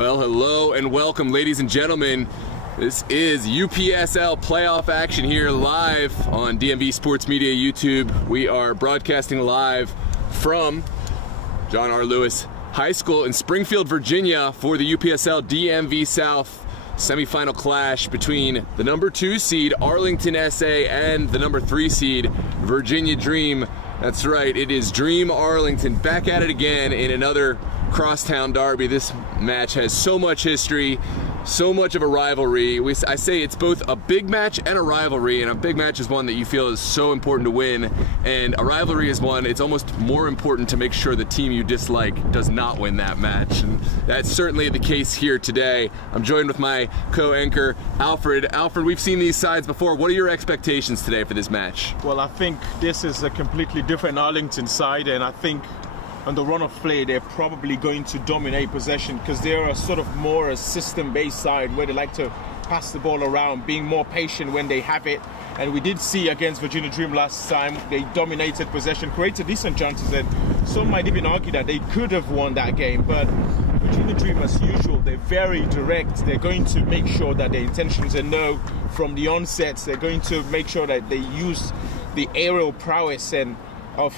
Well, hello and welcome, ladies and gentlemen. This is UPSL playoff action here live on DMV Sports Media YouTube. We are broadcasting live from John R. Lewis High School in Springfield, Virginia for the UPSL DMV South semifinal clash between the number 2 seed Arlington SA and the number 3 seed Virginia Dream. That's right, it is Dream Arlington back at it again in another crosstown derby. This match has so much history, so much of a rivalry. I say it's both a big match and a rivalry, and a big match is one that you feel is so important to win, and a rivalry is one it's almost more important to make sure the team you dislike does not win that match, and that's certainly the case here today. I'm joined with my co-anchor Alfred. Alfred, we've seen these sides before. What are your expectations today for this match? Well, I think this is a completely different Arlington side, and I think on the run of play, they're probably going to dominate possession because they're a sort of more a system-based side where they like to pass the ball around, being more patient when they have it. And we did see against Virginia Dream last time, they dominated possession, created decent chances, and some might even argue that they could have won that game. But Virginia Dream, as usual, they're very direct. They're going to make sure that their intentions are known from the onset. They're going to make sure that they use the aerial prowess and of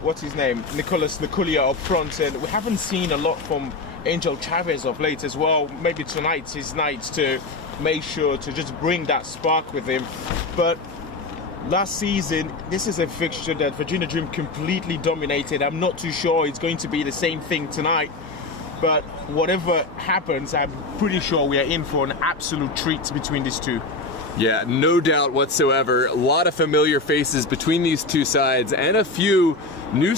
what's his name, Nicholas Nicolia up front, and we haven't seen a lot from Angel Chavez of late as well. Maybe tonight's his night to make sure to just bring that spark with him. But last season, this is a fixture that Virginia Dream completely dominated. I'm not too sure it's going to be the same thing tonight, but whatever happens, I'm pretty sure we are in for an absolute treat between these two. Yeah, no doubt whatsoever. A lot of familiar faces between these two sides and a few new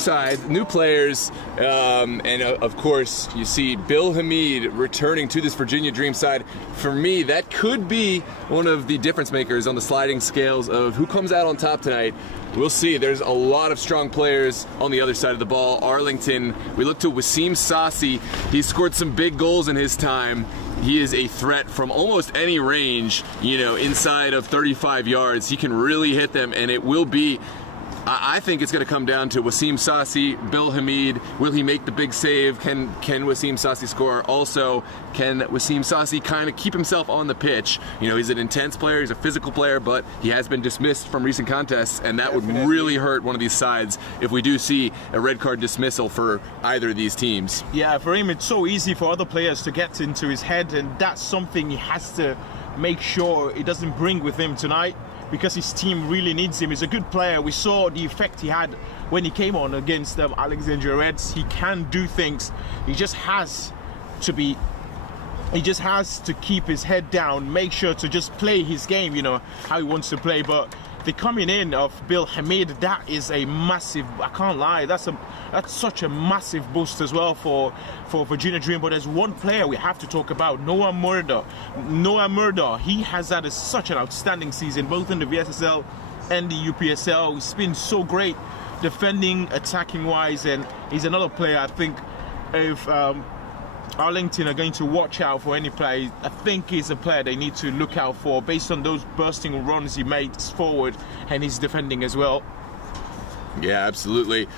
players. And of course, you see Bill Hamid returning to this Virginia Dream side. For me, that could be one of the difference makers on the sliding scales of who comes out on top tonight. We'll see. There's a lot of strong players on the other side of the ball. Arlington, we look to Wasim Sassi. He's scored some big goals in his time. He is a threat from almost any range, inside of 35 yards. He can really hit them, and it will be, I think it's going to come down to Wasim Sassi, Bill Hamid. Will he make the big save? Can Wasim Sassi score? Also, can Wasim Sassi kind of keep himself on the pitch? He's an intense player, he's a physical player, but he has been dismissed from recent contests, and that would really hurt one of these sides if we do see a red card dismissal for either of these teams. Yeah, for him, it's so easy for other players to get into his head, and that's something he has to make sure he doesn't bring with him tonight, because his team really needs him. He's a good player. We saw the effect he had when he came on against Alexandria Reds. He can do things. He just has to keep his head down, make sure to just play his game, how he wants to play. But the coming in of Bill Hamid, that is a massive, I can't lie, that's such a massive boost as well for Virginia Dream. But there's one player we have to talk about, Noah Murder. He has had such an outstanding season, both in the VSSL and the UPSL. He's been so great defending, attacking wise, and he's another player I think if Arlington are going to watch out for any play, I think he's a player they need to look out for based on those bursting runs he makes forward and his defending as well. Yeah, absolutely.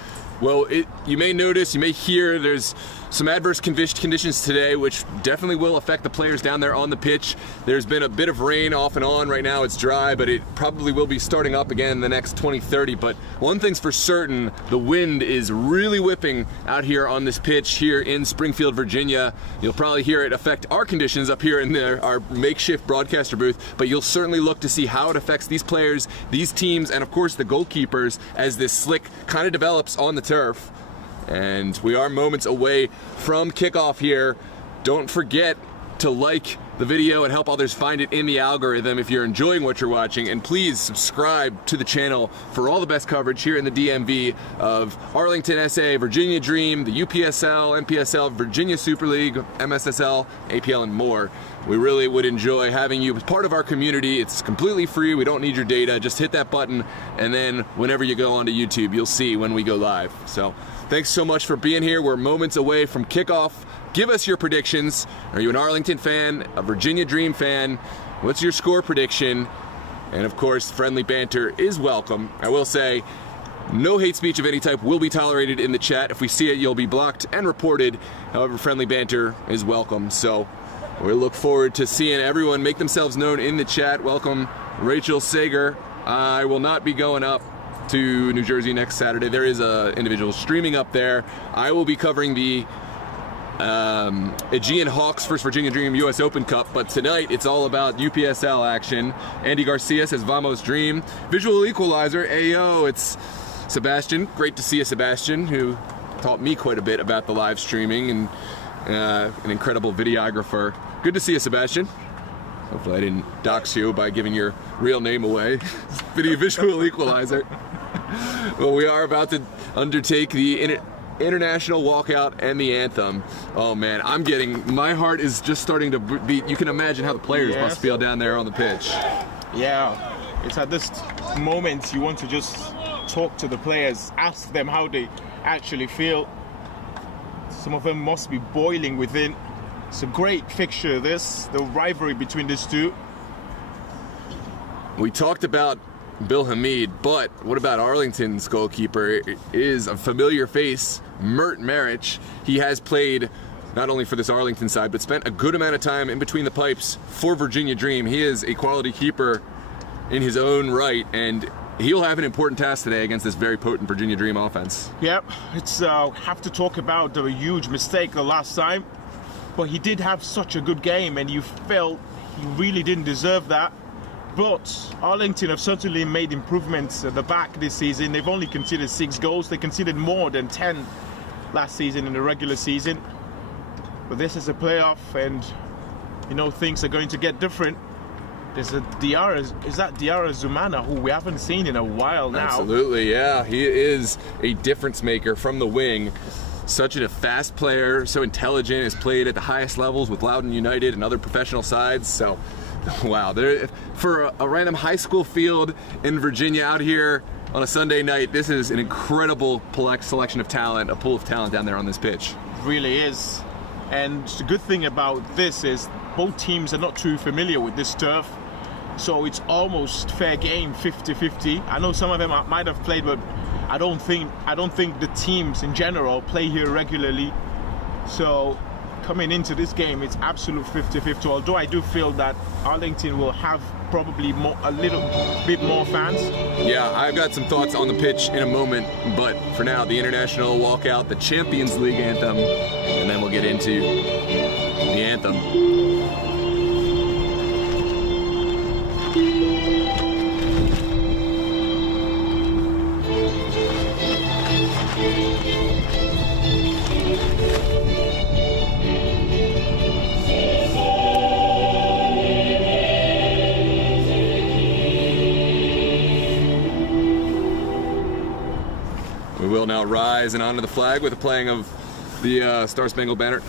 Well, you may notice, you may hear there's some adverse conditions today, which definitely will affect the players down there on the pitch. There's been a bit of rain off and on. Right now it's dry, but it probably will be starting up again in the next 20-30. But one thing's for certain, the wind is really whipping out here on this pitch here in Springfield, Virginia. You'll probably hear it affect our conditions up here in our makeshift broadcaster booth, but you'll certainly look to see how it affects these players, these teams, and of course the goalkeepers as this slick kind of develops on the turf. And we are moments away from kickoff here. Don't forget to like the video and help others find it in the algorithm if you're enjoying what you're watching, and please subscribe to the channel for all the best coverage here in the DMV of Arlington SA, Virginia Dream, the UPSL, MPSL, Virginia Super League, MSSL, APL, and more. We really would enjoy having you as part of our community. It's completely free. We don't need your data. Just hit that button, and then whenever you go onto YouTube, you'll see when we go live. So thanks so much for being here. We're moments away from kickoff. Give us your predictions. Are you an Arlington fan, a Virginia Dream fan? What's your score prediction? And of course, friendly banter is welcome. I will say, No hate speech of any type will be tolerated in the chat. If we see it, you'll be blocked and reported. However, friendly banter is welcome. So we look forward to seeing everyone make themselves known in the chat. Welcome, Rachel Sager. I will not be going up to New Jersey next Saturday. There is an individual streaming up there. I will be covering the Aegean Hawks First Virginia Dream US Open Cup, but tonight it's all about UPSL action. Andy Garcia says Vamos Dream. Visual Equalizer, Ayo, it's Sebastian. Great to see you, Sebastian, who taught me quite a bit about the live streaming and an incredible videographer. Good to see you, Sebastian. Hopefully I didn't dox you by giving your real name away. Visual Equalizer. Well, we are about to undertake the international walkout and the anthem. Oh man, my heart is just starting to beat. You can imagine how the players must feel down there on the pitch. Yeah, it's at this moment you want to just talk to the players, ask them how they actually feel. Some of them must be boiling within. It's a great fixture, the rivalry between these two. We talked about Bill Hamid, but what about Arlington's goalkeeper? It is a familiar face, Mert Maric. He has played not only for this Arlington side, but spent a good amount of time in between the pipes for Virginia Dream. He is a quality keeper in his own right, and he'll have an important task today against this very potent Virginia Dream offense. Yep, it's have to talk about the huge mistake the last time, but he did have such a good game, and you felt he really didn't deserve that. But Arlington have certainly made improvements at the back this season. They've only conceded 6 goals. They conceded more than 10 last season in the regular season. But this is a playoff, and you know things are going to get different. There's a Diarra Zumana, who we haven't seen in a while now. Absolutely, yeah. He is a difference maker from the wing. Such a fast player, so intelligent, has played at the highest levels with Loudoun United and other professional sides. So, wow, for a random high school field in Virginia out here on a Sunday night, this is an incredible selection of talent, a pool of talent down there on this pitch. It really is. And the good thing about this is both teams are not too familiar with this turf. So it's almost fair game, 50-50. I know some of them might have played, but I don't think the teams in general play here regularly. So coming into this game, it's absolute 50-50. Although I do feel that Arlington will have probably a little bit more fans. Yeah, I've got some thoughts on the pitch in a moment, but for now, the international walkout, the Champions League anthem, and then we'll get into the anthem. We will now rise and honor the flag with the playing of the Star Spangled Banner.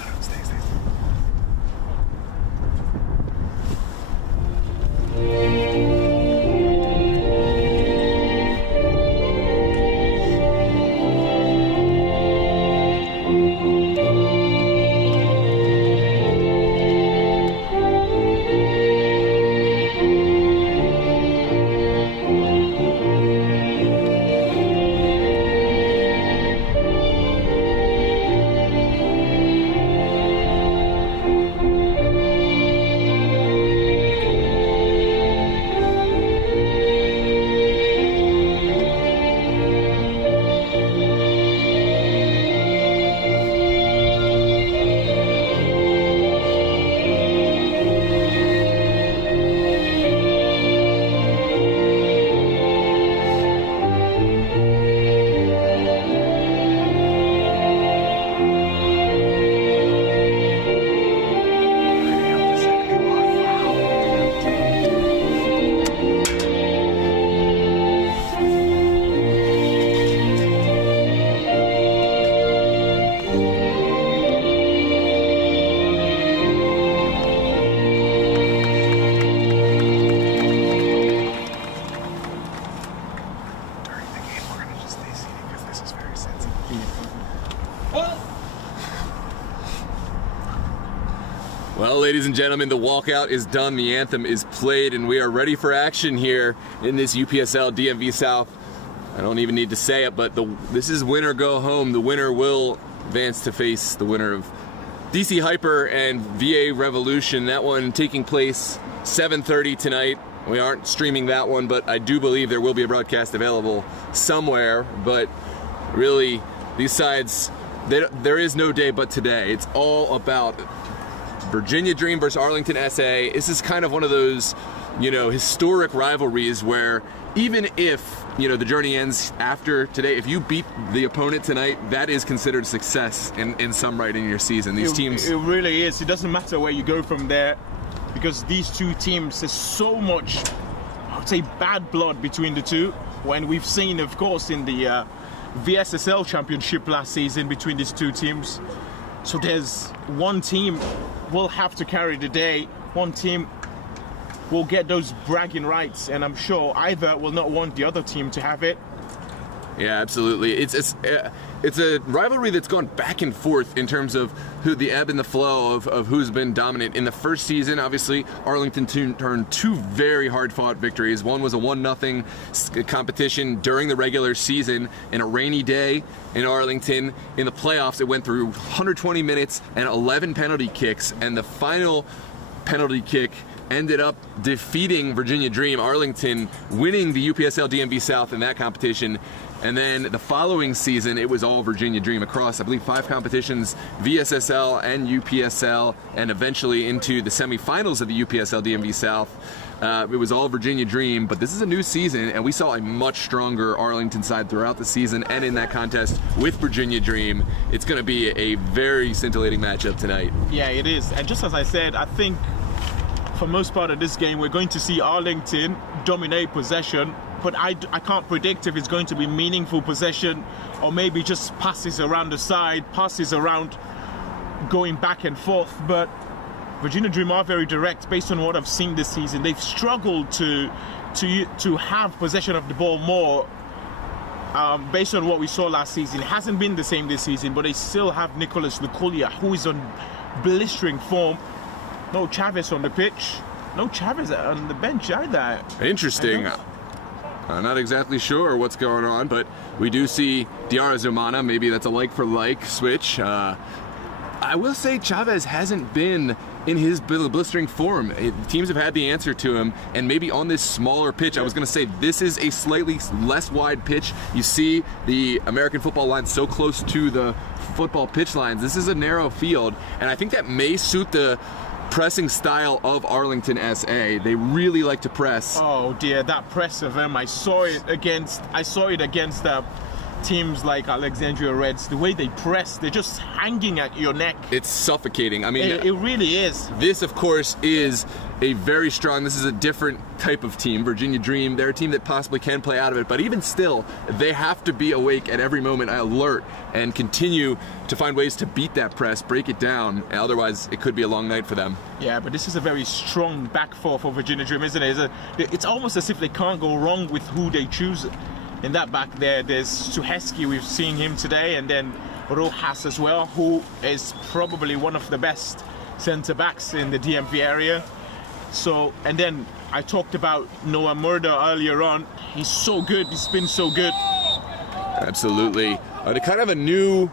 Well, ladies and gentlemen, the walkout is done, the anthem is played, and we are ready for action here in this UPSL DMV South I don't even need to say it, but this is win or go home. The winner will advance to face the winner of DC Hyper and VA Revolution. That one taking place 7:30 tonight. We aren't streaming that one, but I do believe there will be a broadcast available somewhere. But really, these sides, there is no day but today. It's all about Virginia Dream versus Arlington SA. This is kind of one of those, historic rivalries where even if, the journey ends after today, if you beat the opponent tonight, that is considered success in some right in your season. These teams... It really is. It doesn't matter where you go from there, because these two teams, there's so much, I would say, bad blood between the two. When we've seen, of course, in the VSSL championship last season between these two teams. So there's one team will have to carry the day. One team will get those bragging rights, and I'm sure either will not want the other team to have it. Yeah, absolutely. It's a rivalry that's gone back and forth in terms of the ebb and the flow of who's been dominant. In the first season, obviously, Arlington turned two very hard-fought victories. One was a 1-0 competition during the regular season in a rainy day in Arlington. In the playoffs, it went through 120 minutes and 11 penalty kicks, and the final penalty kick ended up defeating Virginia Dream, Arlington winning the UPSL DMV South in that competition. And then the following season, it was all Virginia Dream across, I believe, 5 competitions, VSSL and UPSL, and eventually into the semifinals of the UPSL DMV South. It was all Virginia Dream, but this is a new season, and we saw a much stronger Arlington side throughout the season and in that contest with Virginia Dream. It's going to be a very scintillating matchup tonight. Yeah, it is. And just as I said, I think for most part of this game, we're going to see Arlington dominate possession, but I can't predict if it's going to be meaningful possession or maybe just passes around the side, passes around going back and forth. But Virginia Dream are very direct based on what I've seen this season. They've struggled to have possession of the ball more based on what we saw last season. It hasn't been the same this season, but they still have Nicholas Luculia, who is on blistering form. No Chavez on the pitch. No Chavez on the bench either. Interesting. I'm not exactly sure what's going on, but we do see Diarra Zumana. Maybe that's a like-for-like switch. I will say Chavez hasn't been in his blistering form. Teams have had the answer to him, and maybe on this smaller pitch, I was going to say this is a slightly less wide pitch. You see the American football line so close to the football pitch lines. This is a narrow field, and I think that may suit the pressing style of Arlington SA. They really like to press. Oh dear, that press of them! I saw it against teams like Alexandria Reds. The way they press, they're just hanging at your neck. It's suffocating. I mean, it really is. This, of course, is a very strong. This is a different type of team. Virginia Dream, they're a team that possibly can play out of it, but even still, they have to be awake at every moment, alert, and continue to find ways to beat that press, break it down. Otherwise, it could be a long night for them. Yeah, but this is a very strong back four for Virginia Dream, isn't it? It's almost as if they can't go wrong with who they choose. In that back there's Suheski, we've seen him today, and then Rojas as well, who is probably one of the best centre-backs in the DMV area. So, and then I talked about Noah Murder earlier on. He's so good, he's been so good. Absolutely. Kind of a new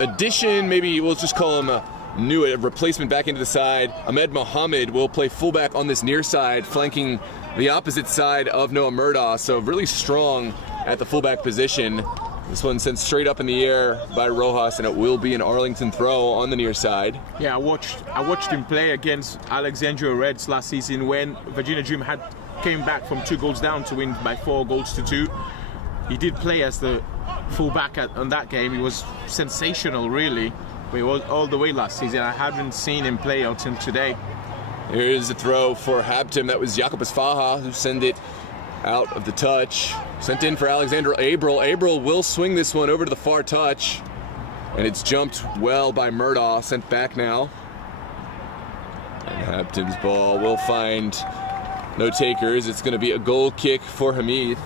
addition, maybe we'll just call him a replacement back into the side. Ahmed Mohammed will play fullback on this near side, flanking the opposite side of Noah Murdaugh, so really strong at the fullback position. This one sent straight up in the air by Rojas, and it will be an Arlington throw on the near side. Yeah, I watched him play against Alexandria Reds last season when Virginia Dream came back from 2 goals down to win by 4-2. He did play as the fullback on that game. He was sensational, really. But he was all the way last season. I haven't seen him play until today. Here's a throw for Habtem. That was Jakub Faha who sent it out of the touch. Sent in for Alexander Abril. Abril will swing this one over to the far touch. And it's jumped well by Murdaugh. Sent back now. And Habtem's ball will find no takers. It's going to be a goal kick for Hamid.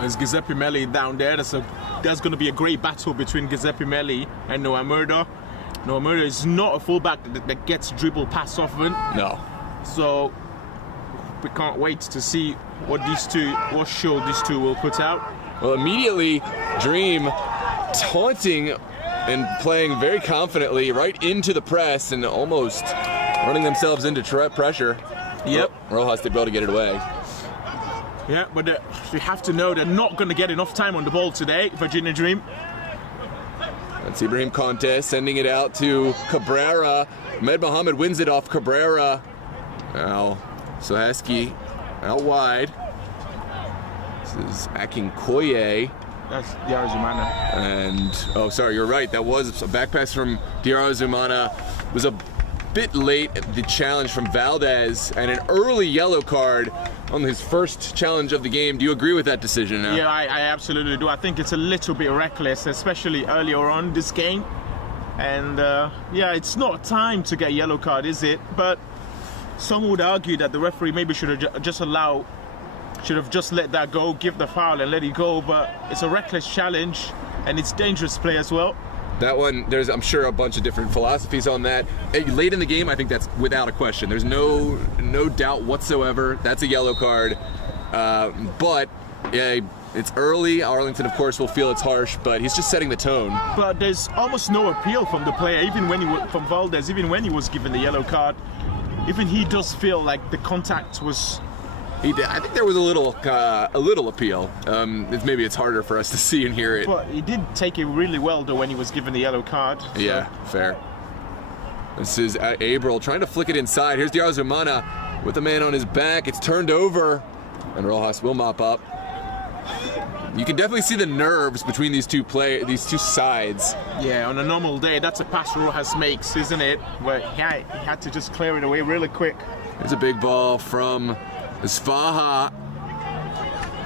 There's Giuseppe Melli down there. There's going to be a great battle between Giuseppe Melli and Noah Murdaugh. Noah Murdaugh is not a fullback that gets dribble past often. No. So we can't wait to see what show these two will put out. Well, immediately, Dream taunting and playing very confidently right into the press and almost running themselves into pressure. Yep. Rojas did well to get it away. Yeah, but we have to know they're not going to get enough time on the ball today, Virginia Dream. That's Ibrahim Conte sending it out to Cabrera. Ahmed Mohammed wins it off Cabrera. Now, Sohaski out wide. This is Akinkoye. That's Diarra Zumana. And, oh, sorry, you're right. That was a back pass from Diarra Zumana. Was a bit late at the challenge from Valdez and an early yellow card on his first challenge of the game. Do you agree with that decision now? Yeah, I absolutely do. I think it's a little bit reckless, especially earlier on this game. And yeah, it's not time to get a yellow card, is it? But some would argue that the referee maybe should have just let that go, give the foul and let it go. But it's a reckless challenge and it's dangerous play as well. That one, there's, I'm sure, a bunch of different philosophies on that. Late in the game, I think that's without a question. There's no doubt whatsoever. That's a yellow card. But yeah, it's early. Arlington, of course, will feel it's harsh, but he's just setting the tone. But there's almost no appeal from the player, even when from Valdez, even when he was given the yellow card. Even he does feel like the contact was. I think there was a little appeal. Maybe it's harder for us to see and hear it. But he did take it really well, though, when he was given the yellow card. So. Yeah, fair. This is Abril trying to flick it inside. Here's Diarra Zumana with the man on his back. It's turned over, and Rojas will mop up. You can definitely see the nerves between these two sides. Yeah, on a normal day, that's a pass Rojas makes, isn't it? But he had to just clear it away really quick. There's a big ball from Sfaha.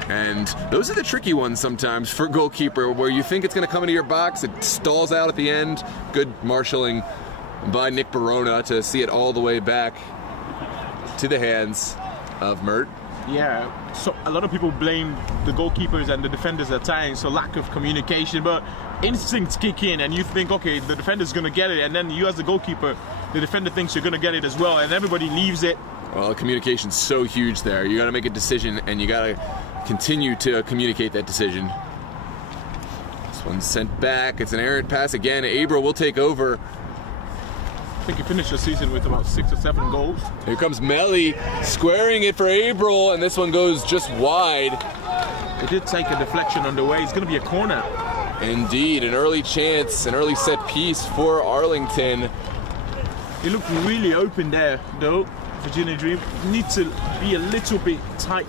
And those are the tricky ones sometimes for goalkeeper, where you think it's going to come into your box, it stalls out at the end. Good marshalling by Nick Barona to see it all the way back to the hands of Mert. Yeah, so a lot of people blame the goalkeepers and the defenders at times for lack of communication, but instincts kick in and you think, okay, the defender's going to get it, and then you as the goalkeeper, the defender thinks you're going to get it as well, and everybody leaves it. Well, communication's so huge there. You got to make a decision, and you got to continue to communicate that decision. This one's sent back. It's an errant pass again. Abril will take over. I think he finished the season with about 6 or 7 goals. Here comes Melly squaring it for Abril, and this one goes just wide. It did take a deflection on the way. It's going to be a corner. Indeed, an early chance, an early set piece for Arlington. It looked really open there, though. Virginia Dream need to be a little bit tight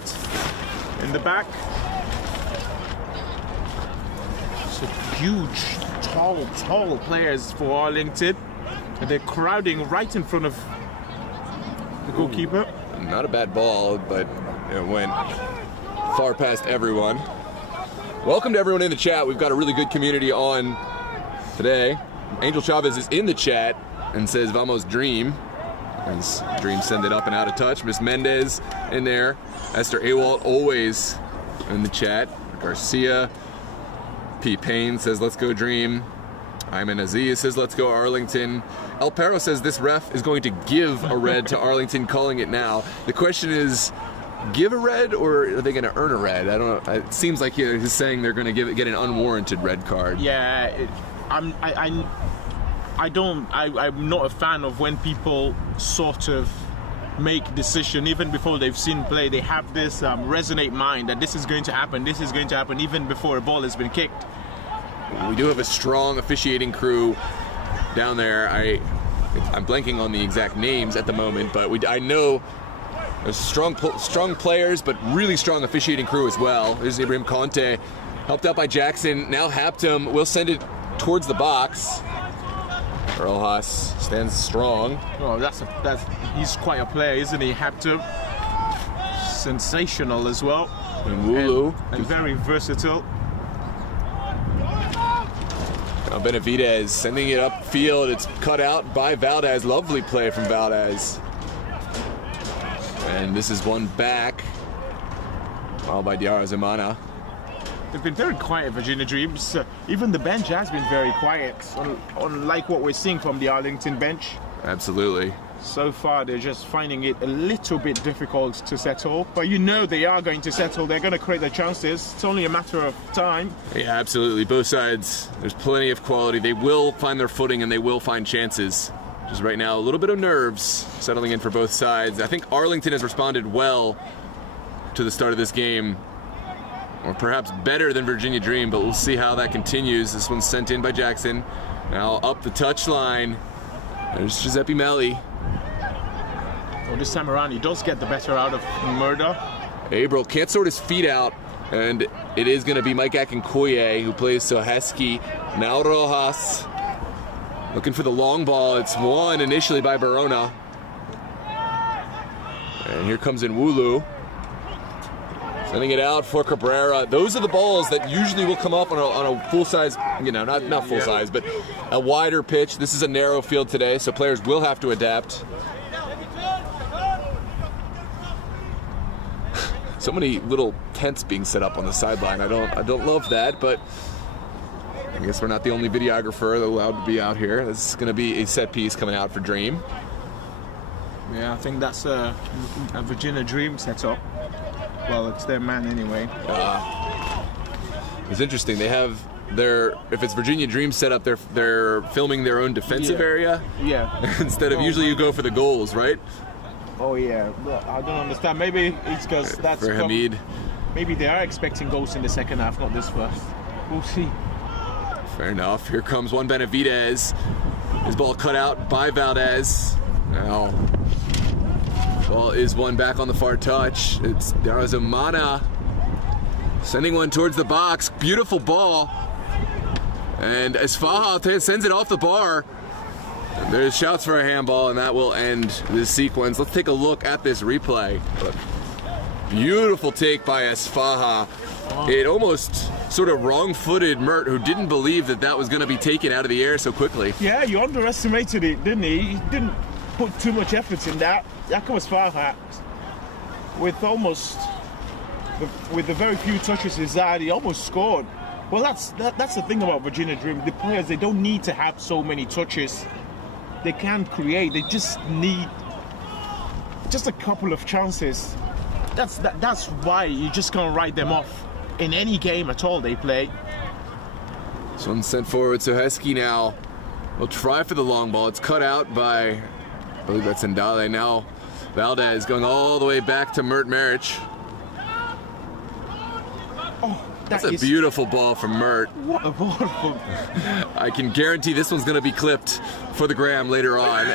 in the back. So huge, tall players for Arlington. And they're crowding right in front of the goalkeeper. Not a bad ball, but it went far past everyone. Welcome to everyone in the chat. We've got a really good community on today. Angel Chavez is in the chat and says, "Vamos Dream." As Dream send it up and out of touch. Miss Mendez in there. Esther Awalt always in the chat. Garcia. P. Payne says, "Let's go Dream." Ayman Aziz says, "Let's go Arlington." El Perro says this ref is going to give a red to Arlington, calling it now. The question is, give a red or are they going to earn a red? I don't know. It seems like he's saying they're going to get an unwarranted red card. Yeah, I'm not a fan of when people sort of make decision even before they've seen play. They have this resonate mind that this is going to happen, even before a ball has been kicked. We do have a strong officiating crew down there. I'm blanking on the exact names at the moment, but I know there's strong players, but really strong officiating crew as well. There's Ibrahim Conte, helped out by Jackson. Now Haptum will send it towards the box. Rojas stands strong. Oh, he's quite a player, isn't he? Haptum, sensational as well. And Wulu, and very versatile. Now Benavidez sending it upfield. It's cut out by Valdez. Lovely play from Valdez. And this is one back. All by Diarra Zumana. They've been very quiet, Virginia Dreams. Even the bench has been very quiet, unlike what we're seeing from the Arlington bench. Absolutely. So far, they're just finding it a little bit difficult to settle. But you know they are going to settle. They're going to create their chances. It's only a matter of time. Yeah, absolutely. Both sides, there's plenty of quality. They will find their footing and they will find chances. Just right now, a little bit of nerves settling in for both sides. I think Arlington has responded well to the start of this game, or perhaps better than Virginia Dream, but we'll see how that continues. This one's sent in by Jackson. Now up the touchline. There's Giuseppe Melli. Well, this time around, he does get the better out of Murder. Abril can't sort his feet out, and it is going to be Mike Akinkoye who plays Soheski. Now Rojas looking for the long ball. It's won initially by Barona. And here comes Nwulu. Sending it out for Cabrera. Those are the balls that usually will come up on a full-size, not full-size, but a wider pitch. This is a narrow field today, so players will have to adapt. So many little tents being set up on the sideline. I don't love that, but I guess we're not the only videographer allowed to be out here. This is going to be a set piece coming out for Dream. Yeah, I think that's a Virginia Dream setup. Well, it's their man anyway. It's interesting. They have if it's Virginia Dream setup, they're filming their own defensive area. Yeah. Instead of usually you go for the goals, right? Oh yeah. Well, I don't understand. Maybe it's because that's for Hamid. Maybe they are expecting goals in the second half, not this first. We'll see. Fair enough. Here comes Juan Benavidez. His ball cut out by Valdez. Now, ball is won back on the far touch. It's Darazumana sending one towards the box. Beautiful ball. And Esfaha sends it off the bar. There's shouts for a handball, and that will end this sequence. Let's take a look at this replay. Beautiful take by Esfaha. It almost sort of wrong-footed Mert, who didn't believe that was going to be taken out of the air so quickly. Yeah, you underestimated it, didn't he? He didn't put too much effort in that. Jakob Esfaha, with the very few touches he's had, he almost scored. Well, that's the thing about Virginia Dream. The players, they don't need to have so many touches. They can create. They just need just a couple of chances. That's why you just can't write them off in any game at all they play. This one's sent forward. Soheski now will try for the long ball. It's cut out by, I believe that's Ndale. Now Valdez going all the way back to Mert Maric. Oh, that's a beautiful ball from Mert. What a ball from... I can guarantee this one's going to be clipped for the gram later on.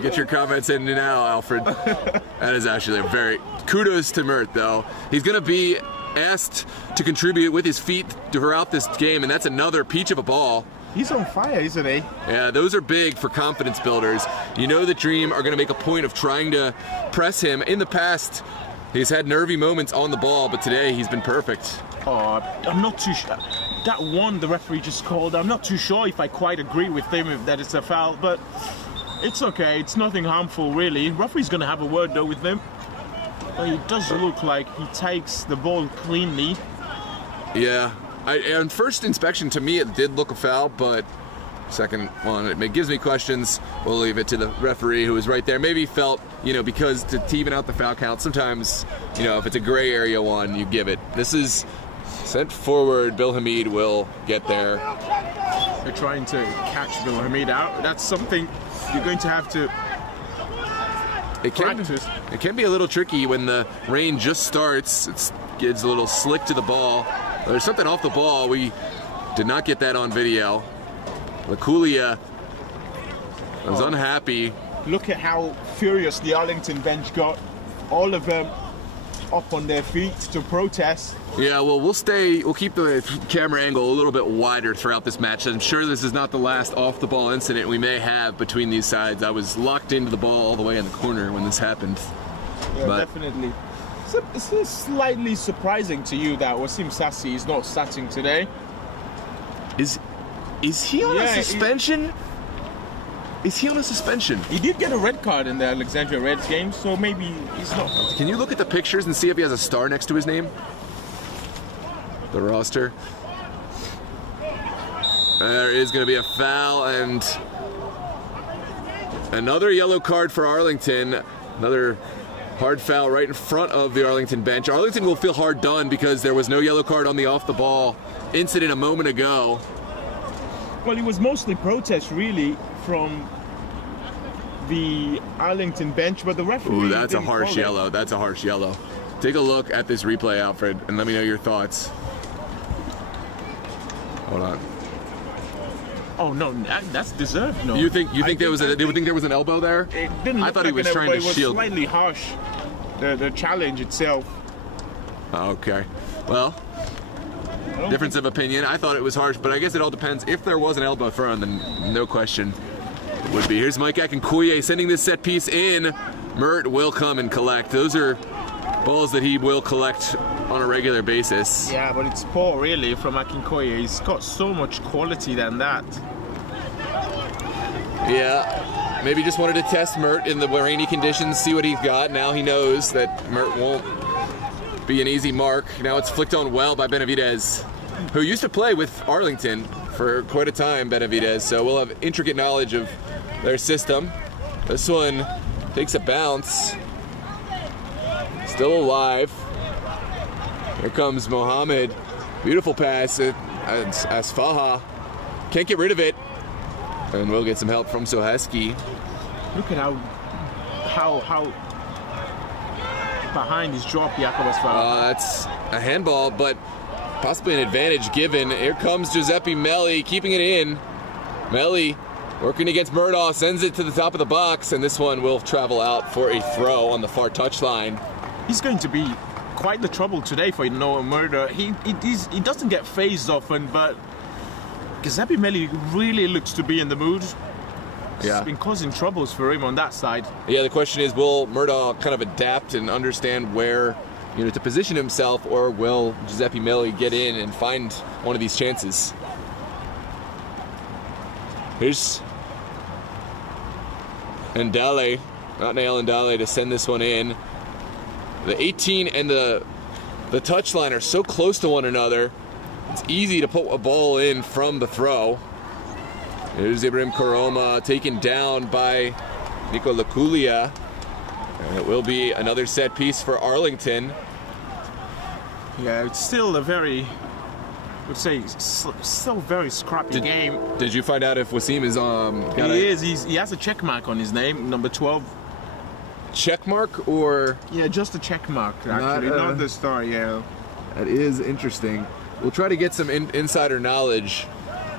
Get your comments in now, Alfred. That is actually a very... Kudos to Mert, though. He's going to be asked to contribute with his feet throughout this game, and that's another peach of a ball. He's on fire, isn't he? Yeah, those are big for confidence builders. You know the Dream are going to make a point of trying to press him. In the past, he's had nervy moments on the ball, but today he's been perfect. Oh, I'm not too sure. That one the referee just called, I'm not too sure if I quite agree with him if that it's a foul, but it's okay. It's nothing harmful, really. Referee's going to have a word, though, with him. But it does look like he takes the ball cleanly. Yeah. On first inspection, to me, it did look a foul, but second one, it gives me questions. We'll leave it to the referee who was right there. Maybe felt, because to even out the foul count, sometimes, if it's a gray area one, you give it. This is sent forward. Bill Hamid will get there. They're trying to catch Bill Hamid out. That's something you're going to have to practice. It can be a little tricky when the rain just starts. It gets a little slick to the ball. There's something off the ball. We did not get that on video. Laculia was unhappy. Look at how furious the Arlington bench got. All of them up on their feet to protest. Yeah, well, we'll keep the camera angle a little bit wider throughout this match. I'm sure this is not the last off-the-ball incident we may have between these sides. I was locked into the ball all the way in the corner when this happened. Yeah, definitely. Is this slightly surprising to you that Wasim Sassi is not starting today? Is he on a suspension? Is he on a suspension? He did get a red card in the Alexandria Reds game, so maybe he's not. Can you look at the pictures and see if he has a star next to his name? The roster. There is going to be a foul, and Another yellow card for Arlington. Another hard foul right in front of the Arlington bench. Arlington will feel hard done because there was no yellow card on the off the ball incident a moment ago. Well, it was mostly protest, really, from the Arlington bench, but the referee. Ooh, that's a didn't harsh call it. yellow. That's a harsh yellow. Take a look at this replay, Alfred, and let me know your thoughts. Hold on. Oh no, that's deserved. No. You think there was an elbow there? It didn't look I thought like he was an trying elbow. to It was shield. slightly harsh. The challenge itself. Okay. Well, difference of opinion. I thought it was harsh, but I guess it all depends. If there was an elbow thrown, then no question it would be. Here's Mike Akinkoye sending this set piece in. Mert will come and collect. Those are balls that he will collect on a regular basis. Yeah, but it's poor, really, from Akinkoye. He's got so much quality than that. Yeah, maybe just wanted to test Mert in the rainy conditions, see what he's got. Now he knows that Mert won't be an easy mark. Now it's flicked on well by Benavidez, who used to play with Arlington for quite a time, Benavidez, so we'll have intricate knowledge of their system. This one takes a bounce. Still alive. Here comes Mohammed. Beautiful pass. Asfaha can't get rid of it. And we'll get some help from Soheski. Look at how behind his drop Jakob Asfaha. That's a handball, but possibly an advantage given. Here comes Giuseppe Melli, keeping it in. Melli working against Murdoch, sends it to the top of the box, and this one will travel out for a throw on the far touchline. He's going to be quite the trouble today for Noah Murdoch. He doesn't get phased often, but Giuseppe Melli really looks to be in the mood. Yeah. It's been causing troubles for him on that side. Yeah, the question is, will Murdoch kind of adapt and understand where, to position himself, or will Giuseppe Melli get in and find one of these chances? Here's Ndale, not Nail Ndale, to send this one in. The 18 and the touchline are so close to one another. It's easy to put a ball in from the throw. Here's Ibrahim Koroma taken down by Nico Laculia. And it will be another set piece for Arlington. Yeah, it's still a very, I would say, still very scrappy game. Did you find out if Wasim is He has a check mark on his name, number 12. Check mark or? Yeah, just a check mark, actually, not the star, yeah. That is interesting. We'll try to get some insider knowledge.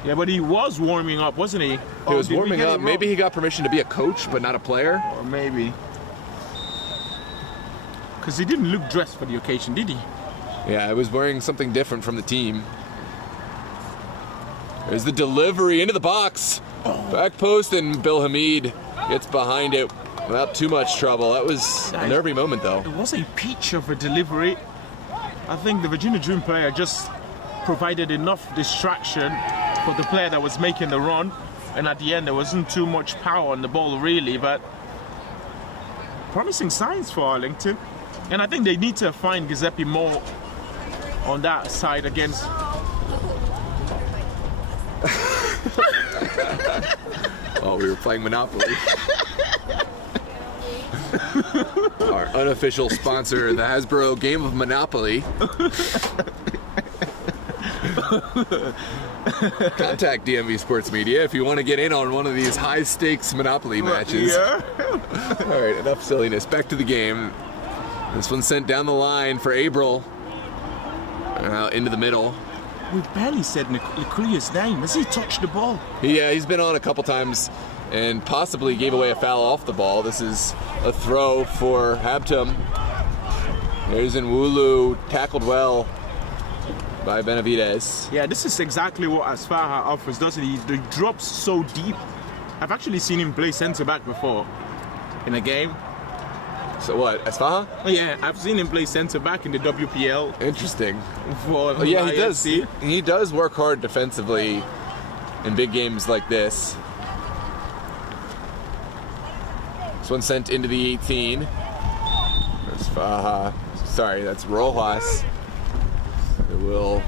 Yeah, but he was warming up, wasn't he? He was warming up. Maybe he got permission to be a coach, but not a player. Or maybe. Because he didn't look dressed for the occasion, did he? Yeah, he was wearing something different from the team. There's the delivery into the box. Back post, and Bill Hamid gets behind it without too much trouble. That was a nervy moment, though. It was a peach of a delivery. I think the Virginia Dream player just provided enough distraction for the player that was making the run. And at the end, there wasn't too much power on the ball, really. But promising signs for Arlington. And I think they need to find Giuseppe more on that side against... Oh, we were playing Monopoly. Our unofficial sponsor, the Hasbro game of Monopoly. Contact DMV Sports Media if you want to get in on one of these high-stakes Monopoly matches. Yeah. All right, enough silliness. Back to the game. This one's sent down the line for Abril. Into the middle. We barely said Laculia's name. Has he touched the ball? Yeah, he's been on a couple times and possibly gave away a foul off the ball. This is a throw for Habtum. There's Nwulu, tackled well by Benavidez. Yeah, this is exactly what Asfaha offers, doesn't he? He drops so deep. I've actually seen him play centre back before in a game. So what, Asfaha? Yeah, I've seen him play centre back in the WPL. Interesting. For Yeah, he does. IFC. He does work hard defensively in big games like this. This one sent into the 18. Asfaha. Sorry, that's Rojas. It will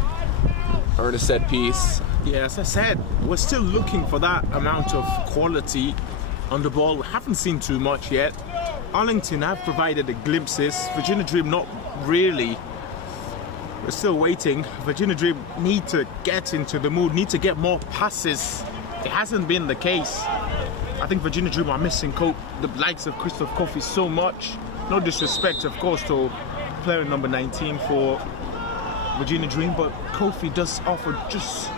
earn a set piece. Yeah, as I said, we're still looking for that amount of quality On the ball, we haven't seen too much yet. Arlington have provided the glimpses. Virginia Dream not really. We're still waiting. Virginia Dream need to get into the mood, need to get more passes. It hasn't been the case. I think Virginia Dream are missing the likes of Christoph Kofi so much. No disrespect, of course, to player number 19 for Virginia Dream, but Kofi does offer just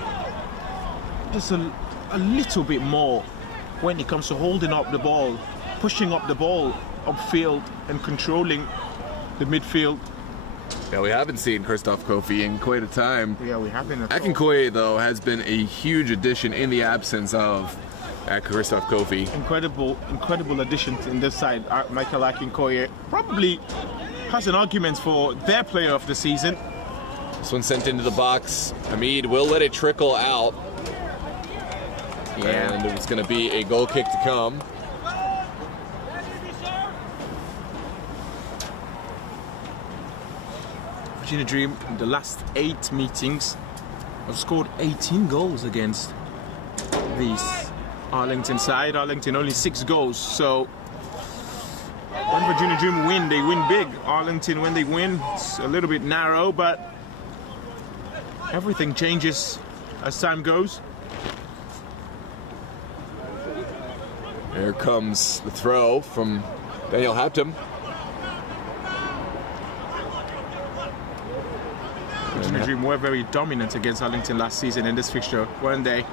a little bit more when it comes to holding up the ball, pushing up the ball upfield and controlling the midfield. Yeah, we haven't seen Christoph Kofi in quite a time. Yeah, we haven't at all. Akinkoye, though, has been a huge addition in the absence of Christoph Kofi. Incredible addition in this side. Michael Akinkoye probably has an argument for their player of the season. This one sent into the box. Hamid will let it trickle out. Yeah. And it's going to be a goal kick to come. Virginia Dream, in the last 8 meetings, have scored 18 goals against these Arlington side. Arlington only 6 goals. So when Virginia Dream win, they win big. Arlington, when they win, it's a little bit narrow, but everything changes as time goes. Here comes the throw from Daniel Haptum. Virginia Dream were very dominant against Arlington last season in this fixture, weren't they?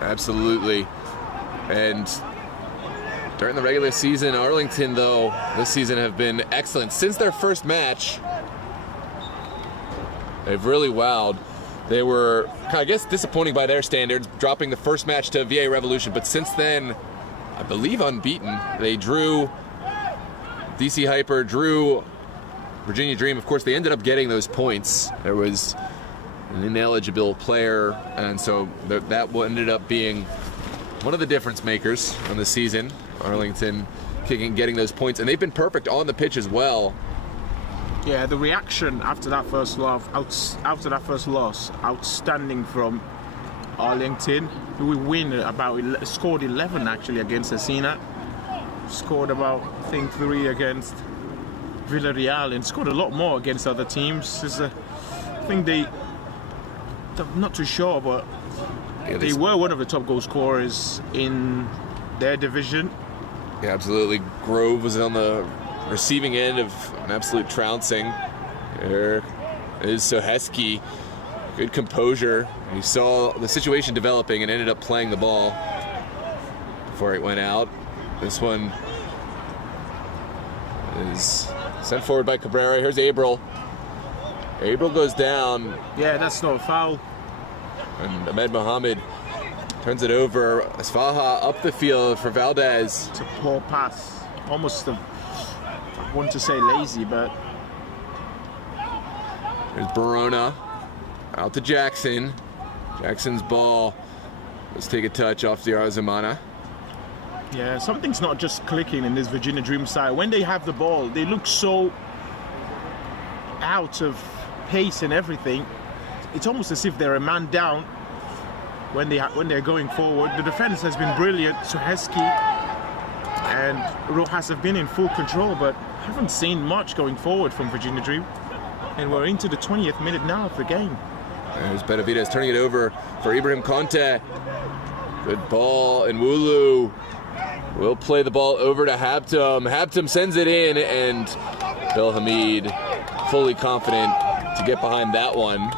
Absolutely. And during the regular season, Arlington, though, this season have been excellent. Since their first match, they've really wowed. They were, I guess, disappointing by their standards, dropping the first match to VA Revolution. But since then, I believe unbeaten. They drew DC Hyper, drew Virginia Dream. Of course, they ended up getting those points. There was an ineligible player, and so that ended up being one of the difference makers on the season. Arlington getting those points, and they've been perfect on the pitch as well. Yeah, the reaction after that first loss, outstanding from Arlington. We scored 11 actually against Asina. Scored about, I think, 3 against Villarreal, and scored a lot more against other teams. I think I'm not too sure, but yeah, they were one of the top goal scorers in their division. Yeah, absolutely. Grove was on the receiving end of an absolute trouncing. There is Soheski. Good composure. He saw the situation developing and ended up playing the ball before it went out. This one is sent forward by Cabrera. Here's Abril. Abril goes down. Yeah, that's not a foul. And Ahmed Mohammed turns it over. Asfaha up the field for Valdez. It's a poor pass. Almost I want to say lazy, but... There's Barona. Out to Jackson. Jackson's ball. Let's take a touch off the Arzamana. Yeah, something's not just clicking in this Virginia Dream side. When they have the ball, they look so out of pace and everything. It's almost as if they're a man down when they're going forward. The defense has been brilliant. Soheski and Rojas have been in full control, but haven't seen much going forward from Virginia Dream. And we're into the 20th minute now of the game. There's Benavidez turning it over for Ibrahim Conte. Good ball, and Wulu will play the ball over to Haptum. Haptum sends it in, and Bill Hamid fully confident to get behind that one.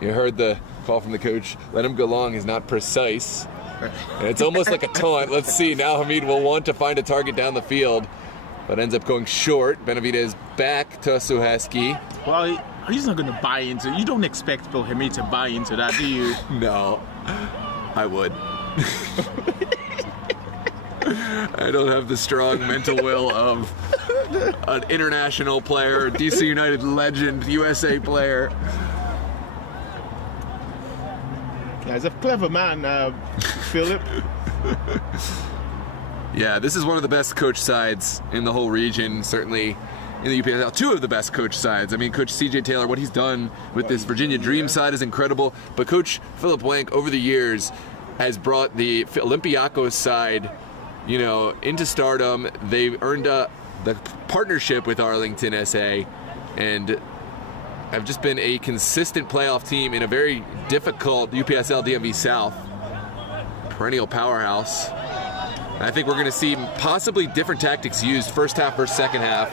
You heard the call from the coach. Let him go long is not precise. And it's almost like a taunt. Let's see. Now Hamid will want to find a target down the field, but ends up going short. Benavidez back to Soheski. Well, he's not going to buy into it. You don't expect Bill Hamid to buy into that, do you? No, I would. I don't have the strong mental will of an international player, DC United legend, USA player. Yeah, he's a clever man, Philip. Yeah, this is one of the best coach sides in the whole region. Certainly in the UPSL, two of the best coach sides. I mean, Coach CJ Taylor, what he's done with this Virginia Dream side is incredible, but Coach Philip Blank over the years has brought the Olympiacos side, you know, into stardom. They've earned the partnership with Arlington SA and have just been a consistent playoff team in a very difficult UPSL DMV South. Perennial powerhouse. I think we're going to see possibly different tactics used first half versus second half.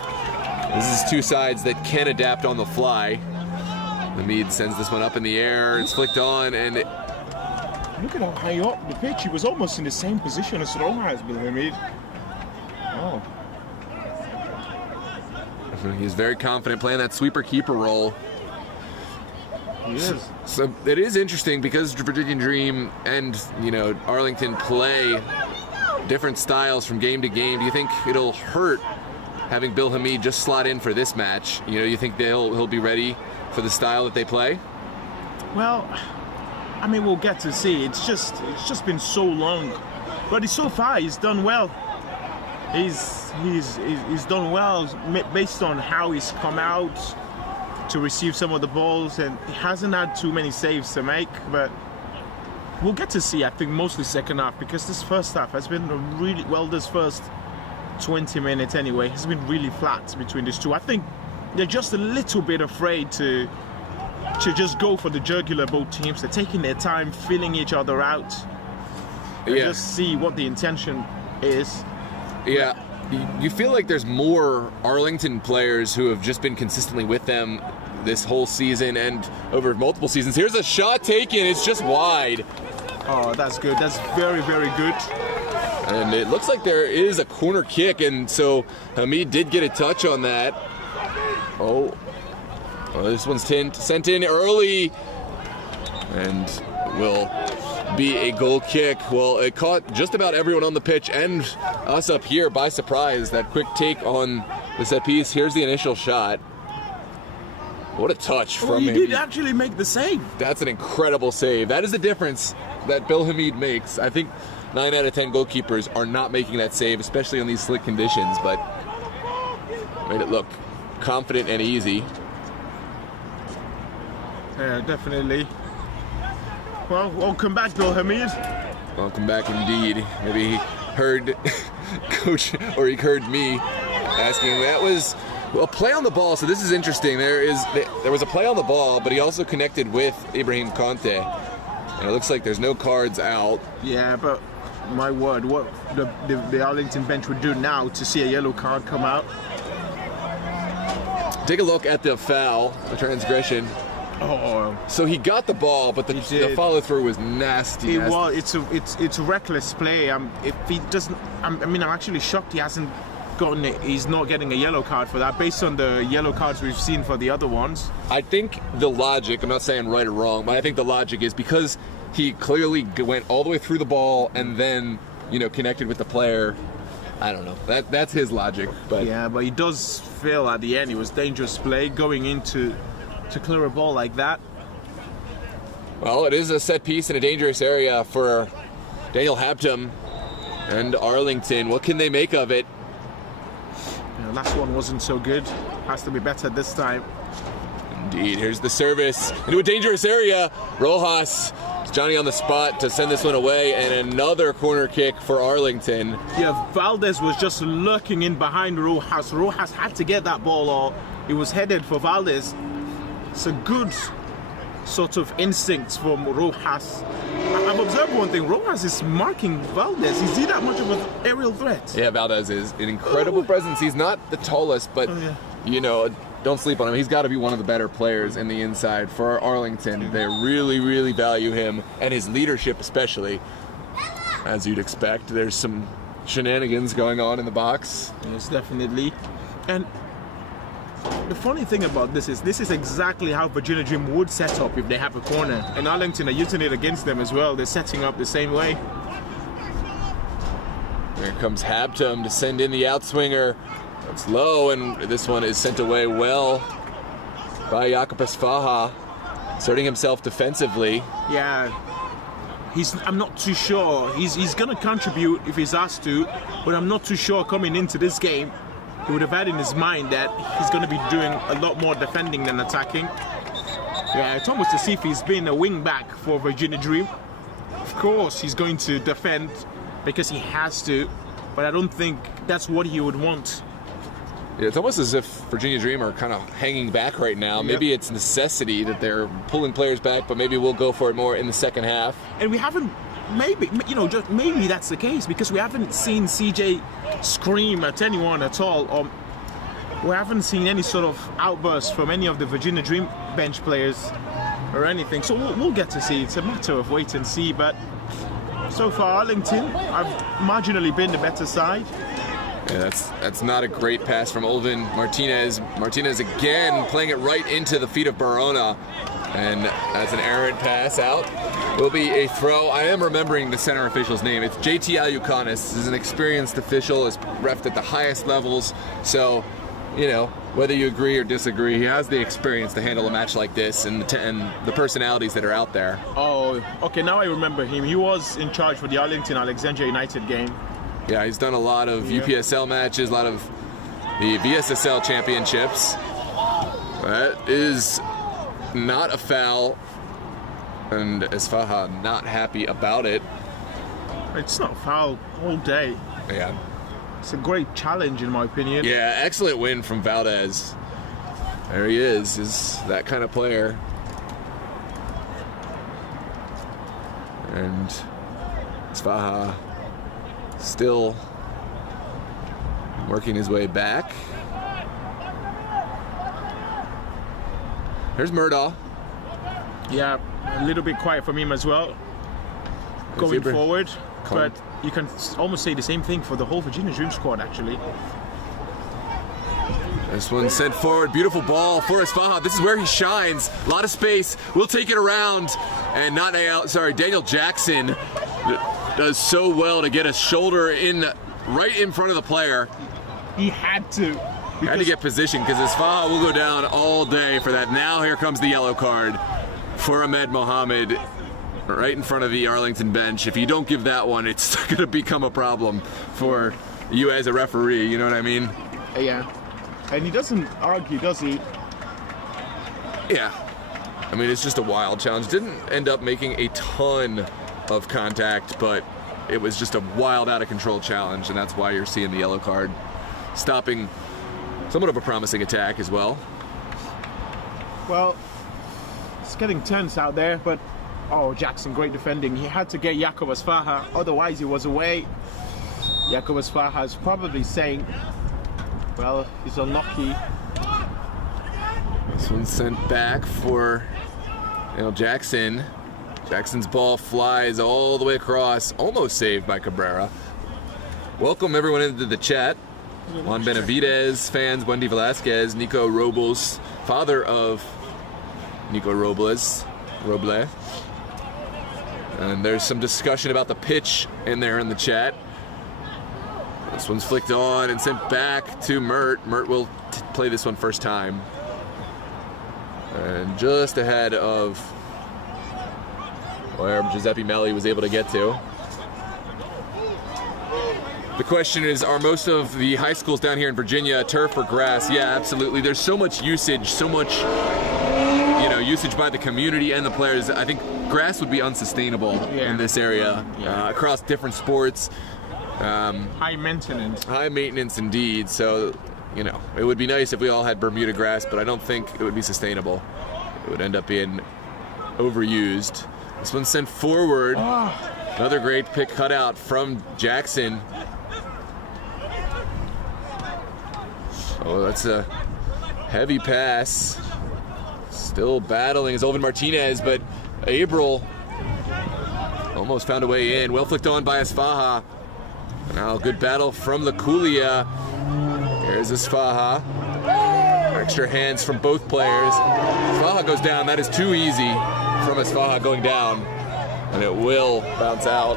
This is two sides that can adapt on the fly. Hamid sends this one up in the air. It's flicked on, and look at how high up the pitch. He was almost in the same position as Rojas, Hamid. Oh. He's very confident playing that sweeper keeper role. He is. So it is interesting because Virginia Dream and, you know, Arlington play different styles from game to game. Do you think it'll hurt having Bill Hamid just slot in for this match? You know, you think he'll be ready for the style that they play? Well, I mean, we'll get to see. It's just been so long, but so far he's done well. He's done well based on how he's come out to receive some of the balls, and he hasn't had too many saves to make, but we'll get to see, I think, mostly second half, because this first half has been this first 20 minutes anyway, has been really flat between these two. I think they're just a little bit afraid to just go for the jugular, both teams. They're taking their time, feeling each other out, and just see what the intention is. Yeah, you feel like there's more Arlington players who have just been consistently with them this whole season and over multiple seasons. Here's a shot taken, it's just wide. Oh, that's good. That's very, very good. And it looks like there is a corner kick, and so Hamid did get a touch on that. Oh, this one's sent in early and will be a goal kick. Well, it caught just about everyone on the pitch and us up here by surprise, that quick take on the set piece. Here's the initial shot. What a touch from him. He did actually make the save. That's an incredible save. That is the difference that Bill Hamid makes. I think 9 out of 10 goalkeepers are not making that save, especially on these slick conditions, but made it look confident and easy. Yeah, definitely. Well, welcome back, Bill Hamid. Welcome back indeed. Maybe he heard Coach, or he heard me asking. That was a play on the ball, so this is interesting. There was a play on the ball, but he also connected with Ibrahim Conte. And it looks like there's no cards out. Yeah, but my word, what the Arlington bench would do now to see a yellow card come out. Take a look at the foul, the transgression. Oh, so he got the ball, but the follow through was nasty. Well, it's a reckless play. If he doesn't, I'm actually shocked he hasn't gotten it. He's not getting a yellow card for that, based on the yellow cards we've seen for the other ones. I think the logic, I'm not saying right or wrong, but I think the logic is because he clearly went all the way through the ball and then, you know, connected with the player. I don't know. That's his logic. But yeah, but he does feel at the end it was dangerous play going into to clear a ball like that. Well, it is a set piece in a dangerous area for Daniel Hampton and Arlington. What can they make of it? Yeah, last one wasn't so good. Has to be better this time. Indeed. Here's the service into a dangerous area. Rojas, Johnny on the spot to send this one away, and another corner kick for Arlington. Yeah, Valdez was just lurking in behind Rojas. Rojas had to get that ball, or it was headed for Valdez. It's a good sort of instinct from Rojas. I've observed one thing. Rojas is marking Valdez. Is he that much of an aerial threat? Yeah, Valdez is an incredible presence. He's not the tallest, but, you know, don't sleep on him. He's got to be one of the better players in the inside for Arlington. They really, really value him and his leadership especially, as you'd expect. There's some shenanigans going on in the box. Yes, definitely. And the funny thing about this is exactly how Virginia Dream would set up if they have a corner. And Arlington are using it against them as well. They're setting up the same way. There comes Habtum to send in the outswinger. It's low, and this one is sent away well by Jakob Esfaha, asserting himself defensively. Yeah, I'm not too sure. He's going to contribute if he's asked to, but I'm not too sure coming into this game he would have had in his mind that he's going to be doing a lot more defending than attacking. Yeah, it's almost as if he's been a wing back for Virginia Dream. Of course, he's going to defend because he has to, but I don't think that's what he would want. Yeah, it's almost as if Virginia Dream are kind of hanging back right now. Yep. Maybe it's necessity that they're pulling players back, but maybe we'll go for it more in the second half. And we haven't, maybe that's the case because we haven't seen CJ scream at anyone at all, or we haven't seen any sort of outburst from any of the Virginia Dream bench players or anything. So we'll get to see. It's a matter of wait and see. But so far, Arlington have marginally been the better side. Yeah, that's not a great pass from Olvin Martinez. Martinez again playing it right into the feet of Barona. And that's an errant pass out. Will be a throw. I am remembering the center official's name. It's JT Alucanis. This is an experienced official, has refed at the highest levels. So, you know, whether you agree or disagree, he has the experience to handle a match like this and the personalities that are out there. Oh, okay, now I remember him. He was in charge for the Arlington Alexandria United game. Yeah, he's done a lot of UPSL matches, a lot of the VSSL championships. That is not a foul, and Esfaha not happy about it. It's not a foul all day. Yeah. It's a great challenge in my opinion. Yeah, excellent win from Valdez. There he is that kind of player. And Esfaha still working his way back. Here's Murdaugh. Yeah, a little bit quiet from him as well. Going forward. But you can almost say the same thing for the whole Virginia Dream squad, actually. This one sent forward. Beautiful ball for Esfaha. This is where he shines. A lot of space. We'll take it around. And Daniel Jackson does so well to get a shoulder in right in front of the player. He had to. He had to get positioned because Esfaha will go down all day for that. Now here comes the yellow card for Ahmed Mohammed right in front of the Arlington bench. If you don't give that one, it's going to become a problem for you as a referee. You know what I mean? Yeah. And he doesn't argue, does he? Yeah. I mean, it's just a wild challenge. Didn't end up making a ton of contact, but it was just a wild, out of control challenge, and that's why you're seeing the yellow card, stopping somewhat of a promising attack as well. Well, it's getting tense out there, but Jackson, great defending. He had to get Jakob Esfaha, otherwise he was away. Jakob Esfaha is probably saying, well, he's unlucky. This one's sent back for Jackson. Jackson's ball flies all the way across, almost saved by Cabrera. Welcome everyone into the chat. Juan Benavidez fans, Wendy Velasquez, Nico Robles, father of Nico Roble. And there's some discussion about the pitch in there in the chat. This one's flicked on and sent back to Mert. Mert will play this one first time. And just ahead of where Giuseppe Melli was able to get to. The question is, are most of the high schools down here in Virginia turf or grass? Yeah, absolutely. There's so much usage, usage by the community and the players. I think grass would be unsustainable in this area across different sports. High maintenance. High maintenance indeed. So, it would be nice if we all had Bermuda grass, but I don't think it would be sustainable. It would end up being overused. This one's sent forward. Another great pick cut out from Jackson. Oh, that's a heavy pass. Still battling is Olvin Martinez, but Abril almost found a way in. Well flicked on by Esfaha. Now good battle from Laculia. Here's Esfaha. Extra hands from both players. Esfaha goes down. That is too easy from Esfaha going down. And it will bounce out.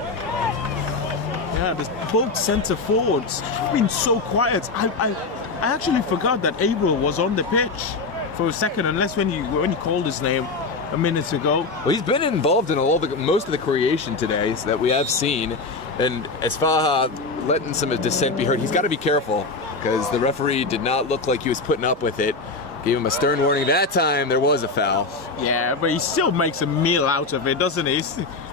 Yeah, both center forwards have been so quiet. I actually forgot that Abril was on the pitch for a second, unless when you called his name a minute ago. Well, he's been involved in most of the creation today that we have seen. And Esfaha letting some dissent be heard. He's got to be careful because the referee did not look like he was putting up with it. Gave him a stern warning. That time there was a foul. Yeah, but he still makes a meal out of it, doesn't he?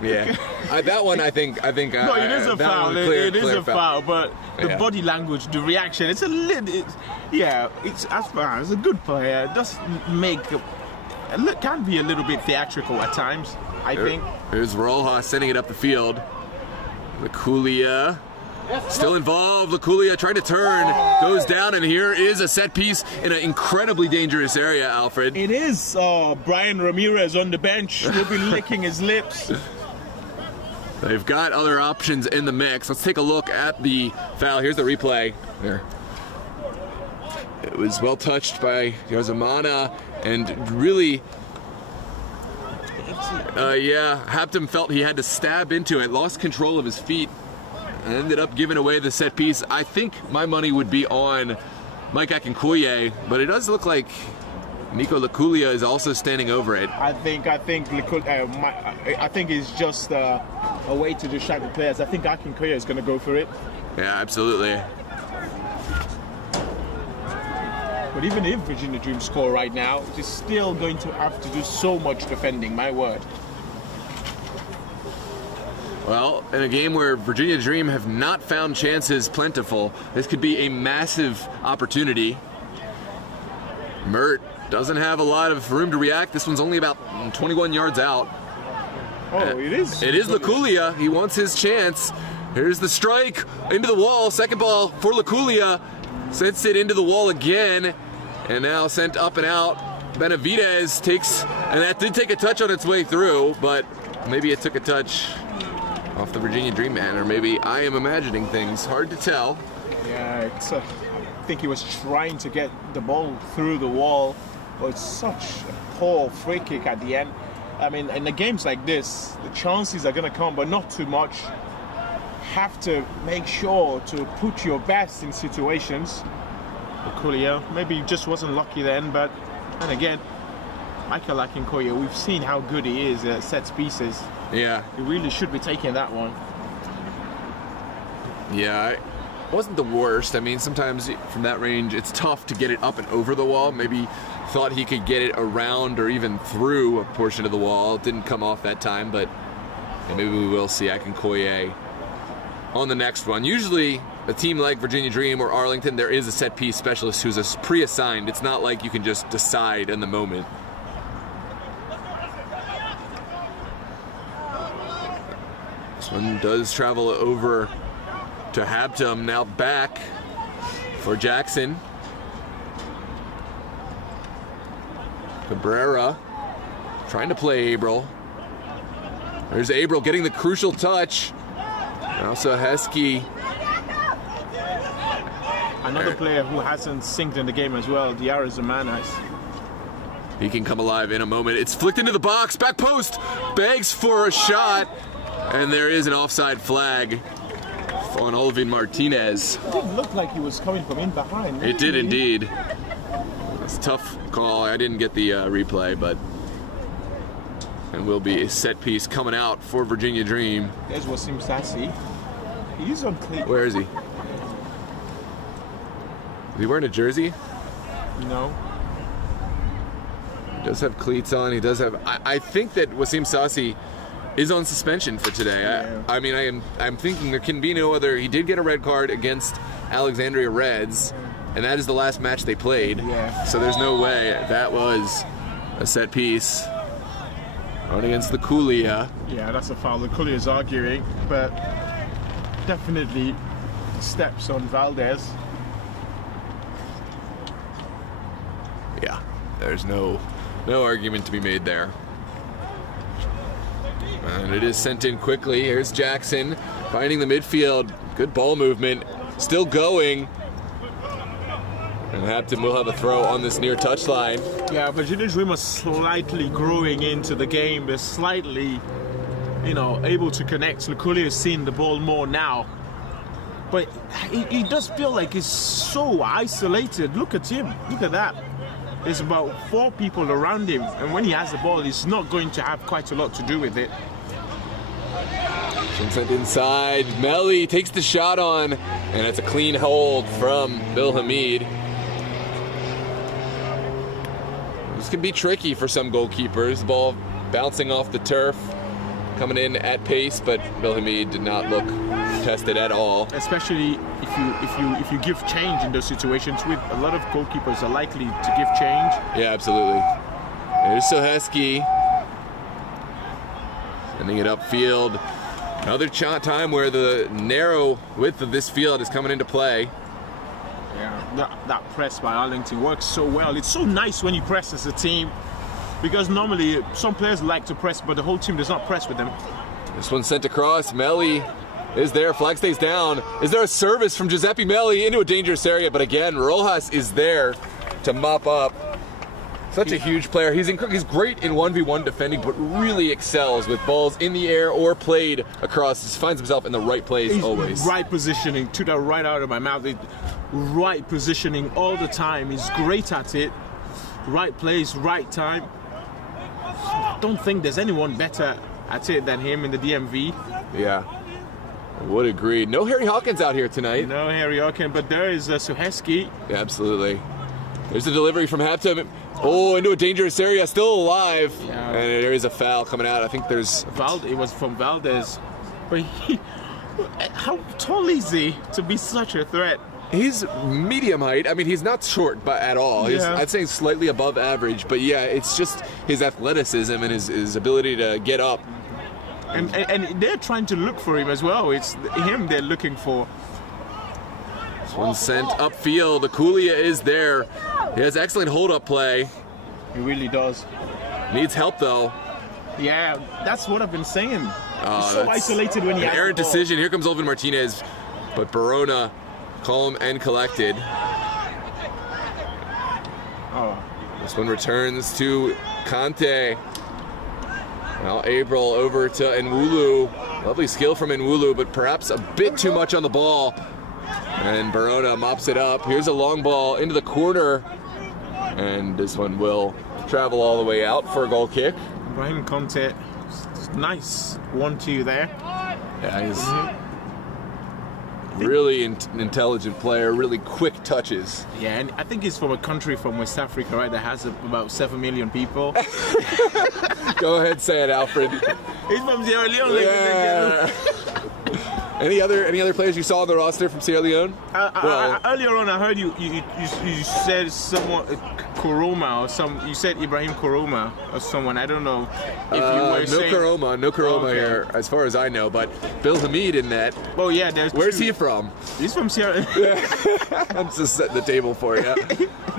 Yeah, that one I think. No, it is a foul. It is a foul, but the body language, the reaction, it's a little. It's Esfaha is a good player. It does make. It can be a little bit theatrical at times, I think. Here's Rojas sending it up the field. Laculia still involved. Laculia trying to turn, goes down, and here is a set piece in an incredibly dangerous area, Alfred. It is Brian Ramirez on the bench. He'll be licking his lips. They've got other options in the mix. Let's take a look at the foul. Here's the replay. There. It was well touched by Yarzamana, and really, Haptem felt he had to stab into it, lost control of his feet, and ended up giving away the set piece. I think my money would be on Mike Akinkoye, but it does look like Nico Laculia is also standing over it. I think it's just a way to distract the players. I think Akinkoye is going to go for it. Yeah, absolutely. But even if Virginia Dream score right now, it's still going to have to do so much defending, my word. Well, in a game where Virginia Dream have not found chances plentiful, this could be a massive opportunity. Mert doesn't have a lot of room to react. This one's only about 21 yards out. Oh, it is. It is Laculia. He wants his chance. Here's the strike into the wall. Second ball for Laculia. Sends it into the wall again. And now sent up and out. Benavidez takes, and that did take a touch on its way through, but maybe it took a touch off the Virginia Dream man, or maybe I am imagining things. Hard to tell. Yeah, I think he was trying to get the ball through the wall, but it's such a poor free kick at the end. I mean, in the games like this, the chances are going to come, but not too much. Have to make sure to put your best in situations. Laculia, maybe he just wasn't lucky then, but and again, Michael Akinkoye, we've seen how good he is at set pieces. Yeah. He really should be taking that one. Yeah, it wasn't the worst. I mean, sometimes from that range, it's tough to get it up and over the wall. Maybe thought he could get it around or even through a portion of the wall. It didn't come off that time, but maybe we will see Akinkoye on the next one. Usually, a team like Virginia Dream or Arlington, there is a set piece specialist who's pre-assigned. It's not like you can just decide in the moment. This one does travel over to Haptem, now back for Jackson. Cabrera trying to play Abril. There's Abril getting the crucial touch. Also Heskey. Another player who hasn't synced in the game as well, Diarra Zamanas. He can come alive in a moment. It's flicked into the box, back post, begs for a shot, and there is an offside flag on Olivin Martinez. It did look like he was coming from in behind. It did indeed. It's a tough call. I didn't get the replay, but and will be a set piece coming out for Virginia Dream. There's Wasim Sassi. He's on cleat. Where is he? Is he wearing a jersey? No. He does have cleats on. He does have. I think that Wasim Sassi is on suspension for today. Yeah. I mean, I'm thinking there can be no other. He did get a red card against Alexandria Reds, and that is the last match they played. Yeah. So there's no way that was a set piece. Going against the Laculia. Yeah, that's a foul. Laculia is arguing, but definitely steps on Valdez. Yeah, there's no argument to be made there. And it is sent in quickly. Here's Jackson finding the midfield. Good ball movement. Still going. And Haptem will have a throw on this near touchline. Yeah, Virginia Dream are slightly growing into the game. They're slightly, able to connect. Laculia is seeing the ball more now. But he does feel like he's so isolated. Look at him. Look at that. There's about 4 people around him. And when he has the ball, he's not going to have quite a lot to do with it. Sent inside. Melly takes the shot on, and it's a clean hold from Bill Hamid. This can be tricky for some goalkeepers. The ball bouncing off the turf, coming in at pace, but Bill Hamid did not look tested at all. Especially if you give change in those situations. With a lot of goalkeepers are likely to give change. Yeah, absolutely. There's Soheski sending it upfield. Another time where the narrow width of this field is coming into play. Yeah, that press by Arlington works so well. It's so nice when you press as a team, because normally some players like to press, but the whole team does not press with them. This one's sent across. Melli is there. Flag stays down. Is there a service from Giuseppe Melli into a dangerous area? But again, Rojas is there to mop up. Such a huge player. He's great in 1v1 defending, but really excels with balls in the air or played across. He finds himself in the right place always. Right positioning, took that right out of my mouth. Right positioning all the time. He's great at it. Right place, right time. I don't think there's anyone better at it than him in the DMV. Yeah, I would agree. No Harry Hawkins out here tonight. No Harry Hawkins, but there is Soheski. Yeah, absolutely. There's the delivery from Hampton. Oh, into a dangerous area, still alive. Yeah. And there is a foul coming out. I think there's... It was from Valdez. But how tall is he to be such a threat? He's medium height. I mean, he's not short at all. Yeah. I'd say slightly above average. But yeah, it's just his athleticism and his ability to get up. And they're trying to look for him as well. It's him they're looking for. One sent upfield. Aculia is there. He has excellent hold-up play. He really does. Needs help though. Yeah, that's what I've been saying. He's so isolated when he has an errant the ball. decision. Here comes Olvin Martinez, but Barona calm and collected. Oh. This one returns to Conte. Now Abril over to Nwulu. Lovely skill from Nwulu, but perhaps a bit too much on the ball. And Barona mops it up. Here's a long ball into the corner. And this one will travel all the way out for a goal kick. Ibrahim Conte, nice 1-2 there. Yeah, he's really intelligent player, really quick touches. Yeah, and I think he's from a country from West Africa, right, that has about 7 million people. Go ahead, say it, Alfred. He's from Sierra Leone. Yeah. Any other players you saw on the roster from Sierra Leone? Earlier on, I heard you said someone Koroma or some. You said Ibrahim Koroma or someone. I don't know if you were saying. No Koroma here, as far as I know. But Bill Hamid in that. Oh yeah, there's. Where's he from? He's from Sierra. I'm just setting the table for you.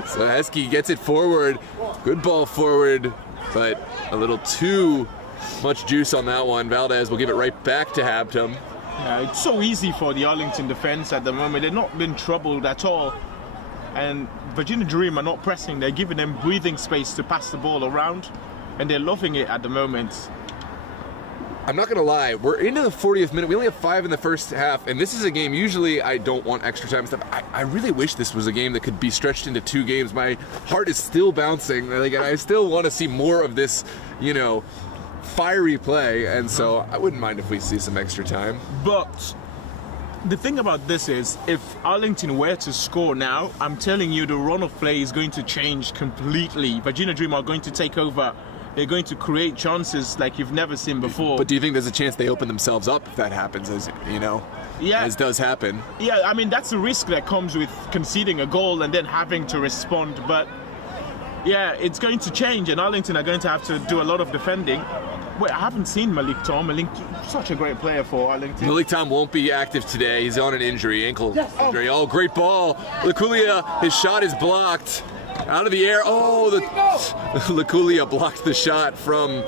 So Heskey gets it forward. Good ball forward, but a little too much juice on that one. Valdez will give it right back to Hampton. Yeah, it's so easy for the Arlington defense at the moment. They've not been troubled at all. And Virginia Dream are not pressing. They're giving them breathing space to pass the ball around. And they're loving it at the moment. I'm not going to lie. We're into the 40th minute. We only have 5 in the first half. And this is a game, usually I don't want extra time and stuff. I really wish this was a game that could be stretched into 2 games. My heart is still bouncing. Like, I still want to see more of this, fiery play, and so I wouldn't mind if we see some extra time. But the thing about this is, if Arlington were to score now, I'm telling you, the run of play is going to change completely. Virginia Dream are going to take over. They're going to create chances like you've never seen before. But do you think there's a chance they open themselves up if that happens, as does happen? Yeah, I mean, that's a risk that comes with conceding a goal and then having to respond. But yeah, it's going to change, and Arlington are going to have to do a lot of defending. Wait, I haven't seen Malik Tom. Malik, such a great player for Arlington. Malik Tom won't be active today. He's on an ankle injury. Oh, great ball. Laculia, his shot is blocked. Out of the air. Oh, Laculia blocked the shot from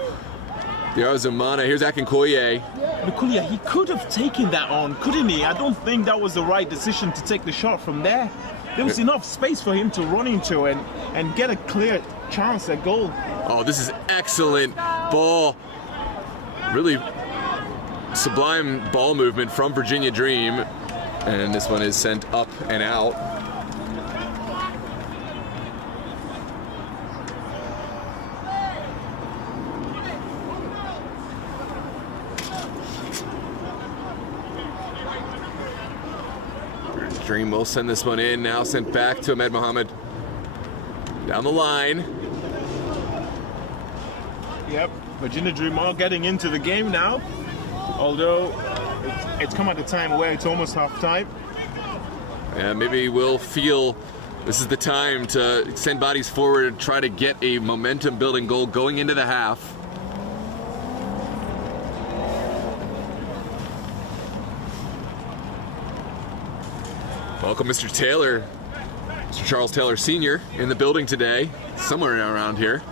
the Azumana. Here's Akinkoye. Laculia, he could have taken that on, couldn't he? I don't think that was the right decision to take the shot from there. There was enough space for him to run into and get a clear chance at goal. Oh, this is excellent ball. Really sublime ball movement from Virginia Dream. And this one is sent up and out. Dream will send this one in, now sent back to Ahmed Mohammed. Down the line. Yep, Virginia Dream are getting into the game now. Although it's come at a time where it's almost half time. Yeah, maybe we'll feel this is the time to send bodies forward and try to get a momentum building goal going into the half. Welcome, Mr. Taylor, Mr. Charles Taylor Sr. in the building today, somewhere around here.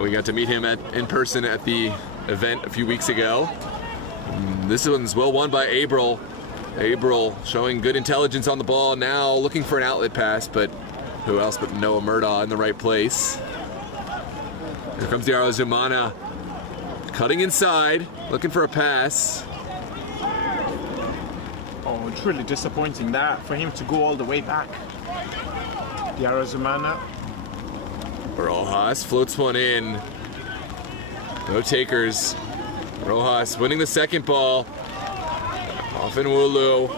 We got to meet him in person at the event a few weeks ago. This one's well won by Abril. Abril showing good intelligence on the ball, now looking for an outlet pass, but who else but Noah Murdaugh in the right place. Here comes Diarra Zumana, cutting inside, looking for a pass. Oh, it's really disappointing that for him to go all the way back. Diarra Zumana. Rojas floats one in. No takers. Rojas winning the second ball. Off in Wulu.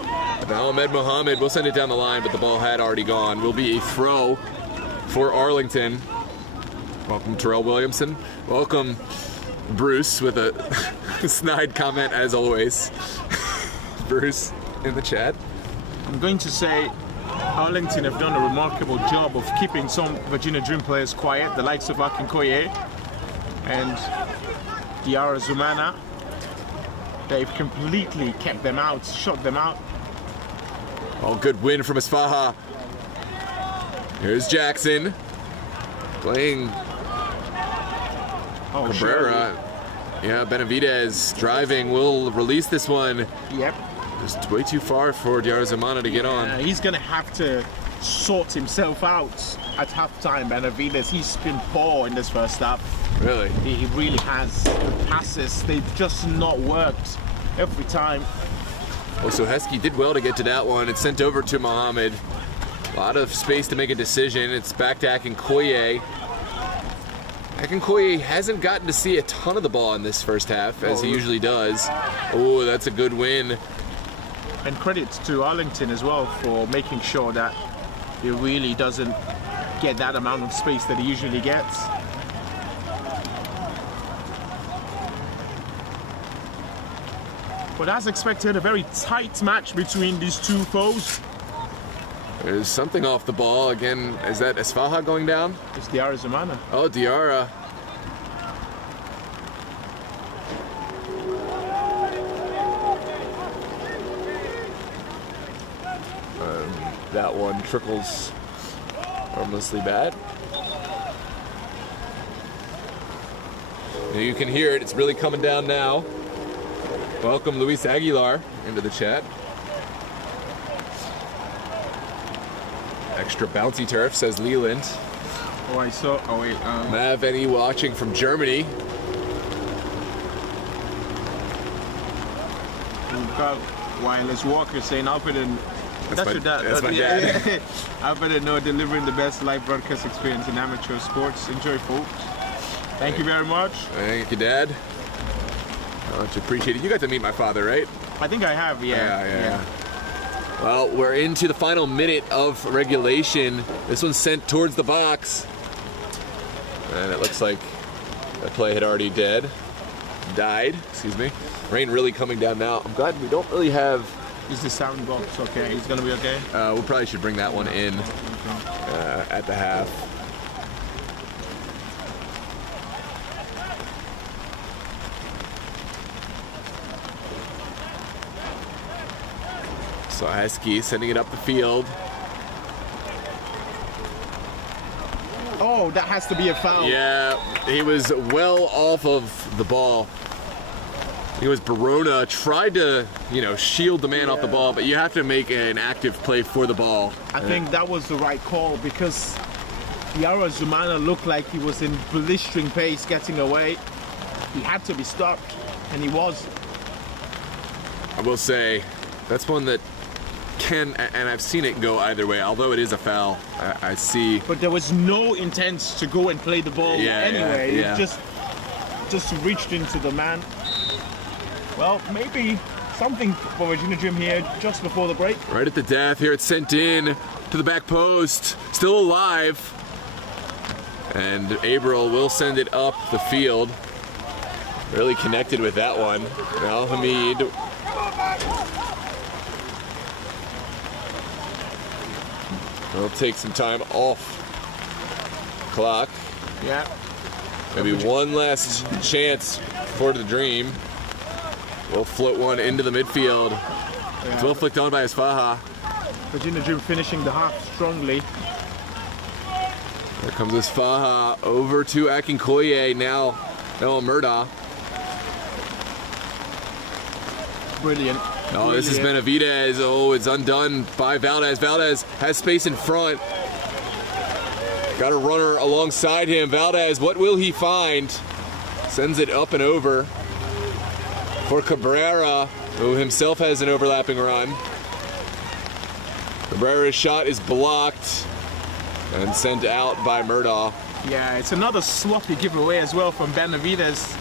Now Ahmed Mohammed will send it down the line, but the ball had already gone. Will be a throw for Arlington. Welcome Terrell Williamson. Welcome Bruce with a snide comment as always. Bruce in the chat. I'm going to say Arlington have done a remarkable job of keeping some Virginia Dream players quiet, the likes of Akinkoye and Diarra Zumana. They've completely kept them out, shut them out. Oh, good win from Isfaha. Here's Jackson playing Cabrera. Yeah, Benavidez driving will release this one. Yep. Just way too far for Diarra Zumana to get on. He's going to have to sort himself out at halftime. Benavidez, he's been poor in this first half. Really? He really has. The passes, they've just not worked every time. Oh, so Heskey did well to get to that one. It's sent over to Mohammed. A lot of space to make a decision. It's back to Akinkoye. Akinkoye hasn't gotten to see a ton of the ball in this first half, as he usually does. Oh, that's a good win. And credit to Arlington as well for making sure that he really doesn't get that amount of space that he usually gets. But as expected, a very tight match between these two foes. There's something off the ball. Again, is that Isfaha going down? It's Diarra Zumana. Oh, Diarra. That one trickles harmlessly bad. You can hear it. It's really coming down now. Welcome Luis Aguilar into the chat. Extra bouncy turf, says Leland. Oh, I saw. Oh, wait. Mav N.E. watching from Germany. We've got Wireless Walker saying, I'll put in. That's my dad. I better know delivering the best live broadcast experience in amateur sports. Enjoy, folks. Thank you very much. Thank you, Dad. Much appreciated. You got to meet my father, right? I think I have, yeah. Well, we're into the final minute of regulation. This one's sent towards the box. And it looks like that play had already died, excuse me. Rain really coming down now. I'm glad we don't really have... Is the sound box okay? It's gonna be okay? We probably should bring that one in at the half. So Heskey sending it up the field. Oh, that has to be a foul. Yeah, he was well off of the ball. It was Barona tried to, shield the man off the ball, but you have to make an active play for the ball. I think that was the right call because Diarra Zumana looked like he was in blistering pace getting away. He had to be stopped, and he was. I will say, that's one that can, and I've seen it go either way, although it is a foul, I see. But there was no intent to go and play the ball anyway. Yeah. It just reached into the man. Well, maybe something for Virginia Dream here just before the break. Right at the death here, it's sent in to the back post, still alive. And Abril will send it up the field. Really connected with that one. Now Hamid. Will take some time off clock. Yeah. Maybe one last chance for the Dream. We'll float one into the midfield. Yeah. It's well flicked on by Isfaha. Virginia Dream finishing the half strongly. There comes Isfaha over to Akinkoye. Now Murda. Brilliant. Oh, this is Benavidez. Oh, it's undone by Valdez. Valdez has space in front. Got a runner alongside him. Valdez, what will he find? Sends it up and over for Cabrera, who himself has an overlapping run. Cabrera's shot is blocked and sent out by Murdaugh. Yeah, it's another sloppy giveaway as well from Benavidez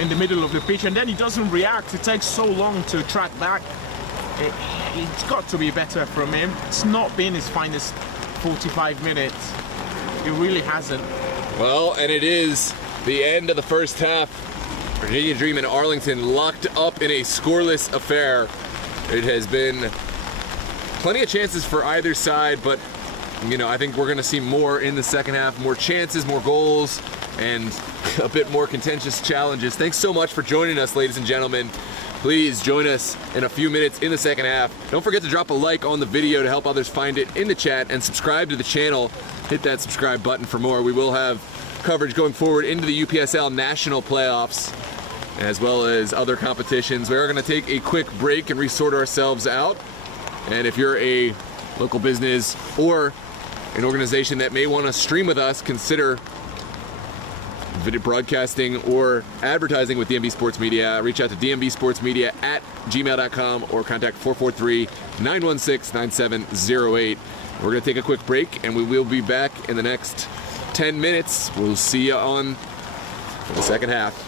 in the middle of the pitch, and then he doesn't react. It takes so long to track back. It's got to be better from him. It's not been his finest 45 minutes. It really hasn't. Well, and it is the end of the first half. Virginia Dream and Arlington locked up in a scoreless affair. It has been plenty of chances for either side, but you know, I think we're going to see more in the second half, more chances, more goals, and a bit more contentious challenges. Thanks so much for joining us, ladies and gentlemen. Please join us in a few minutes in the second half. Don't forget to drop a like on the video to help others find it in the chat, and subscribe to the channel. Hit that subscribe button for more. We will have coverage going forward into the UPSL national playoffs, as well as other competitions. We are going to take a quick break and resort ourselves out. And if you're a local business or an organization that may want to stream with us, consider video broadcasting or advertising with DMV Sports Media. Reach out to dmvsportsmedia@gmail.com or contact 443-916-9708. We're going to take a quick break, and we will be back in the next 10 minutes. We'll see you on the second half.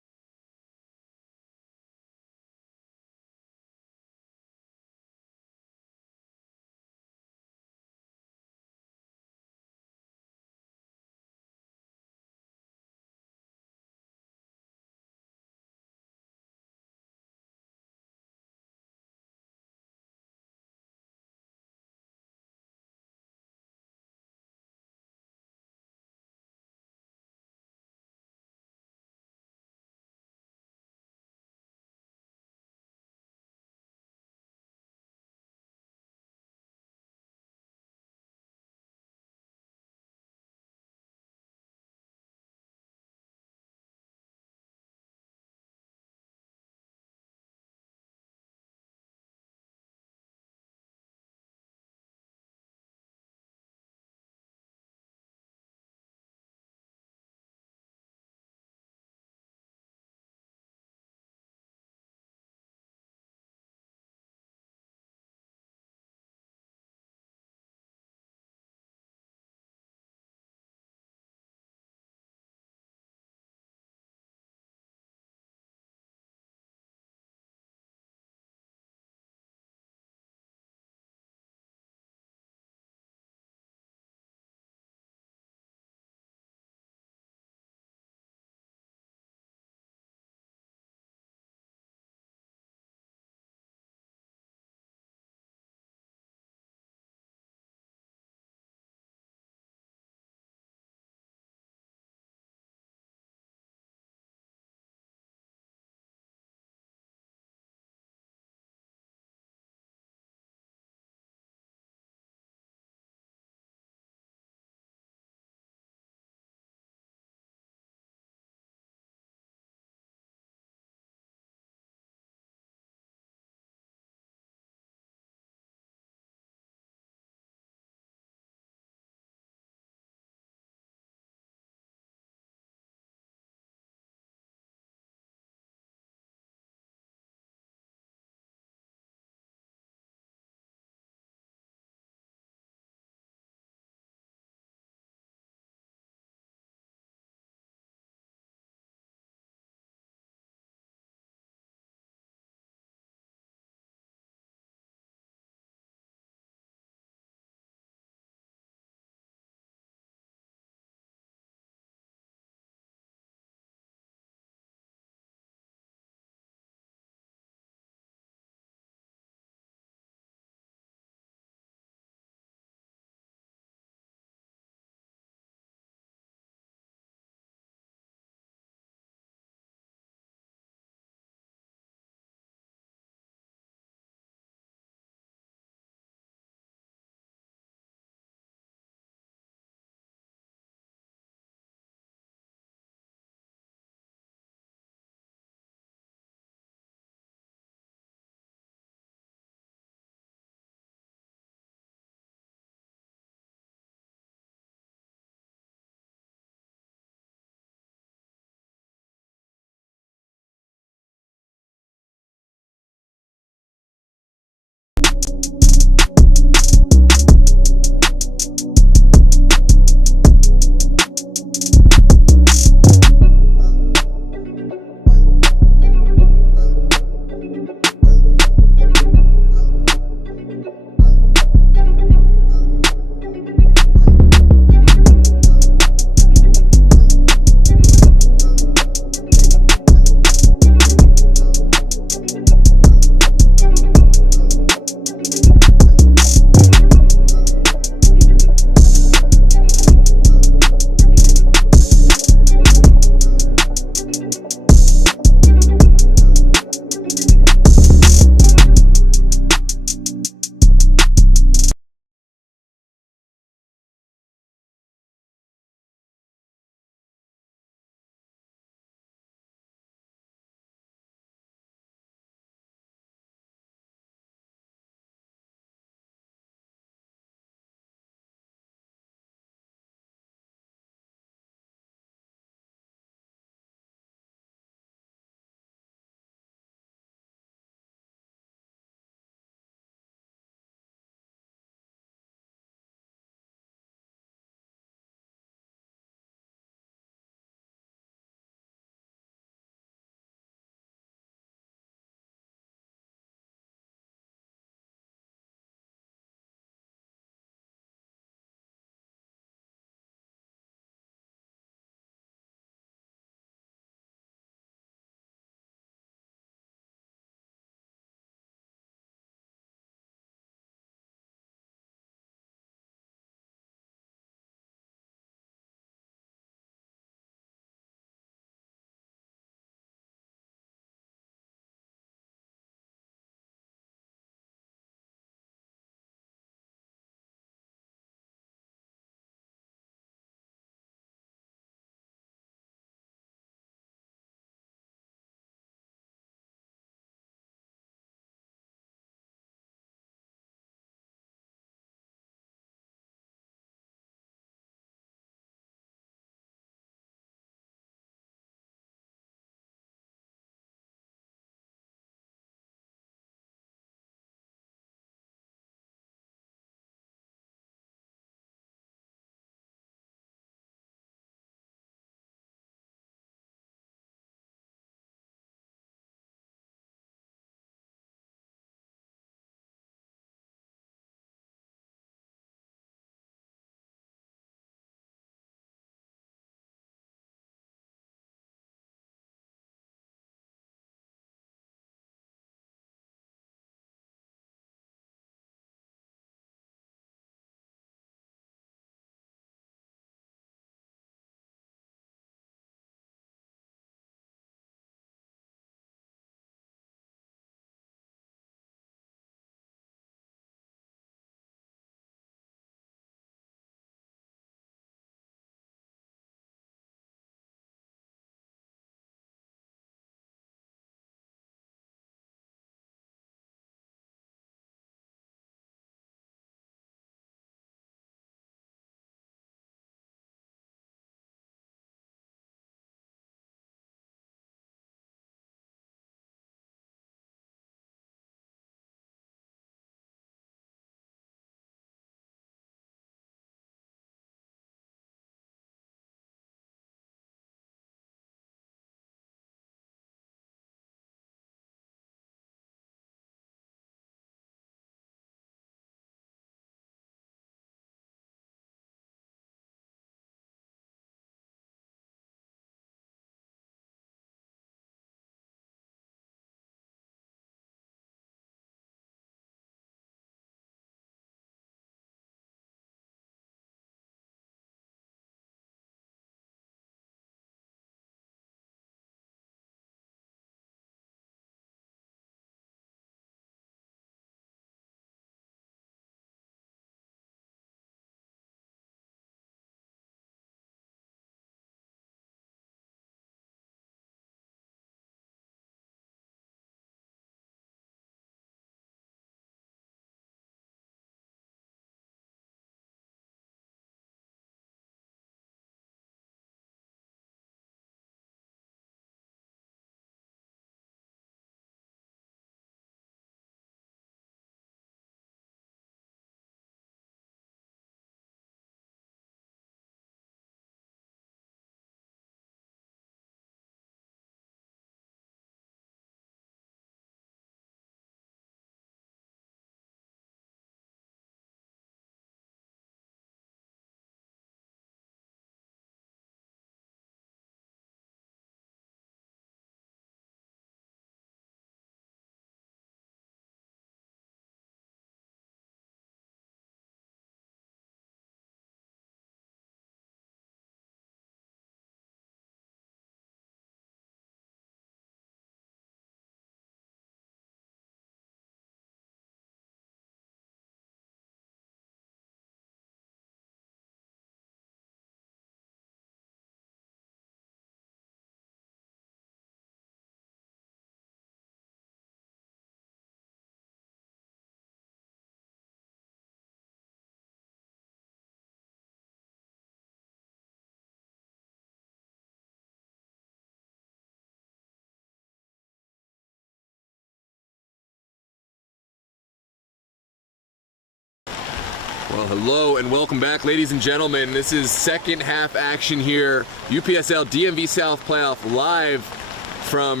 Well, hello and welcome back, ladies and gentlemen. This is second half action here. UPSL DMV South playoff live from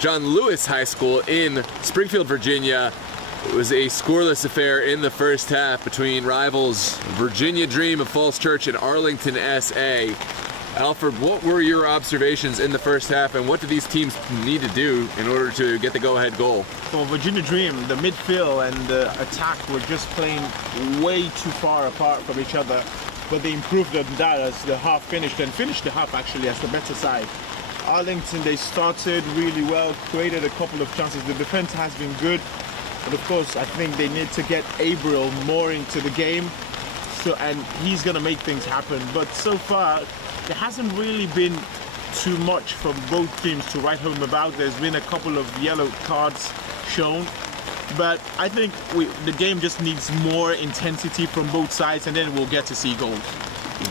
John Lewis High School in Springfield, Virginia. It was a scoreless affair in the first half between rivals Virginia Dream of Falls Church and Arlington SA. Alfred, what were your observations in the first half, and what do these teams need to do in order to get the go-ahead goal? For Virginia Dream, the midfield and the attack were just playing way too far apart from each other, but they improved on that as the half finished, and finished the half actually as the better side. Arlington, they started really well, created a couple of chances. The defense has been good, but of course I think they need to get Abril more into the game, and he's going to make things happen. But so far, there hasn't really been too much from both teams to write home about. There's been a couple of yellow cards shown, but I think the game just needs more intensity from both sides, and then we'll get to see goals.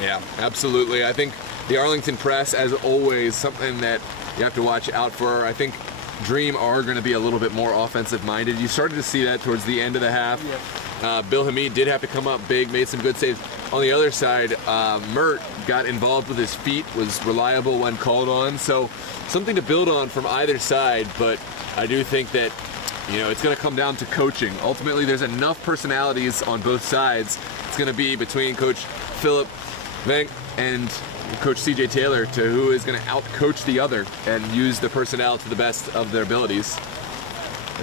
Yeah, absolutely. I think the Arlington press, as always, something that you have to watch out for. I think Dream are going to be a little bit more offensive-minded. You started to see that towards the end of the half. Yeah. Bill Hamid did have to come up big, made some good saves. On the other side, Mert got involved with his feet, was reliable when called on. So something to build on from either side, but I do think that it's going to come down to coaching. Ultimately, there's enough personalities on both sides. It's going to be between Coach Philip Venk and Coach CJ Taylor to who is going to out-coach the other and use the personnel to the best of their abilities.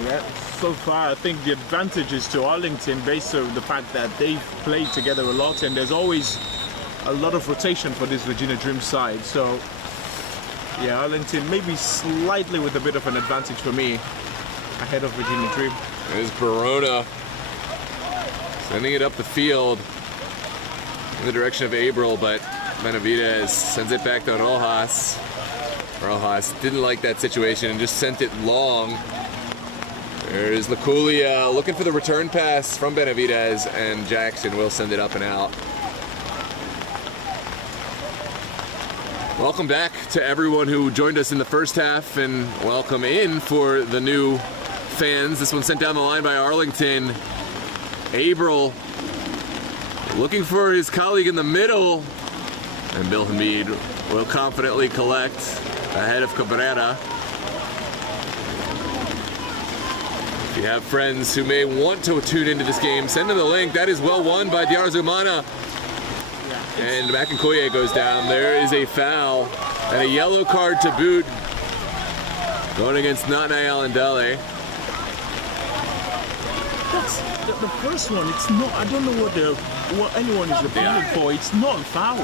Yeah, so far I think the advantage is to Arlington based on the fact that they've played together a lot, and there's always a lot of rotation for this Virginia Dream side. So yeah, Arlington maybe slightly with a bit of an advantage for me ahead of Virginia Dream. There's Barona sending it up the field in the direction of Abril, but Benavidez sends it back to Rojas. Rojas didn't like that situation and just sent it long. There's Laculia looking for the return pass from Benavidez, and Jackson will send it up and out. Welcome back to everyone who joined us in the first half, and welcome in for the new fans. This one sent down the line by Arlington. Abril looking for his colleague in the middle, and Bill Hamid will confidently collect ahead of Cabrera. If you have friends who may want to tune into this game, send them the link. That is well won by Diarzumana. And Makinkoye goes down. There is a foul and a yellow card to boot going against Natnai Alandale. That's the first one. It's not. I don't know what anyone is appealing for. It's not a foul.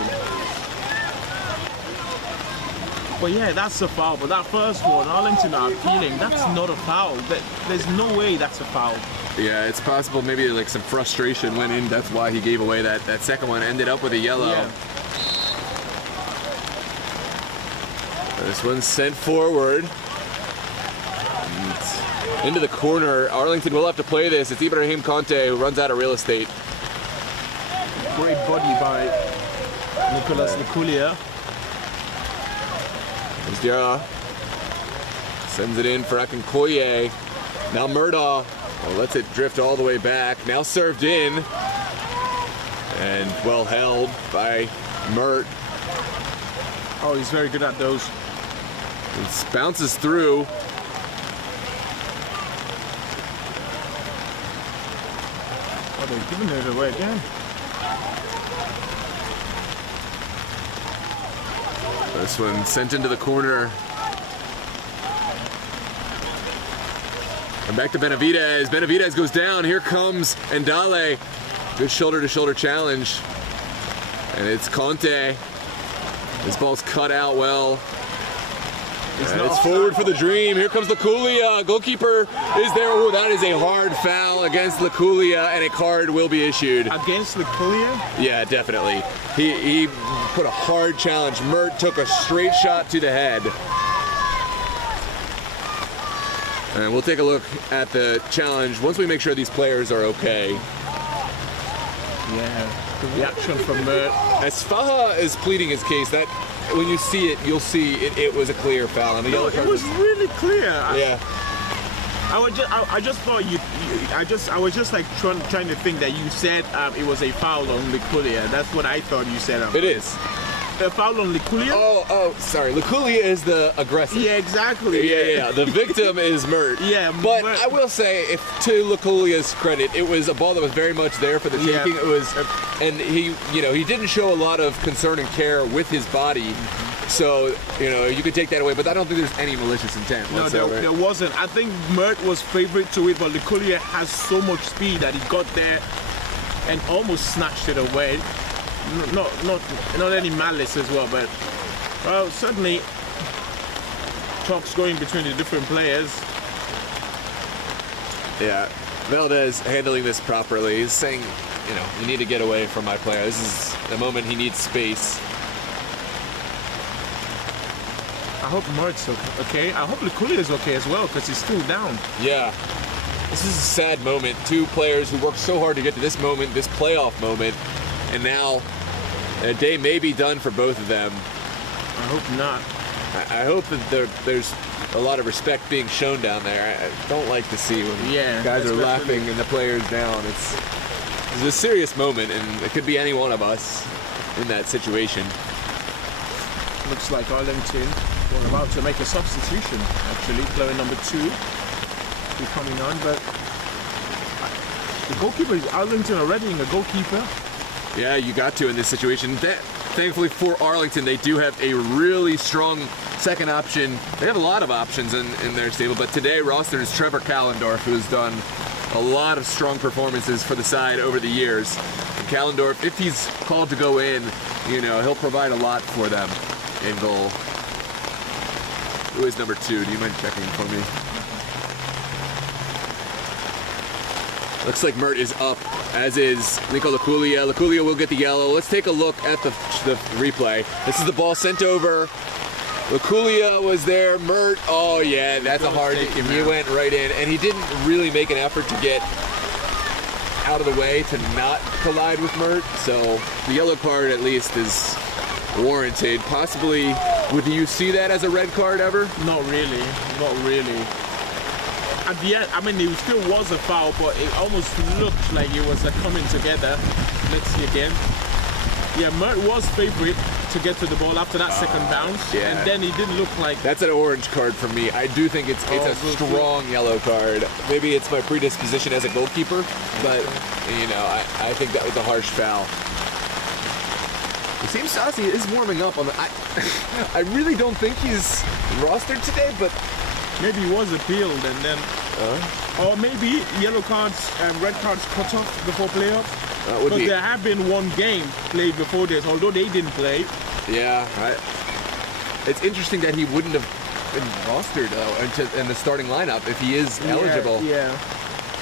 But yeah, that's a foul. But that first one, Arlington are appealing. That's not a foul. There's no way that's a foul. Yeah, it's possible maybe like some frustration went in. That's why he gave away that second one. Ended up with a yellow. Yeah. This one's sent forward. And into the corner. Arlington will have to play this. It's Ibrahim Conte who runs out of real estate. Great body by Nicolas Laculia. Diarra sends it in for Akinkoye. Now Murdaugh lets it drift all the way back. Now served in. And well held by Mert. Oh, he's very good at those. It bounces through. Oh, they're giving it away again. This one sent into the corner. And back to Benavidez. Benavidez goes down. Here comes Ndale. Good shoulder-to-shoulder challenge. And it's Conte. This ball's cut out well. It's forward for the Dream. Here comes Laculia. Goalkeeper is there. Oh, that is a hard foul against Laculia, and a card will be issued. Against Laculia? Yeah, definitely. He put a hard challenge. Mert took a straight shot to the head. And we'll take a look at the challenge once we make sure these players are okay. Yeah, the reaction from Mert. As Faha is pleading his case, that when you see it, you'll see it was a clear foul. And the yellow card was really clear. Yeah. I just thought I was just like trying to think that you said it was a foul on Liculia. That's what I thought you said. It is. A foul on Liculia? Oh, sorry. Liculia is the aggressor. Yeah, exactly. Yeah. The victim is Mert. Yeah, but I will say, if to Liculia's credit, it was a ball that was very much there for the taking. It was, and he didn't show a lot of concern and care with his body. So, you could take that away, but I don't think there's any malicious intent whatsoever. No, there wasn't. I think Mert was favorite to it, but Liculia has so much speed that he got there and almost snatched it away. Not any malice as well, but certainly talks going between the different players. Yeah, Valdez handling this properly. He's saying, you need to get away from my player. This is the moment he needs space. I hope Mert's okay. I hope Liculia is okay as well, because he's still down. Yeah. This is a sad moment. Two players who worked so hard to get to this moment, this playoff moment, and now a day may be done for both of them. I hope not. I hope that there's a lot of respect being shown down there. I don't like to see when guys are laughing and the player's down. It's a serious moment, and it could be any one of us in that situation. Looks like Arlington were about to make a substitution, actually. Player number 2 be coming on, but the goalkeeper is Arlington already in a goalkeeper. Yeah, you got to in this situation. Thankfully for Arlington, they do have a really strong second option. They have a lot of options in their stable, but today rostered is Trevor Callendorf, who's done a lot of strong performances for the side over the years. And Callendorf, if he's called to go in, he'll provide a lot for them in goal. Who is number 2? Do you mind checking for me? Looks like Mert is up, as is Nico Liculia. Liculia will get the yellow. Let's take a look at the replay. This is the ball sent over. Liculia was there. Mert, oh yeah, that's a hard hit. He went right in, and he didn't really make an effort to get out of the way to not collide with Mert. So the yellow card at least is warranted. Possibly, would you see that as a red card ever? Not really. At the end, it still was a foul, but it almost looked like it was coming together. Let's see again. Yeah, Mert was favorite to get to the ball after that second bounce, and then it didn't look like... That's an orange card for me. I do think it's a strong yellow card. Maybe it's my predisposition as a goalkeeper, but, I think that was a harsh foul. It seems Sassi is warming up on the... I really don't think he's rostered today, but... Maybe he was appealed and then... Or maybe yellow cards and red cards cut off before playoffs. Because there have been one game played before this, although they didn't play. Yeah, it's interesting that he wouldn't have been rostered, though, in the starting lineup if he is eligible. Yeah,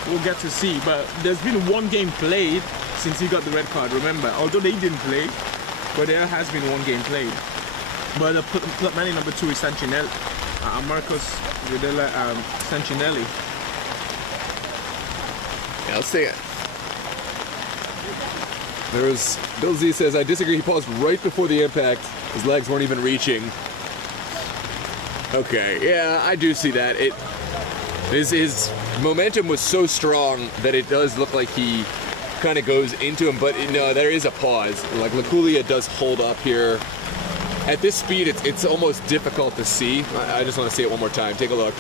we'll get to see. But there's been one game played since he got the red card, remember. Although they didn't play, but there has been one game played. But the man number 2 is Sancinelli. Marcos Videla Sancinelli. Yeah, let's see it. Bill Z says, I disagree. He paused right before the impact. His legs weren't even reaching. Okay, yeah, I do see that. His momentum was so strong that it does look like he kind of goes into him, but no, there is a pause. Like Liculia does hold up here. At this speed, it's almost difficult to see. I just want to see it one more time. Take a look.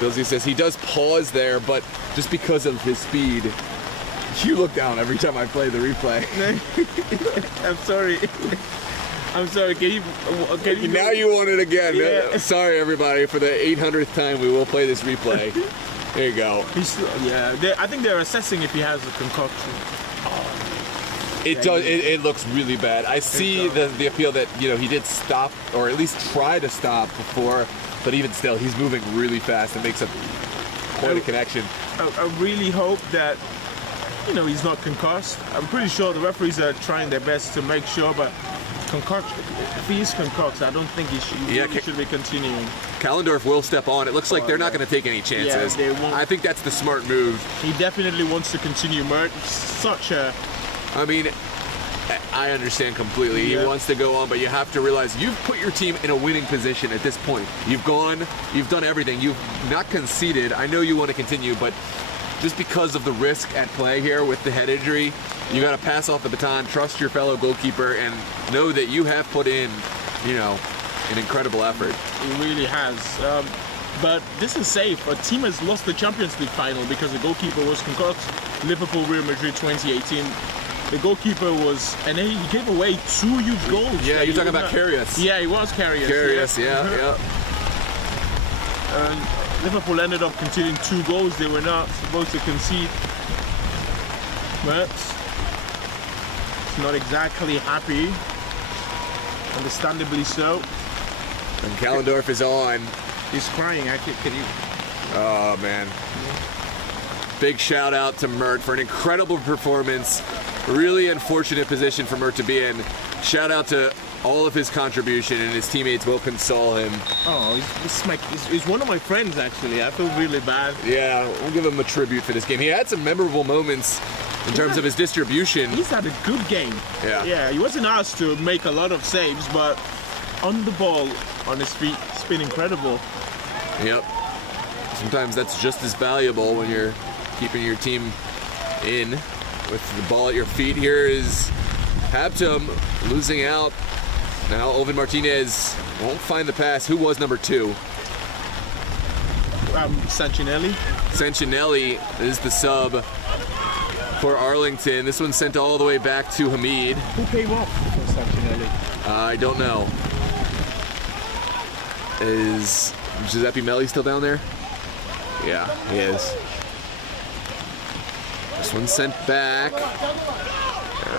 Bill Z says he does pause there, but just because of his speed, you look down every time I play the replay. I'm sorry. Can you now you want it again. Yeah. Sorry, everybody. For the 800th time, we will play this replay. There you go. I think they're assessing if he has a concoction. It looks really bad. I see the appeal that he did stop, or at least try to stop before, but even still, he's moving really fast and makes quite a connection. I really hope that he's not concussed. I'm pretty sure the referees are trying their best to make sure, but if he's concussed, I don't think he should be continuing. Callendorf will step on. It looks like they're not going to take any chances. Yeah, they won't. I think that's the smart move. He definitely wants to continue. Mert, I understand completely. Yeah. He wants to go on, but you have to realize you've put your team in a winning position at this point. You've done everything. You've not conceded. I know you want to continue, but just because of the risk at play here with the head injury, you got to pass off the baton, trust your fellow goalkeeper, and know that you have put in, an incredible effort. It really has. But this is safe. A team has lost the Champions League final because the goalkeeper was concussed. Liverpool, Real Madrid 2018. The goalkeeper was, and then he gave away 2 huge goals. Yeah, you're talking about Karius. Yeah, he was Karius. Karius, yeah. Liverpool ended up conceding 2 goals they were not supposed to concede. But it's not exactly happy. Understandably so. And Kallendorf is on. He's crying. Can you? Oh, man. Big shout out to Mert for an incredible performance. Really unfortunate position for Mert to be in. Shout out to all of his contribution, and his teammates will console him. Oh, he's one of my friends, actually. I feel really bad. Yeah, we'll give him a tribute for this game. He had some memorable moments in terms of his distribution. He's had a good game. Yeah. Yeah, he wasn't asked to make a lot of saves, but on the ball, on his feet, it's been incredible. Yep. Sometimes that's just as valuable when you're keeping your team in with the ball at your feet. Here is Habtum losing out. Now Oven Martinez won't find the pass. Who was number 2? Sancinelli. Sancinelli is the sub for Arlington. This one's sent all the way back to Hamid. Who came off for Sancinelli? I don't know. Is Giuseppe Melli still down there? Yeah, he is. This one's sent back.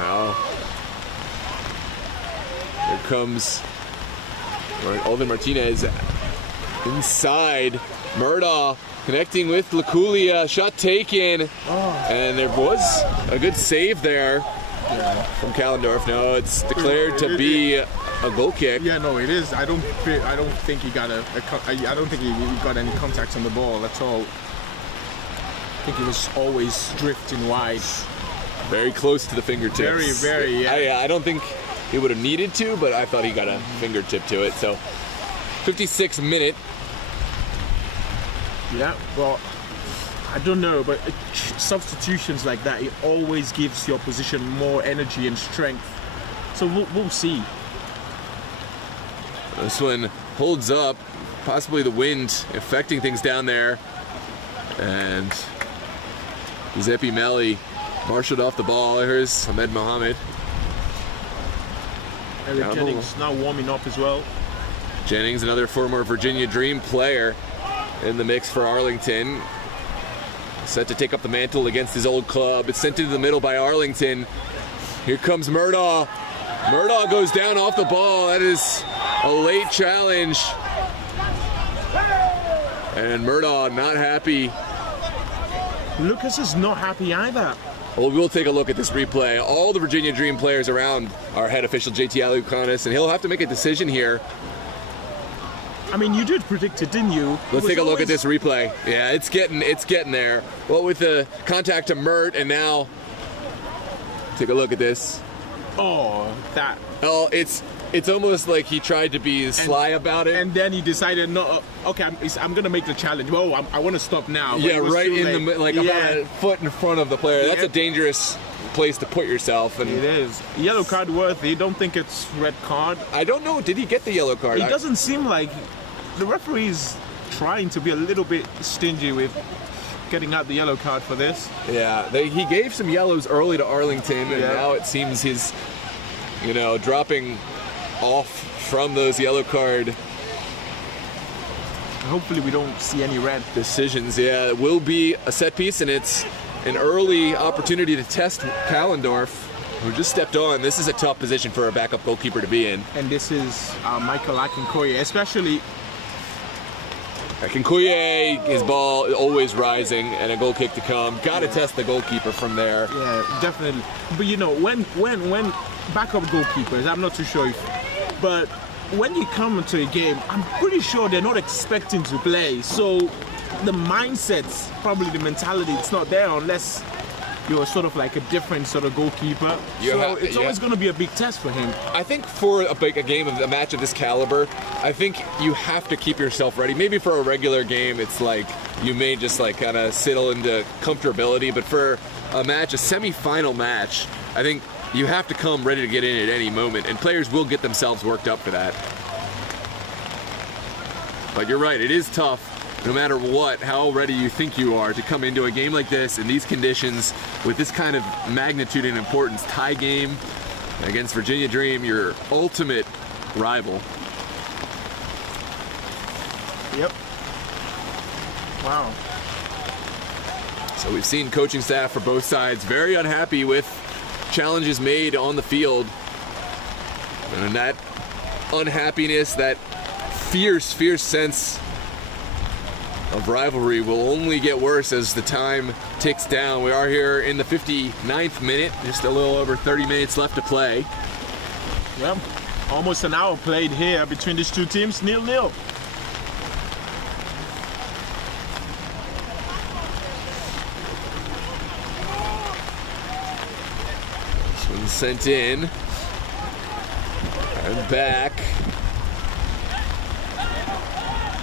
Oh. Here comes Alvin Martinez inside. Murdaugh connecting with Laculia. Shot taken. And there was a good save there from Kallendorf. No, it's declared to be a goal kick. Yeah, no, it is. I don't think he got I don't think he got any contact on the ball at all. I think he was always drifting wide. Very close to the fingertips. Very, yeah. I don't think he would have needed to, but I thought he got a fingertip to it. So, 56th minute. Yeah, well, I don't know, but substitutions like that, it always gives the opposition more energy and strength. So we'll see. This one holds up, possibly the wind affecting things down there. And Giuseppe Melli marshaled off the ball. Here's Ahmed Mohamed. Eric Jennings now warming up as well. Jennings, another former Virginia Dream player in the mix for Arlington. Set to take up the mantle against his old club. It's sent into the middle by Arlington. Here comes Murdaugh. Murdaugh goes down off the ball. That is a late challenge. And Murdaugh not happy. Lucas is not happy either. Well, we'll take a look at this replay. All the Virginia Dream players around our head official, JT Alukanis, and he'll have to make a decision here. I mean, you did predict it, didn't you? Let's take a look at this replay. Yeah, it's getting there. Well, with the contact to Mert, and now take a look at this. Oh, that. Oh, it's almost like he tried to be sly about it. And then he decided, no, okay, I'm going to make the challenge. Whoa, I want to stop now. Yeah, right in the, like about a foot in front of the player. That's a dangerous place to put yourself. And it is. Yellow card worthy. Don't think it's red card. I don't know. Did he get the yellow card? It doesn't seem like the referee's trying to be a little bit stingy with getting out the yellow card for this. Yeah, he gave some yellows early to Arlington, and now it seems he's, dropping off from those yellow card. Hopefully we don't see any red decisions. Yeah, it will be a set piece, and it's an early opportunity to test Kallendorf, who just stepped on. This is a tough position for a backup goalkeeper to be in. And this is Michael Akinkoye, especially. Akinkoye, his ball always rising, and a goal kick to come. Got to test the goalkeeper from there. Yeah, definitely. But when backup goalkeepers, I'm not too sure but when you come into a game, I'm pretty sure they're not expecting to play. So the mindset's probably the mentality, it's not there unless you're sort of like a different sort of goalkeeper. It's always going to be a big test for him. I think for a match of this caliber, I think you have to keep yourself ready. Maybe for a regular game, it's like you may just like kind of settle into comfortability, but for a match, a semi-final match, I think you have to come ready to get in at any moment, and players will get themselves worked up for that. But you're right, it is tough, no matter what, how ready you think you are to come into a game like this in these conditions with this kind of magnitude and importance. Tie game against Virginia Dream, your ultimate rival. Yep. Wow. So we've seen coaching staff for both sides very unhappy with challenges made on the field. And that unhappiness, that fierce sense of rivalry will only get worse as the time ticks down. We are here in the 59th minute, just a little over 30 minutes left to play. Yep. Almost an hour played here between these two teams, 0-0. Sent in and back.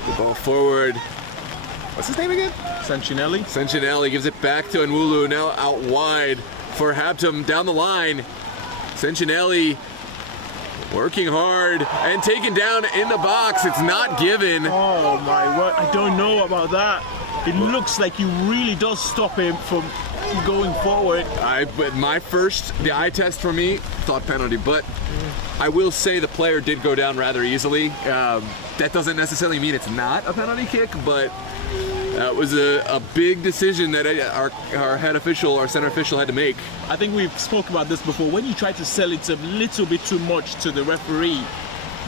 The ball forward. What's his name again? Sancinelli. Sancinelli gives it back to Nwulu, now out wide for Hampton down the line. Sancinelli working hard and taken down in the box. It's not given. Oh my word, I don't know about that. It looks like he really does stop him from going forward. The eye test for me thought penalty, but I will say the player did go down rather easily. That doesn't necessarily mean it's not a penalty kick, but that was a big decision that our head official, our center official, had to make. I think we've spoke about this before. When you try to sell it a little bit too much to the referee,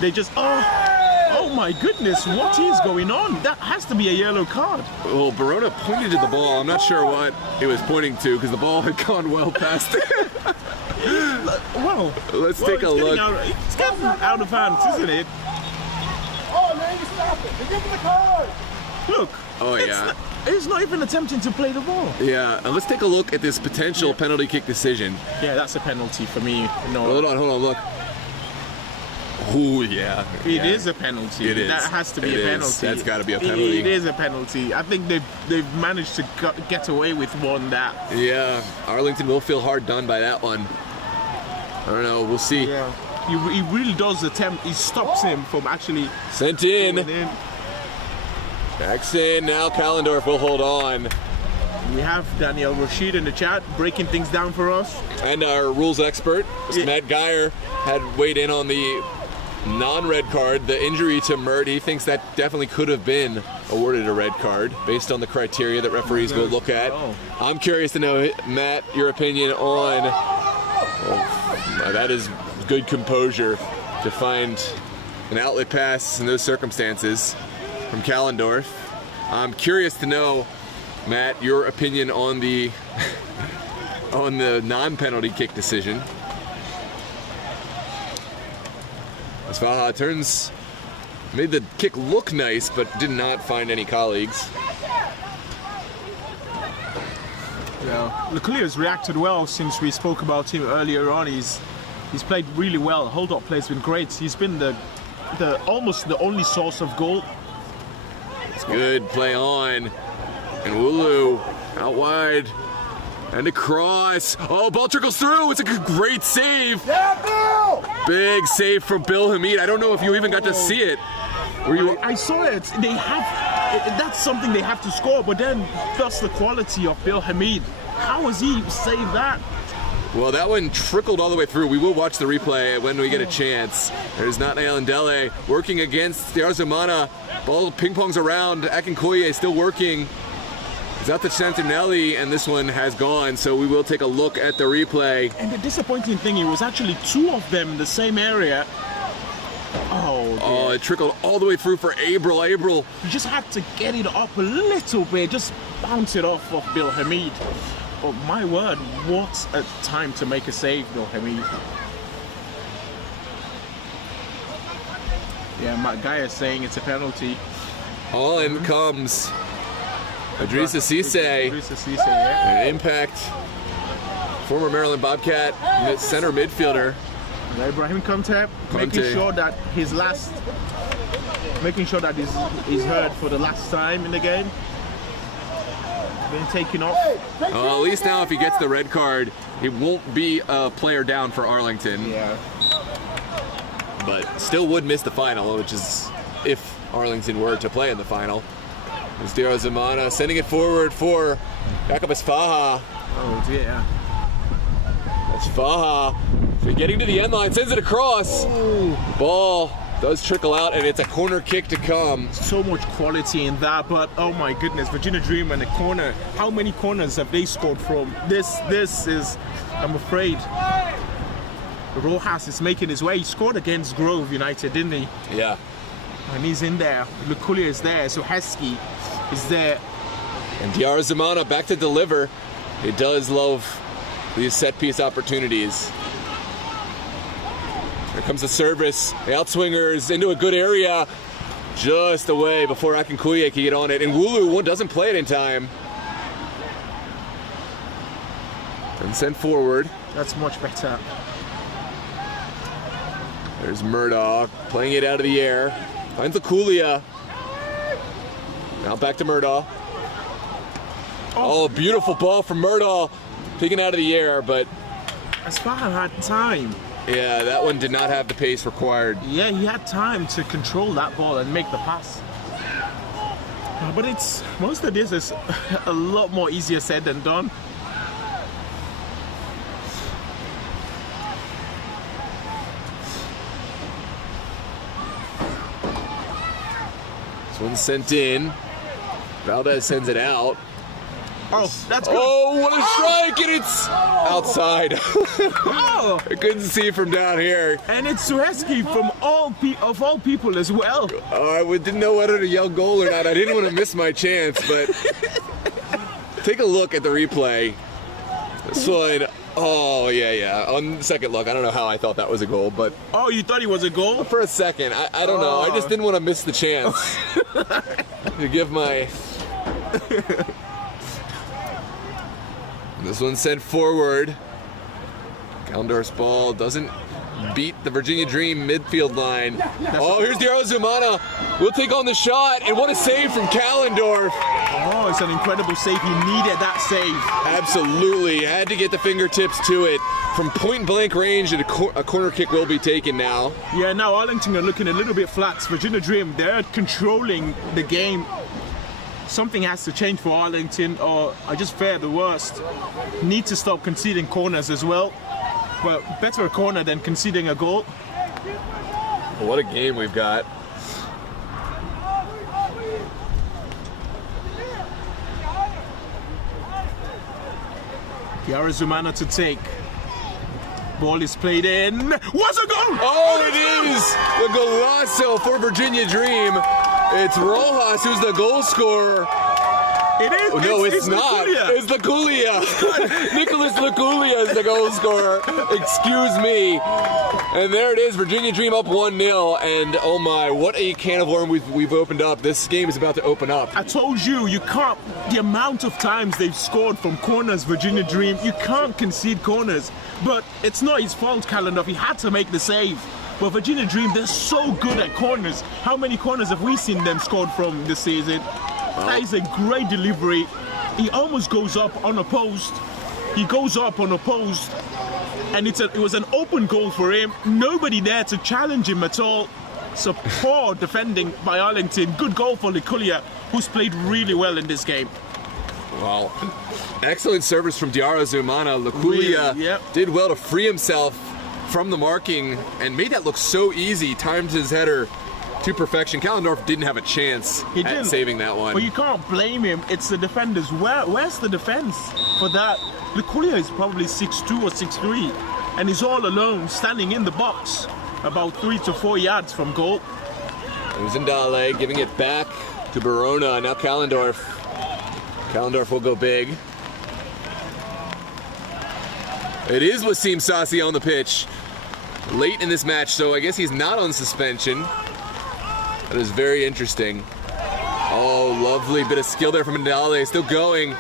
they just, oh my goodness, what is going on? That has to be a yellow card. Well, Barona pointed to the ball. I'm not sure what he was pointing to because the ball had gone well past it. Well, let's take a look. It's getting out of hand, isn't it? Oh, man, you stop it. They're giving the card. Look. Oh, yeah. He's not even attempting to play the ball. Yeah, and let's take a look at this potential penalty kick decision. Yeah, that's a penalty for me. No. Hold on, look. Oh, yeah. It is a penalty. It is. That has to be a penalty. That's got to be a penalty. It is a penalty. I think they've managed to get away with one that. Yeah, Arlington will feel hard done by that one. I don't know. We'll see. Yeah. He really does attempt. He stops him from actually. Sent in. Backs in. Now Callendorf will hold on. We have Daniel Rashid in the chat breaking things down for us. And our rules expert, Matt Geyer, had weighed in on the non-red card, the injury to Mert. He thinks that definitely could have been awarded a red card based on the criteria that referees will look at. I'm curious to know, Matt, your opinion on that is good composure to find an outlet pass in those circumstances from Callendorf. I'm curious to know, Matt, your opinion on the on the non-penalty kick decision. Svaha made the kick look nice, but did not find any colleagues. Yeah, Leclerc's reacted well since we spoke about him earlier on. He's played really well. Hold-up play's been great. He's been the almost the only source of goal. It's good play on, and Wulu out wide. And a cross. Oh, ball trickles through. It's a great save. Yeah, Bill! Big save from Bill Hamid. I don't know if you even got to see it. I saw it. That's something they have to score. But then, that's the quality of Bill Hamid. How has he saved that? Well, that one trickled all the way through. We will watch the replay when we get a chance. There's Nathaniel Ndele working against Yarzumana. Ball ping-pongs around. Akinkoye still working. It's out to Santinelli, and this one has gone, so we will take a look at the replay. And the disappointing thing, it was actually two of them in the same area. Oh, it trickled all the way through for Abril. You just had to get it up a little bit, just bounce it off of Bill Hamid. Oh, my word, what a time to make a save, Bill Hamid. Yeah, my guy is saying it's a penalty. All in comes Idrissa Cisse. Yeah. An impact Former Maryland Bobcat center midfielder. Ibrahim Conte making sure that he's heard for the last time in the game. Been taken off. Well, at least now if he gets the red card, he won't be a player down for Arlington. Yeah. But still would miss the final, which is if Arlington were to play in the final. There's Dira Zamana sending it forward for back up as Faha. Oh dear. That's Faha. So getting to the end line, sends it across. Ooh. Ball does trickle out, and it's a corner kick to come. So much quality in that, but oh my goodness, Virginia Dream and a corner. How many corners have they scored from? This is, I'm afraid, Rojas is making his way. He scored against Grove United, didn't he? Yeah. And he's in there. Lukulia is there, so Heskey is there. And Diarra Zamana back to deliver. He does love these set piece opportunities. Here comes the service. The outswingers into a good area. Just away before Akinkuye can get on it. And Wulu doesn't play it in time. And sent forward. That's much better. There's Murdoch playing it out of the air. Finds Lukulia. Now back to Murdoch. Oh, beautiful ball from Murdoch. Taken out of the air, but Asfahan had time. yeah, that one did not have the pace required. Yeah, he had time to control that ball and make the pass. But it's most of this is a lot more easier said than done. This one's sent in. Valdez sends it out. Oh, that's good. Oh, what a strike! And it's outside. Oh, I couldn't see from down here. and it's Suheski from of all people as well. I didn't know whether to yell goal or not. I didn't want to miss my chance, but take a look at the replay. This one, oh yeah. On second look, I don't know how I thought that was a goal, but Oh, you thought he was a goal? for a second, I don't know. I just didn't want to miss the chance to give my. This one's sent forward. Gallendorf's ball doesn't beat the Virginia Dream midfield line. Oh, here's Diarra Zamana. We'll take on the shot, and what a save from Gallendorf. Oh, it's an incredible save. He needed that save. Absolutely, had to get the fingertips to it. From point blank range, and a corner kick will be taken now. Yeah, now Arlington are looking a little bit flat. Virginia Dream, they're controlling the game. Something has to change for Arlington, or I just fear the worst. Need to stop conceding corners as well. Well, better a corner than conceding a goal. What a game we've got. Diarra Zamana to take. Ball is played in. What's a goal? Oh, it is the golazo for Virginia Dream. It's Rojas who's the goal scorer. It is. Oh, no, it's not. Lukulia. It's Lukulia. Nicholas Lukulia is the goal scorer. Excuse me. And there it is, Virginia Dream up 1-0. And oh my, what a can of worms we've opened up. This game is about to open up. I told you, you can't. The amount of times they've scored from corners, Virginia Dream, you can't concede corners. But it's not his fault, Calendar. He had to make the save. But Virginia Dream, they're so good at corners. How many corners have we seen them scored from this season? That is a great delivery. He almost goes up unopposed. He goes up unopposed. And it was an open goal for him. Nobody there to challenge him at all. So poor defending by Arlington. Good goal for Lukulia, who's played really well in this game. Wow. Excellent service from Diarra Zamana. Lukulia Really, yep. did well to free himself from the marking and made that look so easy. Timed his header to perfection. Gallendorf didn't have a chance at saving that one. Well, you can't blame him. It's the defenders. Where's the defense for that? Lukulia is probably 6'2" or 6'3", and he's all alone, standing in the box, about 3 to 4 yards from goal. It was Ndale giving it back to Barona. Now Gallendorf. Gallendorf will go big. It is Wasim Sassi on the pitch late in this match, so I guess he's not on suspension. That is very interesting. Oh, lovely bit of skill there from Ndale, still going.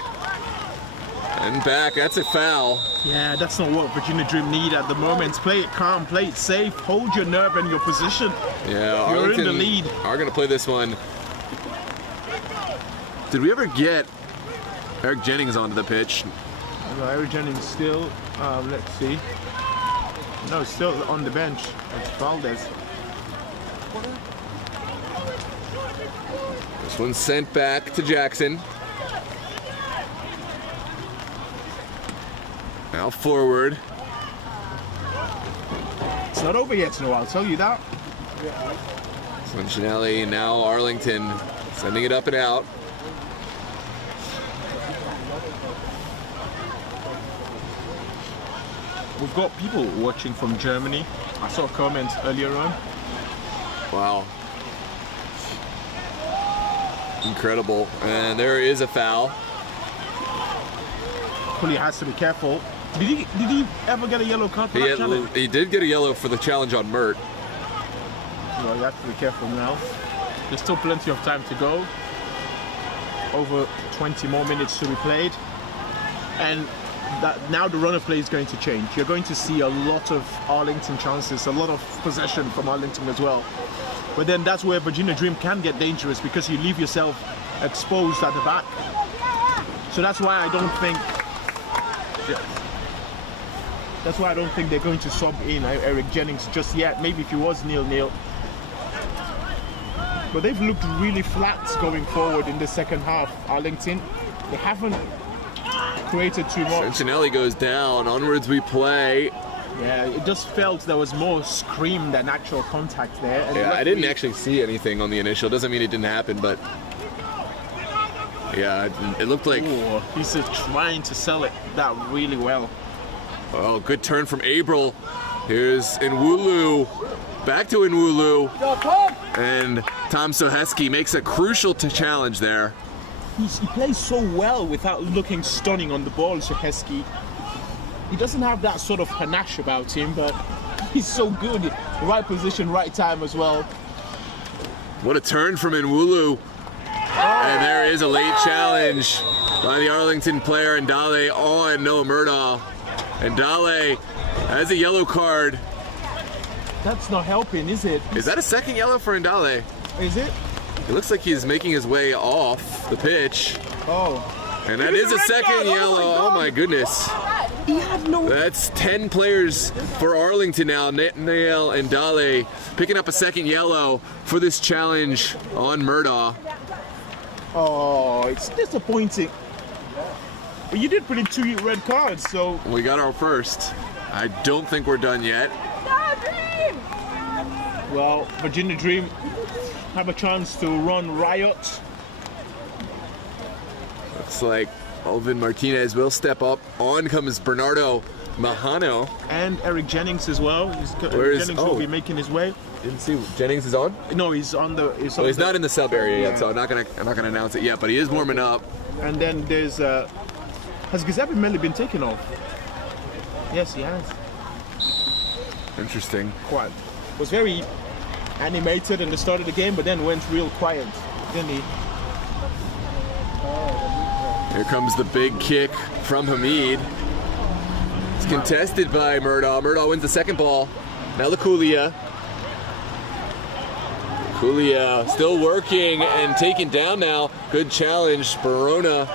And back, that's a foul. Yeah, that's not what Virginia Dream need at the moment. Play it calm, play it safe, hold your nerve and your position. Yeah, You're Arlington in the lead. are going to play this one. Did we ever get Eric Jennings onto the pitch? No, Eric Jennings still, let's see. No, still on the bench. It's Valdez. This one's sent back to Jackson. Now forward. It's not over yet, no, I'll tell you that. Cincinnati, now Arlington, sending it up and out. We've got people watching from Germany. I saw a comment earlier on. Wow. Incredible. And there is a foul. He has to be careful. Did he ever get a yellow card for that challenge? He did get a yellow for the challenge on Mert. Well, you have to be careful now. There's still plenty of time to go. Over 20 more minutes to be played. And now the run of play is going to change. You're going to see a lot of Arlington chances, a lot of possession from Arlington as well. But then that's where Virginia Dream can get dangerous because you leave yourself exposed at the back. So that's why I don't think they're going to sub in Eric Jennings just yet. Maybe if he was 0-0. But they've looked really flat going forward in the second half, Arlington. They haven't created too much. Cincinnati goes down, onwards we play. Yeah, it just felt there was more scream than actual contact there. And Yeah, I didn't actually see anything on the initial. Doesn't mean it didn't happen, but yeah, it looked like... Ooh, he's trying to sell it that really well. Oh, good turn from Abril. Here's Nwulu. Back to Nwulu. And Tom Soheski makes a crucial challenge there. He plays so well without looking stunning on the ball, Soheski. He doesn't have that sort of panache about him, but he's so good. Right position, right time as well. What a turn from Nwulu. And there is a late challenge by the Arlington player, Ndale, on Noah Murdaugh. Ndale has a yellow card. That's not helping, is it? Is that a second yellow for Ndale? Is it? It looks like he's making his way off the pitch. Oh. And that is a second yellow. Oh my goodness. He had no... That's 10 players for Arlington now. Nail and Ndale picking up a second yellow for this challenge on Murdaugh. Oh, it's disappointing. But you did put in 2 red cards, so... We got our first. I don't think we're done yet. Well, Virginia Dream have a chance to run riot. Looks like Alvin Martinez will step up. On comes Bernardo Mahano. And Eric Jennings as well. Where's- Jennings will be making his way. Didn't see Jennings is on. No, he's on the... He's not in the sub area yet, so I'm not gonna announce it yet. But he is warming up. And then there's... has Giuseppe Melli been taken off? Yes, he has. Interesting. Quite. Was very animated in the start of the game, but then went real quiet, didn't he? Here comes the big kick from Hamid. It's contested by Murdaugh. Murdaugh wins the second ball. Now Laculia. Laculia still working and taken down now. Good challenge, Barona.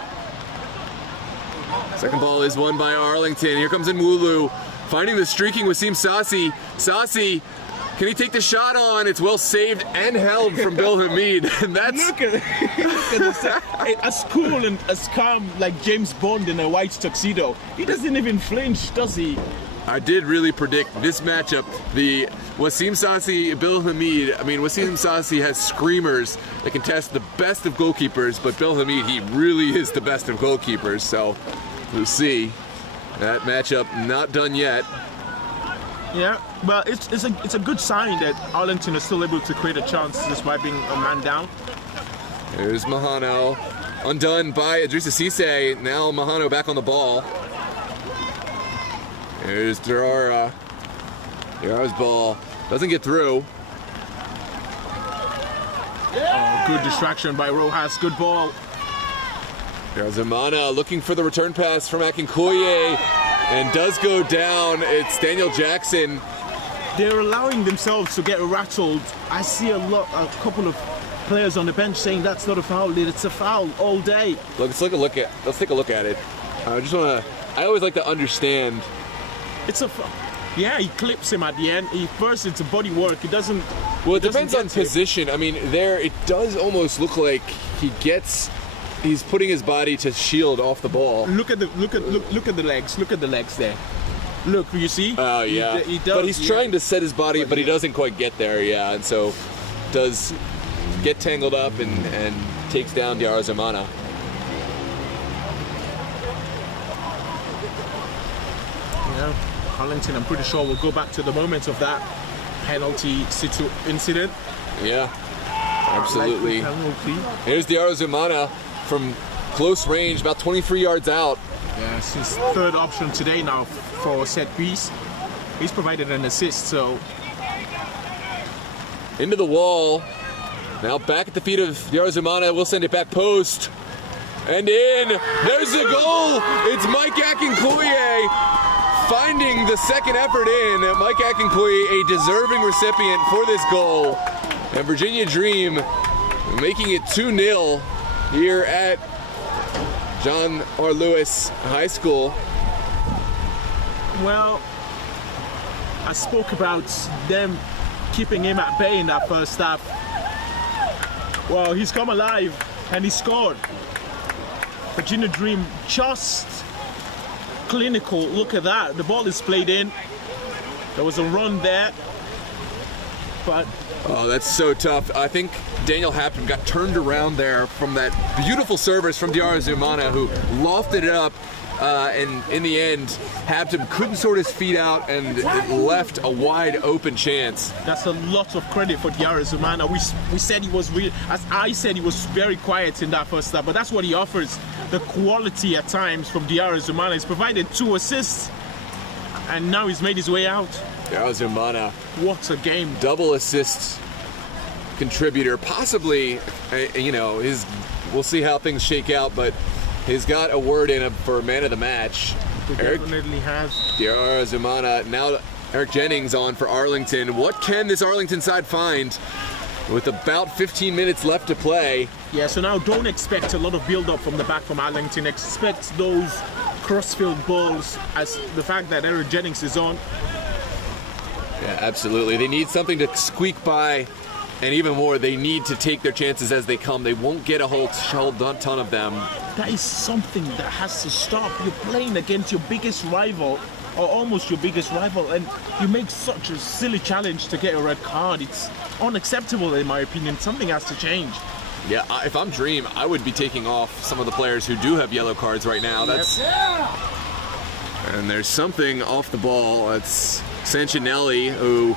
Second ball is won by Arlington. Here comes Nwulu. Finding the streaking Wasim Sassi. Sassi, can he take the shot on? It's well saved and held from Bill Hamid. And that's... Look at this. As cool and as calm like James Bond in a white tuxedo. He doesn't even flinch, does he? I did really predict this matchup. The Wasim Sassi, Bill Hamid. I mean, Wasim Sassi has screamers that can test the best of goalkeepers, but Bill Hamid, he really is the best of goalkeepers. So we'll see. That matchup not done yet. Yeah, but it's a good sign that Arlington is still able to create a chance despite being a man down. There's Mahano. Undone by Idrissa Cisse. Now Mahano back on the ball. There's Durara. Durara's ball. Doesn't get through. Oh, good distraction by Rojas. Good ball. Zamana looking for the return pass from Akinkoye and does go down. It's Daniel Jackson. They're allowing themselves to get rattled. I see a couple of players on the bench saying that's not a foul. It's a foul all day. Look, let's take a look at it. I always like to understand. It's a foul. Yeah, he clips him at the end. First, it's a body work. It doesn't. Well, it depends on position. I mean, it does almost look like he's putting his body to shield off the ball. Look at the legs. Look at the legs there. Look, you see? Oh yeah. He does, but he's trying to set his body, but he doesn't quite get there. Yeah, and so does get tangled up and takes down Diarra Zamana. Yeah, Arlington, I'm pretty sure we'll go back to the moment of that penalty incident. Yeah, absolutely. Penalty. Here's Diarra Zamana from close range, about 23 yards out. Yeah, it's his third option today now for set piece. He's provided an assist, so. Into the wall. Now back at the feet of Diarra Zamana. We'll send it back post. And in. There's the goal. It's Mike Akinkoye finding the second effort in. Mike Akinkoye, a deserving recipient for this goal. And Virginia Dream making it 2-0 here at John R. Lewis High School. Well, I spoke about them keeping him at bay in that first half. Well, he's come alive and he scored. Virginia Dream just clinical. Look at that. The ball is played in. There was a run there, but oh, that's so tough. I think Daniel Hampton got turned around there from that beautiful service from Diarra Zamana, who lofted it up, and in the end, Hampton couldn't sort his feet out, and it left a wide open chance. That's a lot of credit for Diarra Zamana. We said he was real, as I said, he was very quiet in that first half, but that's what he offers. The quality at times from Diarra Zamana. He's provided 2 assists, and now he's made his way out. Diarra Zamana. What a game. Double assist contributor, possibly, we'll see how things shake out, but he's got a word in him for man of the match. He definitely has. Diarra Zamana. Now Eric Jennings on for Arlington. What can this Arlington side find with about 15 minutes left to play? Yeah, so now don't expect a lot of build-up from the back from Arlington. Expect those cross-field balls, as the fact that Eric Jennings is on. Yeah, absolutely. They need something to squeak by, and even more, they need to take their chances as they come. They won't get a whole ton of them. That is something that has to stop. You're playing against your biggest rival, or almost your biggest rival, and you make such a silly challenge to get a red card. It's unacceptable in my opinion. Something has to change. Yeah, if I'm Dream, I would be taking off some of the players who do have yellow cards right now. And there's something off the ball. It's Sanchinelli, who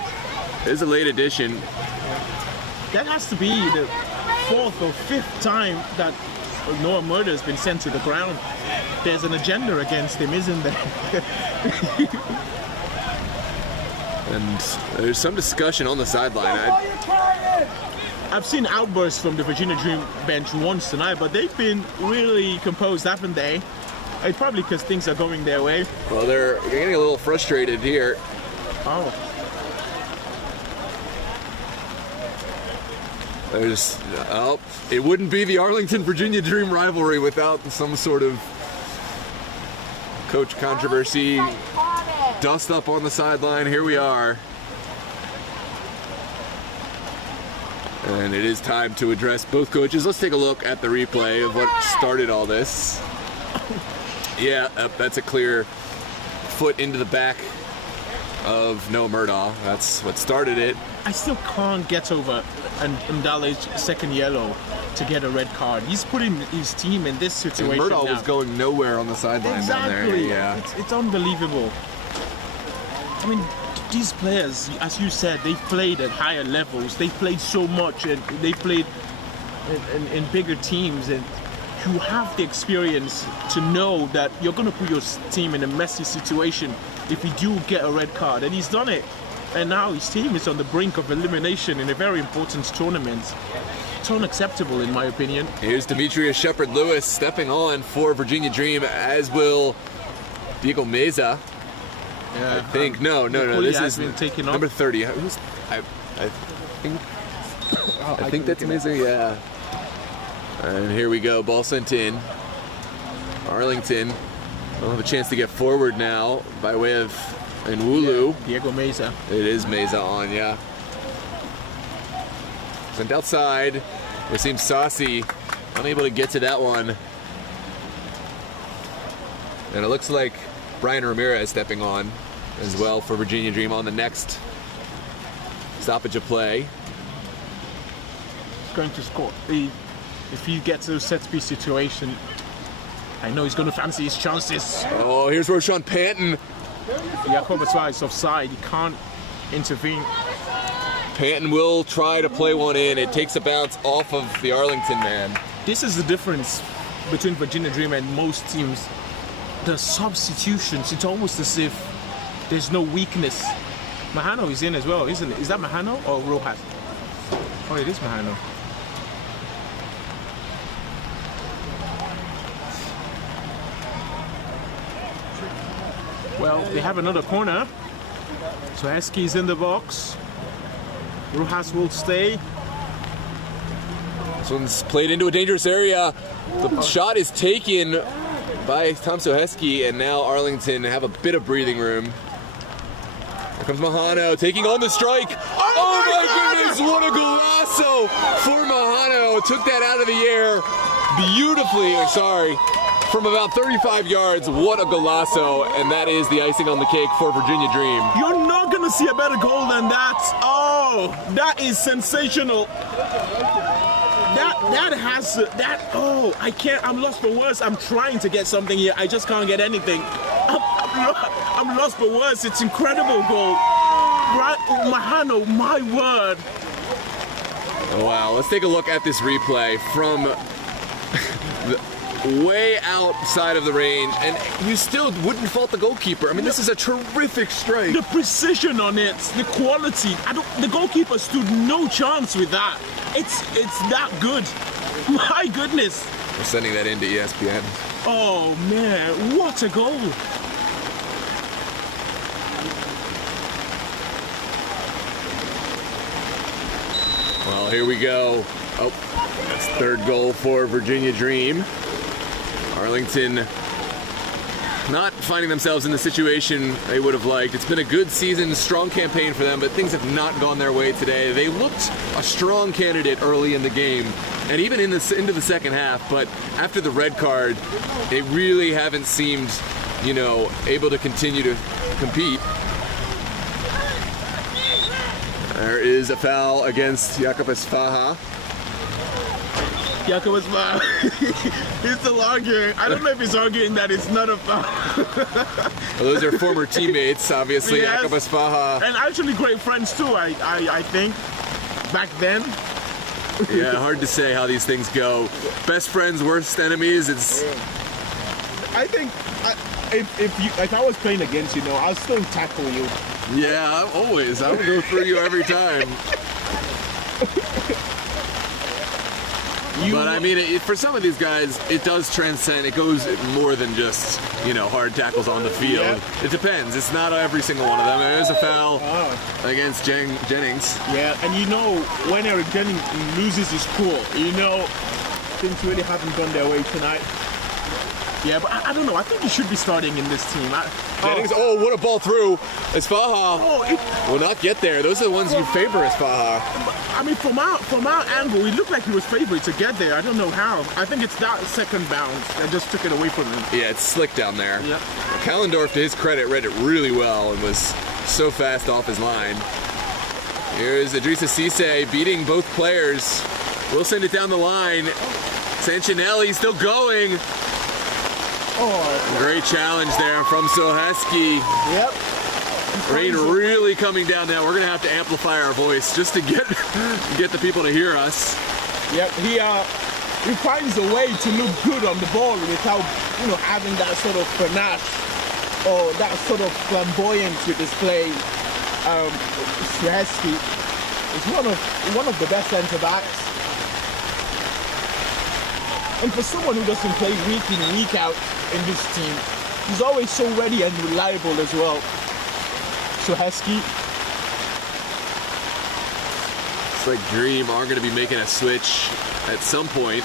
is a late addition. That has to be the 4th or 5th time that Noah Murder has been sent to the ground. There's an agenda against him, isn't there? And there's some discussion on the sideline. I've seen outbursts from the Virginia Dream bench once tonight, but they've been really composed, haven't they? It's probably because things are going their way. Well, they're getting a little frustrated here. Oh. It wouldn't be the Arlington-Virginia Dream rivalry without some sort of coach controversy. Dust up on the sideline. Here we are. And it is time to address both coaches. Let's take a look at the replay of what started all this. Yeah, that's a clear foot into the back of Noah Murdaugh. That's what started it. I still can't get over Ndale's second yellow to get a red card. He's putting his team in this situation. And Murdaugh was going nowhere on the sideline down there. Yeah. It's unbelievable. I mean, these players, as you said, they played at higher levels. They played so much, and they played in bigger teams, and you have the experience to know that you're going to put your team in a messy situation if you do get a red card, and he's done it. and now his team is on the brink of elimination in a very important tournament. It's unacceptable, in my opinion. Here's Demetrius Shepard-Lewis stepping on for Virginia Dream, as will Diego Meza. Yeah, I think no. This has is been taken number off. 30. I think that's Meza. Yeah. And here we go. Ball sent in. Arlington will have a chance to get forward now by way of Nwulu. Yeah, Diego Meza. It is Meza on, yeah. Sent outside. It seems Saucy unable to get to that one. And it looks like Brian Ramirez stepping on as well for Virginia Dream on the next stoppage of play. He's going to score. If he gets a set-piece situation, I know he's going to fancy his chances. Oh, here's Roshan Panton. Jakob is offside. He can't intervene. Panton will try to play one in. It takes a bounce off of the Arlington man. This is the difference between Virginia Dream and most teams. The substitutions, it's almost as if there's no weakness. Mahano is in as well, isn't it? Is that Mahano or Rojas? Oh, it is Mahano. Well, they have another corner. So Heskey's in the box. Rojas will stay. This one's played into a dangerous area. The shot is taken by Tom Soheski, and now Arlington have a bit of breathing room. Here comes Mahano taking on the strike. Oh my goodness, what a golazo for Mahano. Took that out of the air beautifully, from about 35 yards. What a golazo, and that is the icing on the cake for Virginia Dream. You're not going to see a better goal than that. Oh, that is sensational. I can't, I'm lost for words. I'm trying to get something here. I just can't get anything. I'm lost for words. It's incredible goal. Right, Mahano, my word. Oh, wow, let's take a look at this replay from the way outside of the range, and you still wouldn't fault the goalkeeper. I mean, this is a terrific strike. The precision on it, the quality. The goalkeeper stood no chance with that. It's that good. My goodness. We're sending that into ESPN. Oh man, what a goal. Well, here we go. Oh, that's third goal for Virginia Dream. Arlington not finding themselves in the situation they would have liked. It's been a good season, strong campaign for them, but things have not gone their way today. They looked a strong candidate early in the game, and even into the second half, but after the red card, they really haven't seemed, able to continue to compete. There is a foul against Jakob Esfaha. Jakob Esfaha, he's still arguing. I don't know if he's arguing that it's not a foul. Well, those are former teammates, obviously. Yes. Jakob Esfaha. And actually great friends too, I think, back then. Yeah, hard to say how these things go. Best friends, worst enemies. I think if I was playing against you, I'll still tackle you. Yeah, always. I would go through you every time. But I mean, for some of these guys, it does transcend. It goes more than just, hard tackles on the field. Yeah. It depends. It's not every single one of them. There's a foul against Jennings. Yeah, and when Eric Jennings loses his cool, things really haven't gone their way tonight. Yeah, but I don't know. I think he should be starting in this team. Jennings, what a ball through. Esfaha will not get there. Those are the ones you favor, Esfaha. I mean, from our angle, it looked like he was favored to get there. I don't know how. I think it's that second bounce that just took it away from him. Yeah, it's slick down there. Yeah. Kallendorf, to his credit, read it really well and was so fast off his line. Here's Idrissa Cisse beating both players. We'll send it down the line. Sanchinelli still going. Great challenge there from Soheski. Yep. Rain really coming down now. We're going to have to amplify our voice just to get the people to hear us. Yep, he finds a way to look good on the ball without, having that sort of panache or that sort of flamboyance with his play. Suhesky is one of the best centre backs. And for someone who doesn't play week in, week out in this team, he's always so ready and reliable as well. Suhesky. It's like Dream are going to be making a switch at some point.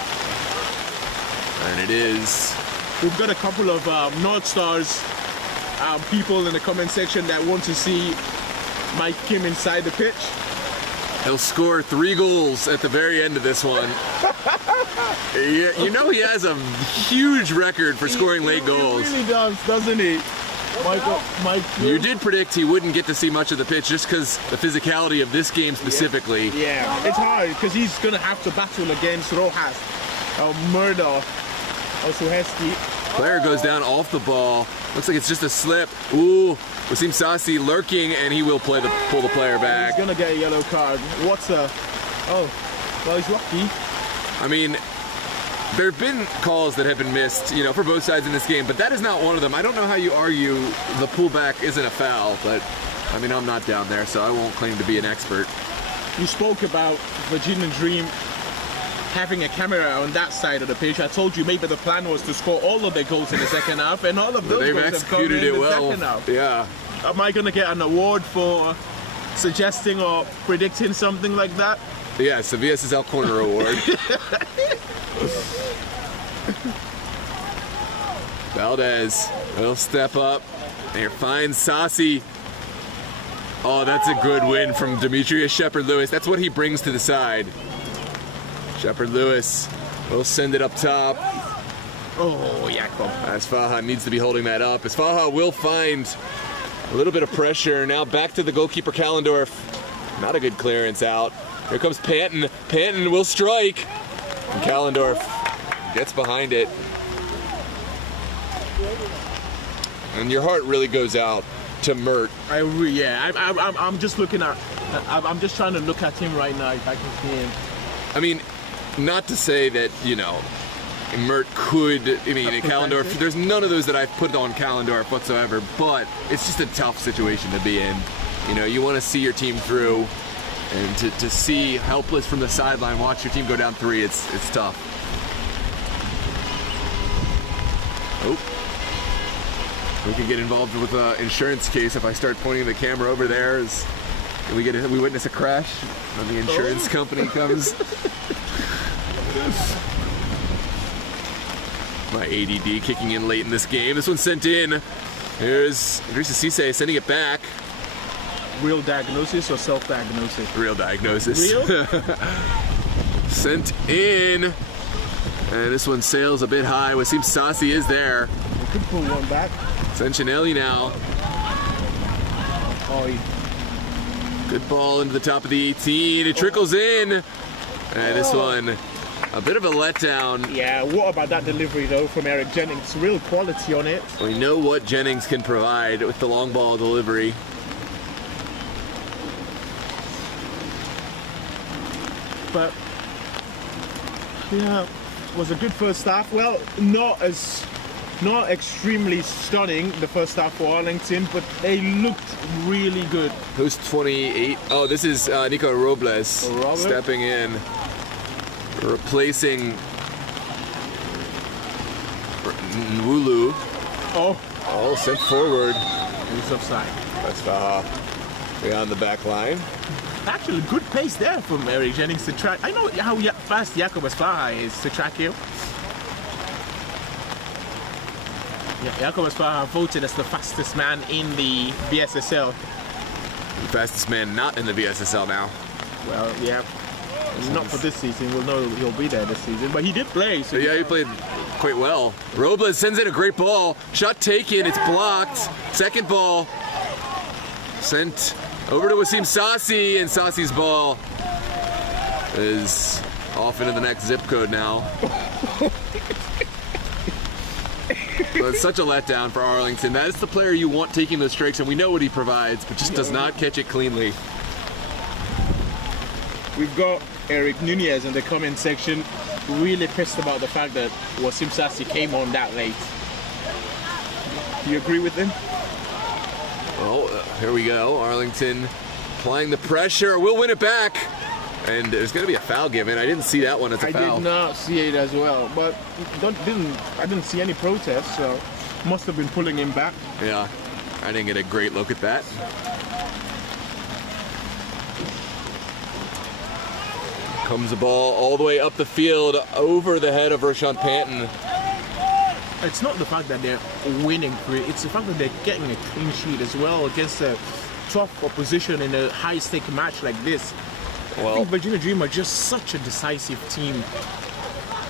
And it is. We've got a couple of North Stars people in the comment section that want to see Mike Kim inside the pitch. He'll score 3 goals at the very end of this one. You know he has a huge record for scoring late goals. He really does, doesn't he? Mike Kim. You did predict he wouldn't get to see much of the pitch just because the physicality of this game specifically. Yeah, it's hard because he's going to have to battle against Rojas, Murdo, Suhesky. Player goes down off the ball. Looks like it's just a slip. Ooh, Wasim Sassi lurking, and he will pull the player back. He's gonna get a yellow card. Oh, well, he's lucky. I mean, there have been calls that have been missed, for both sides in this game, but that is not one of them. I don't know how you argue the pullback isn't a foul, but I mean, I'm not down there, so I won't claim to be an expert. You spoke about Virginia Dream having a camera on that side of the pitch. I told you maybe the plan was to score all of their goals in the second half, and all of those They've goals have come in the second half. Yeah. Am I going to get an award for suggesting or predicting something like that? Yeah, it's the VSSL Corner Award. Valdez will step up. There finds Sassi. Oh, that's a good win from Demetrius Shepard-Lewis. That's what he brings to the side. Shepard-Lewis will send it up top. Oh, Jakob. Asfaha needs to be holding that up. Asfaha will find a little bit of pressure. Now back to the goalkeeper, Kallendorf. Not a good clearance out. Here comes Panton. Panton will strike. And Kallendorf gets behind it. And your heart really goes out to Mert. I'm just looking at. I'm just trying to look at him right now if I can see him. I mean, not to say that, Mert could, Kallendorf, there's none of those that I've put on Kallendorf whatsoever, but it's just a tough situation to be in. You want to see your team through, and to see helpless from the sideline, watch your team go down 3, it's tough. Oh. We could get involved with an insurance case if I start pointing the camera over there. We witness a crash when the insurance company comes. My ADD kicking in late in this game. This one's sent in. Here's Idrissa Cisse sending it back. Real diagnosis or self-diagnosis? Real diagnosis. Real? Sent in. And this one sails a bit high. Wasim Sassi is there. We could pull one back. Sancinelli now. Oh, good ball into the top of the 18. It trickles in. And this one, a bit of a letdown. Yeah, what about that delivery though from Eric Jennings? Real quality on it. We know what Jennings can provide with the long ball delivery. But yeah, it was a good first half. Well, not extremely stunning the first half for Arlington, but they looked really good. Who's 28? Oh, this is Nico Robles stepping in, replacing Nwulu. Oh, sent forward. He's offside. That's beyond the back line. Actually, good pace there from Eric Jennings to track. I know how fast Jakob Asfaha is to track you. Yeah, Jakob Asfaha voted as the fastest man in the VSSL. The fastest man not in the VSSL now. Well, yeah. Not for this season. We'll know he'll be there this season. But he did play. So yeah, he played quite well. Robles sends in a great ball. Shot taken. It's blocked. Second ball. Sent over to Wasim Sassi, and Sassi's ball is off into the next zip code now. Well, it's such a letdown for Arlington. That is the player you want taking those strikes, and we know what he provides, but just does not catch it cleanly. We've got Eric Nunez in the comment section really pissed about the fact that Wasim Sassi came on that late. Do you agree with him? Here we go. Arlington applying the pressure. Will win it back. And there's going to be a foul given. I didn't see that one as a foul. I did not see it as well, but I didn't see any protest, so must have been pulling him back. Yeah, I didn't get a great look at that. Comes the ball all the way up the field over the head of Rashawn Panton. It's not the fact that they're winning, it's the fact that they're getting a clean sheet as well against a tough opposition in a high-stake match like this. I think Virginia Dream are just such a decisive team.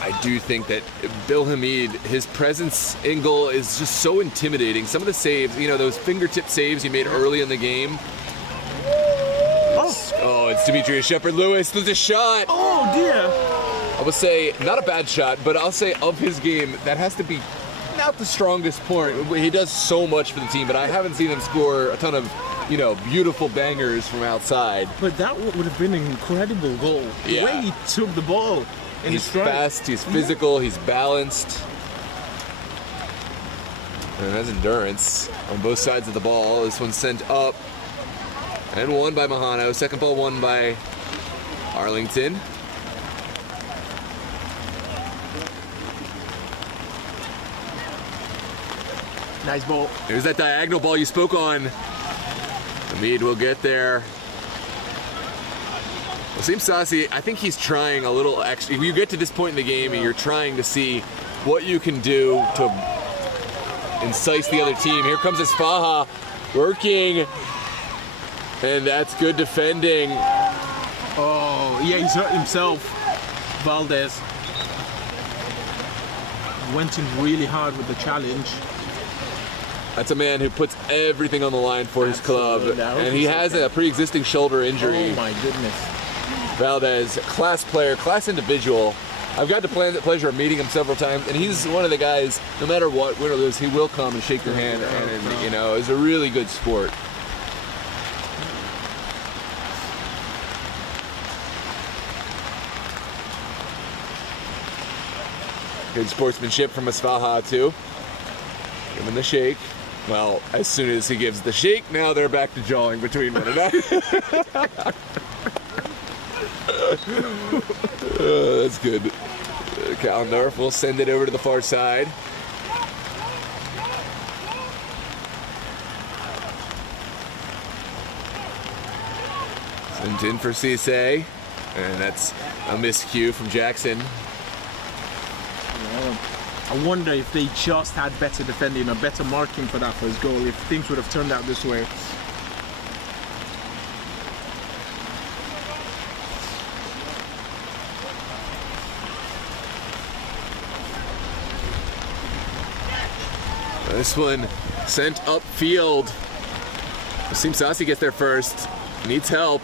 I do think that Bill Hamid, his presence in goal is just so intimidating. Some of the saves, you know, those fingertip saves he made early in the game. Oh, it's Demetrius Shepard-Lewis with a shot. Oh, dear. I would say, not a bad shot, but I'll say of his game, that has to be not the strongest point. He does so much for the team, but I haven't seen him score a ton of, you know, beautiful bangers from outside. But that would have been an incredible goal. The way he took the ball. He's fast, he's physical, he's balanced. And has endurance on both sides of the ball. This one's sent up. And won by Mahano. Second ball won by Arlington. Nice ball. There's that diagonal ball you spoke on. Hamid will get there. Wasim Sassi, I think he's trying a little extra. If you get to this point in the game and you're trying to see what you can do to incite the other team. Here comes Isfaha working. And that's good defending. Oh, yeah, he's hurt himself. Valdez went in really hard with the challenge. That's a man who puts everything on the line for his club. And he has a pre-existing shoulder injury. Oh, my goodness. Valdez, class player, class individual. I've got the pleasure of meeting him several times, and he's one of the guys, no matter what, win or lose, he will come and shake your hand, and you know, is a really good sport. Good sportsmanship from Asfaha, too. Give him the shake. Well, as soon as he gives the shake, now they're back to jawing between one another. That's good. Kalendorf will send it over to the far side. Sent in for Cisse. And that's a miscue from Jackson. I wonder if they just had better defending or better marking for that first goal, if things would have turned out this way. This one sent upfield. Wasim Sassi gets there first. Needs help.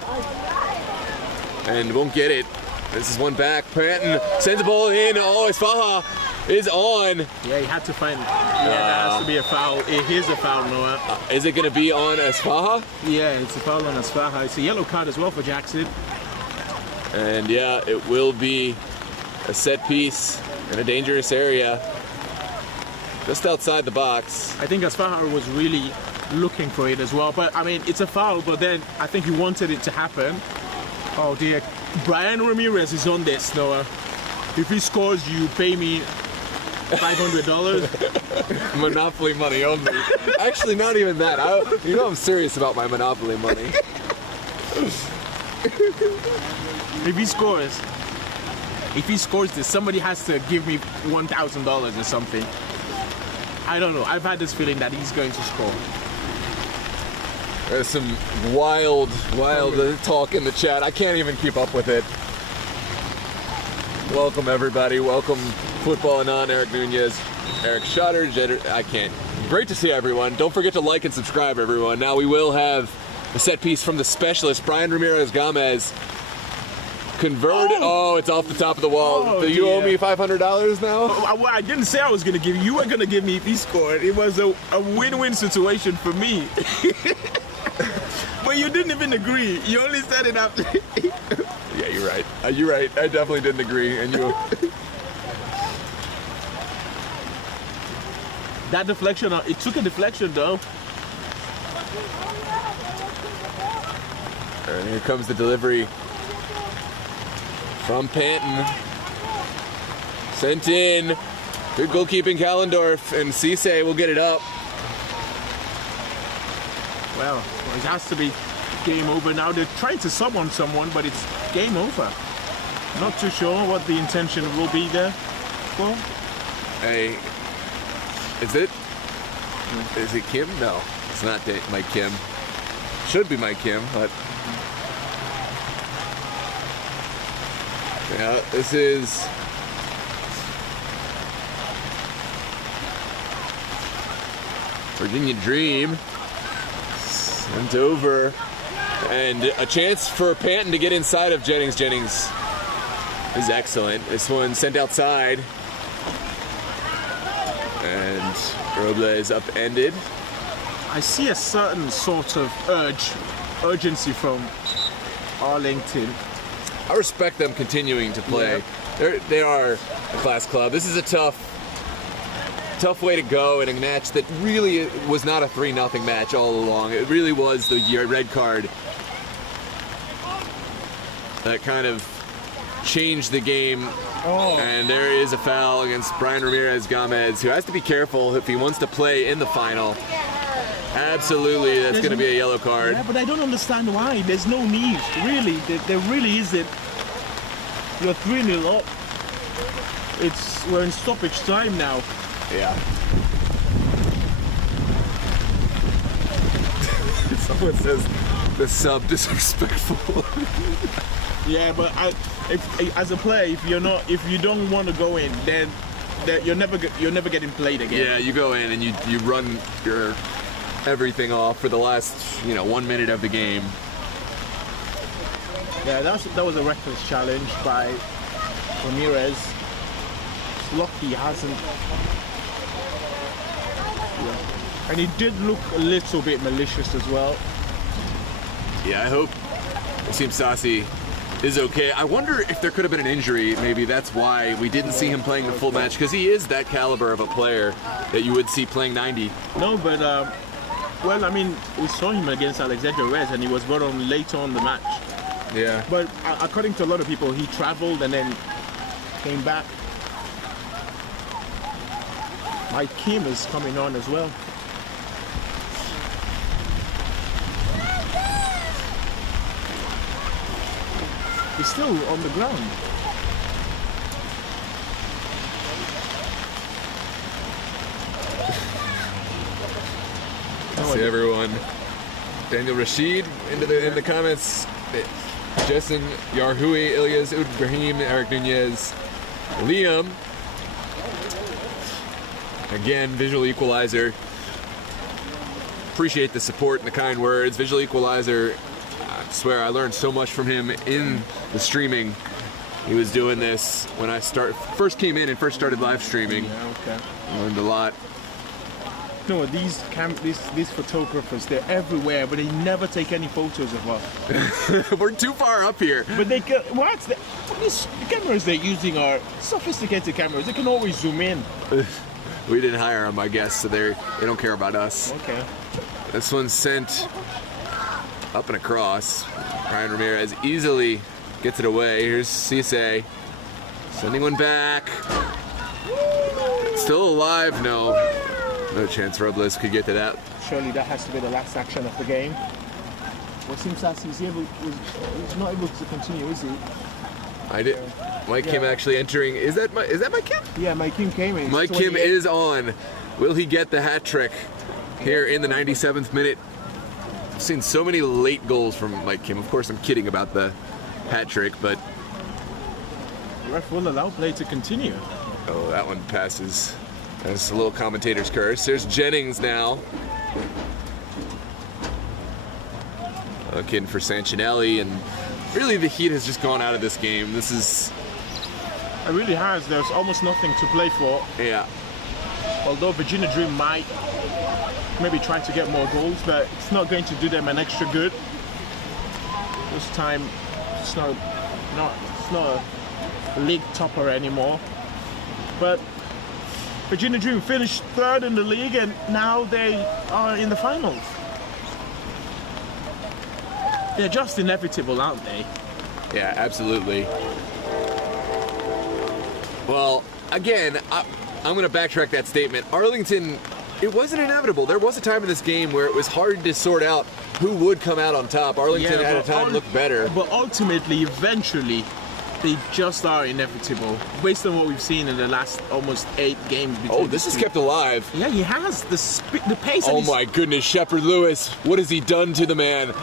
And won't get it. This is one back. Panton sends the ball in. Oh, Isfaha is on. Yeah, he had to find it. Yeah, that has to be a foul. It is a foul, Noah. Is it going to be on Isfaha? Yeah, it's a foul on Isfaha. It's a yellow card as well for Jackson. And yeah, it will be a set piece in a dangerous area. Just outside the box. I think Isfaha was really looking for it as well. But, I mean, it's a foul, but then I think he wanted it to happen. Oh, dear. Brian Ramirez is on this, Noah. If he scores, you pay me $500. Monopoly money only. Actually, not even that. You know I'm serious about my Monopoly money. If he scores this, somebody has to give me $1,000 or something. I don't know. I've had this feeling that he's going to score. There's some wild talk in the chat. I can't even keep up with it. Welcome, everybody. Welcome, Football Anon, Eric Nunez, Eric Schotter, I can't. Great to see everyone. Don't forget to like and subscribe, everyone. Now we will have a set piece from the specialist, Brian Ramirez-Gomez. Converted. Oh, it's off the top of the wall. Oh, do you owe me $500 now? I didn't say I was going to give you. You were going to give me if he scored. It was a win-win situation for me. But you didn't even agree. You only said it after. Yeah, you're right. You're right. I definitely didn't agree. And you. That deflection, it took a deflection though. And here comes the delivery from Panton. Sent in. Good goalkeeping, Callendorf, and Cisse will get it up. Well, it has to be game over now. They're trying to sub on someone, but it's game over. Not too sure what the intention will be there for. Hey, is it Kim? No, it's not Mike Kim. Should be Mike Kim, but yeah, this is Virginia Dream sent over, and a chance for Panton to get inside of Jennings. Jennings is excellent. This one sent outside, and Robles upended. I see a certain sort of urgency from Arlington. I respect them continuing to play. Yeah. They are a class club. This is a tough way to go in a match that really was not a 3-0 match all along. It really was the red card that kind of changed the game. Oh. And there is a foul against Brian Ramirez Gomez, who has to be careful if he wants to play in the final. Absolutely, that's going to be a yellow card. Yeah, but I don't understand why. There's no need, really. There really isn't. You're 3-0 up. We're in stoppage time now. Yeah. Someone says the sub disrespectful. Yeah, but as a player, if you don't want to go in, then you're never getting played again. Yeah, you go in and you run your everything off for the last 1 minute of the game. Yeah, that was a reckless challenge by Ramirez. It's lucky he hasn't. Yeah. And he did look a little bit malicious as well. Yeah, I hope Wasim Sassi is okay. I wonder if there could have been an injury. Maybe that's why we didn't see him playing the full match, because he is that caliber of a player that you would see playing 90. No, but well, I mean, we saw him against Alexander Reyes, and he was brought on later on the match. Yeah. But according to a lot of people, he traveled and then came back. Mike Kim is coming on as well. He's still on the ground. See everyone. Daniel Rashid in the comments. Jessen, Yarhui, Ilyas, Ibrahim, Eric Nunez, Liam. Again, visual equalizer. Appreciate the support and the kind words. Visual equalizer. I swear I learned so much from him in the streaming. He was doing this when I first came in and first started live streaming. Yeah, okay. I learned a lot. No, these photographers, they're everywhere, but they never take any photos of us. We're too far up here. But they can, the cameras they're using are sophisticated cameras. They can always zoom in. We didn't hire them, I guess, so they don't care about us. Okay. This one's sent up and across. Brian Ramirez easily gets it away. Here's Cisse sending one back. Still alive? No. No chance Robles could get to that. Surely that has to be the last action of the game. Wasim Sassi he's not able to continue, is he? Mike Kim actually entering. Is that Mike Kim? Yeah, Mike Kim came in. Mike Kim is on. Will he get the hat trick here in the 97th minute? I've seen so many late goals from Mike Kim. Of course, I'm kidding about the hat trick, but the ref will allow play to continue. Oh, that one passes. That's a little commentator's curse. There's Jennings now. Looking for Sanchinelli, and really the heat has just gone out of this game. It really has. There's almost nothing to play for. Yeah. Although Virginia Dream might maybe try to get more goals, but it's not going to do them an extra good. This time, it's not a league topper anymore. But Virginia Dream finished third in the league, and now they are in the finals. they're just inevitable, aren't they? Yeah, absolutely. Well, again, I'm going to backtrack that statement. Arlington, it wasn't inevitable. There was a time in this game where it was hard to sort out who would come out on top. Arlington at a time looked better. But ultimately, eventually, they just are inevitable, based on what we've seen in the last almost 8 games. Oh, this is kept alive. Yeah, he has the pace. Oh my goodness, Shepard Lewis, what has he done to the man?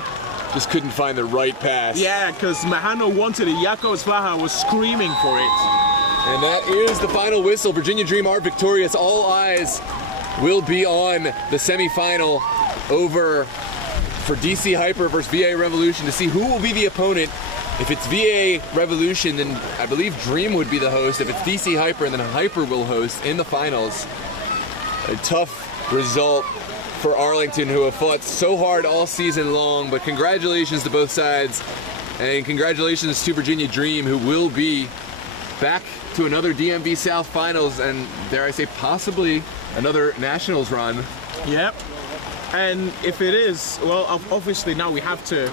Just couldn't find the right pass. Yeah, because Mahano wanted it. Yakov Svaha was screaming for it. And that is the final whistle. Virginia Dream are victorious. All eyes will be on the semifinal over for DC Hyper versus VA Revolution to see who will be the opponent. If it's VA Revolution, then I believe Dream would be the host. If it's DC Hyper, then Hyper will host in the finals. A tough result for Arlington, who have fought so hard all season long, but congratulations to both sides, and congratulations to Virginia Dream, who will be back to another DMV South Finals, and dare I say, possibly another Nationals run. Yep. And if it is, well, obviously now we have to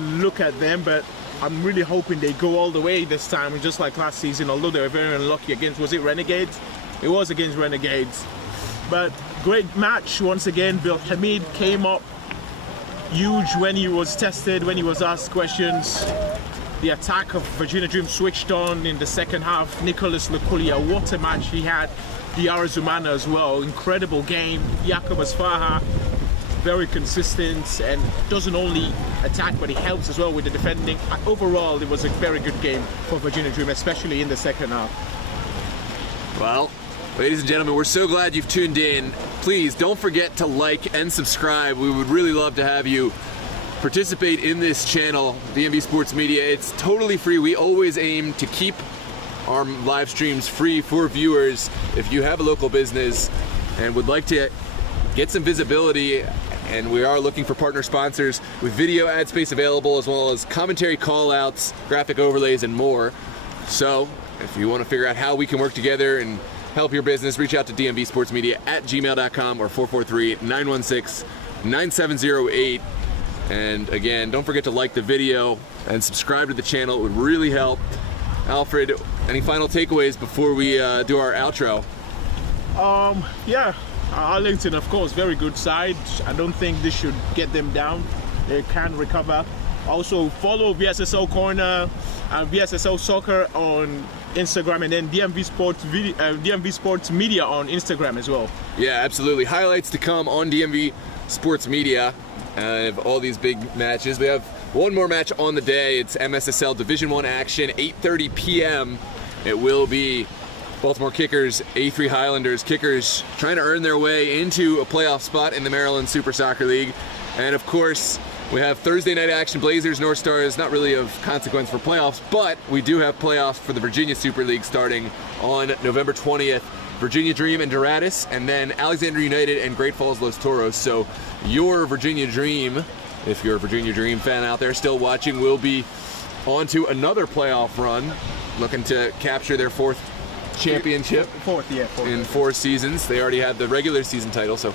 look at them, but I'm really hoping they go all the way this time, just like last season, although they were very unlucky against, was it Renegades? It was against Renegades. But great match once again. Bill Hamid came up huge when he was tested, when he was asked questions. The attack of Virginia Dream switched on in the second half. Nicholas Lukulia, what a match he had. Diara Zumana as well, incredible game. Yakov Asfaha, very consistent and doesn't only attack, but he helps as well with the defending. Overall, it was a very good game for Virginia Dream, especially in the second half. Well, ladies and gentlemen, we're so glad you've tuned in. Please don't forget to like and subscribe. We would really love to have you participate in this channel, DMV Sports Media. It's totally free. We always aim to keep our live streams free for viewers. If you have a local business and would like to get some visibility, and we are looking for partner sponsors with video ad space available, as well as commentary call-outs, graphic overlays, and more. So if you want to figure out how we can work together and help your business, reach out to dmvsportsmedia@gmail.com or 443-916-9708. And again, don't forget to like the video and subscribe to the channel. It would really help. Alfred, any final takeaways before we do our outro? Yeah, Arlington, of course, very good side. I don't think this should get them down. They can recover. Also, follow VSSL Corner and VSSL Soccer on Instagram, and then DMV Sports Media on Instagram as well. Yeah, absolutely. Highlights to come on DMV Sports Media of all these big matches. We have one more match on the day. It's MSSL Division I action, 8:30 p.m. It will be Baltimore Kickers, A3 Highlanders. Kickers trying to earn their way into a playoff spot in the Maryland Super Soccer League. And of course, we have Thursday night action, Blazers, North Stars, not really of consequence for playoffs, but we do have playoffs for the Virginia Super League starting on November 20th. Virginia Dream and Doratus, and then Alexander United and Great Falls Los Toros. So your Virginia Dream, if you're a Virginia Dream fan out there still watching, will be on to another playoff run, looking to capture their 4th championship. Fourth. In 4 seasons. They already had the regular season title, so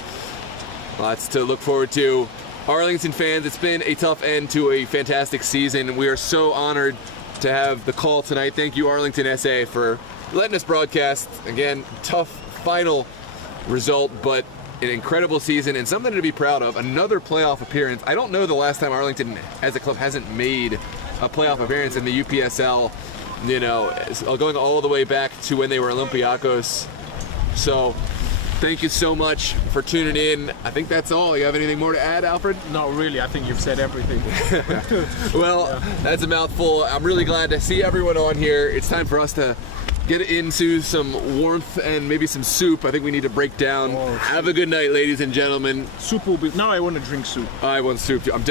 lots to look forward to. Arlington fans, it's been a tough end to a fantastic season. We are so honored to have the call tonight. Thank you, Arlington SA, for letting us broadcast. Again, tough final result, but an incredible season and something to be proud of. Another playoff appearance. I don't know the last time Arlington as a club hasn't made a playoff appearance in the UPSL, you know, going all the way back to when they were Olympiacos. So thank you so much for tuning in. I think that's all. You have anything more to add, Alfred? Not really. I think you've said everything. Well, that's a mouthful. I'm really glad to see everyone on here. It's time for us to get into some warmth and maybe some soup. I think we need to break down. Have a good night, ladies and gentlemen. Soup will be... Now I want to drink soup. I want soup too. I'm definitely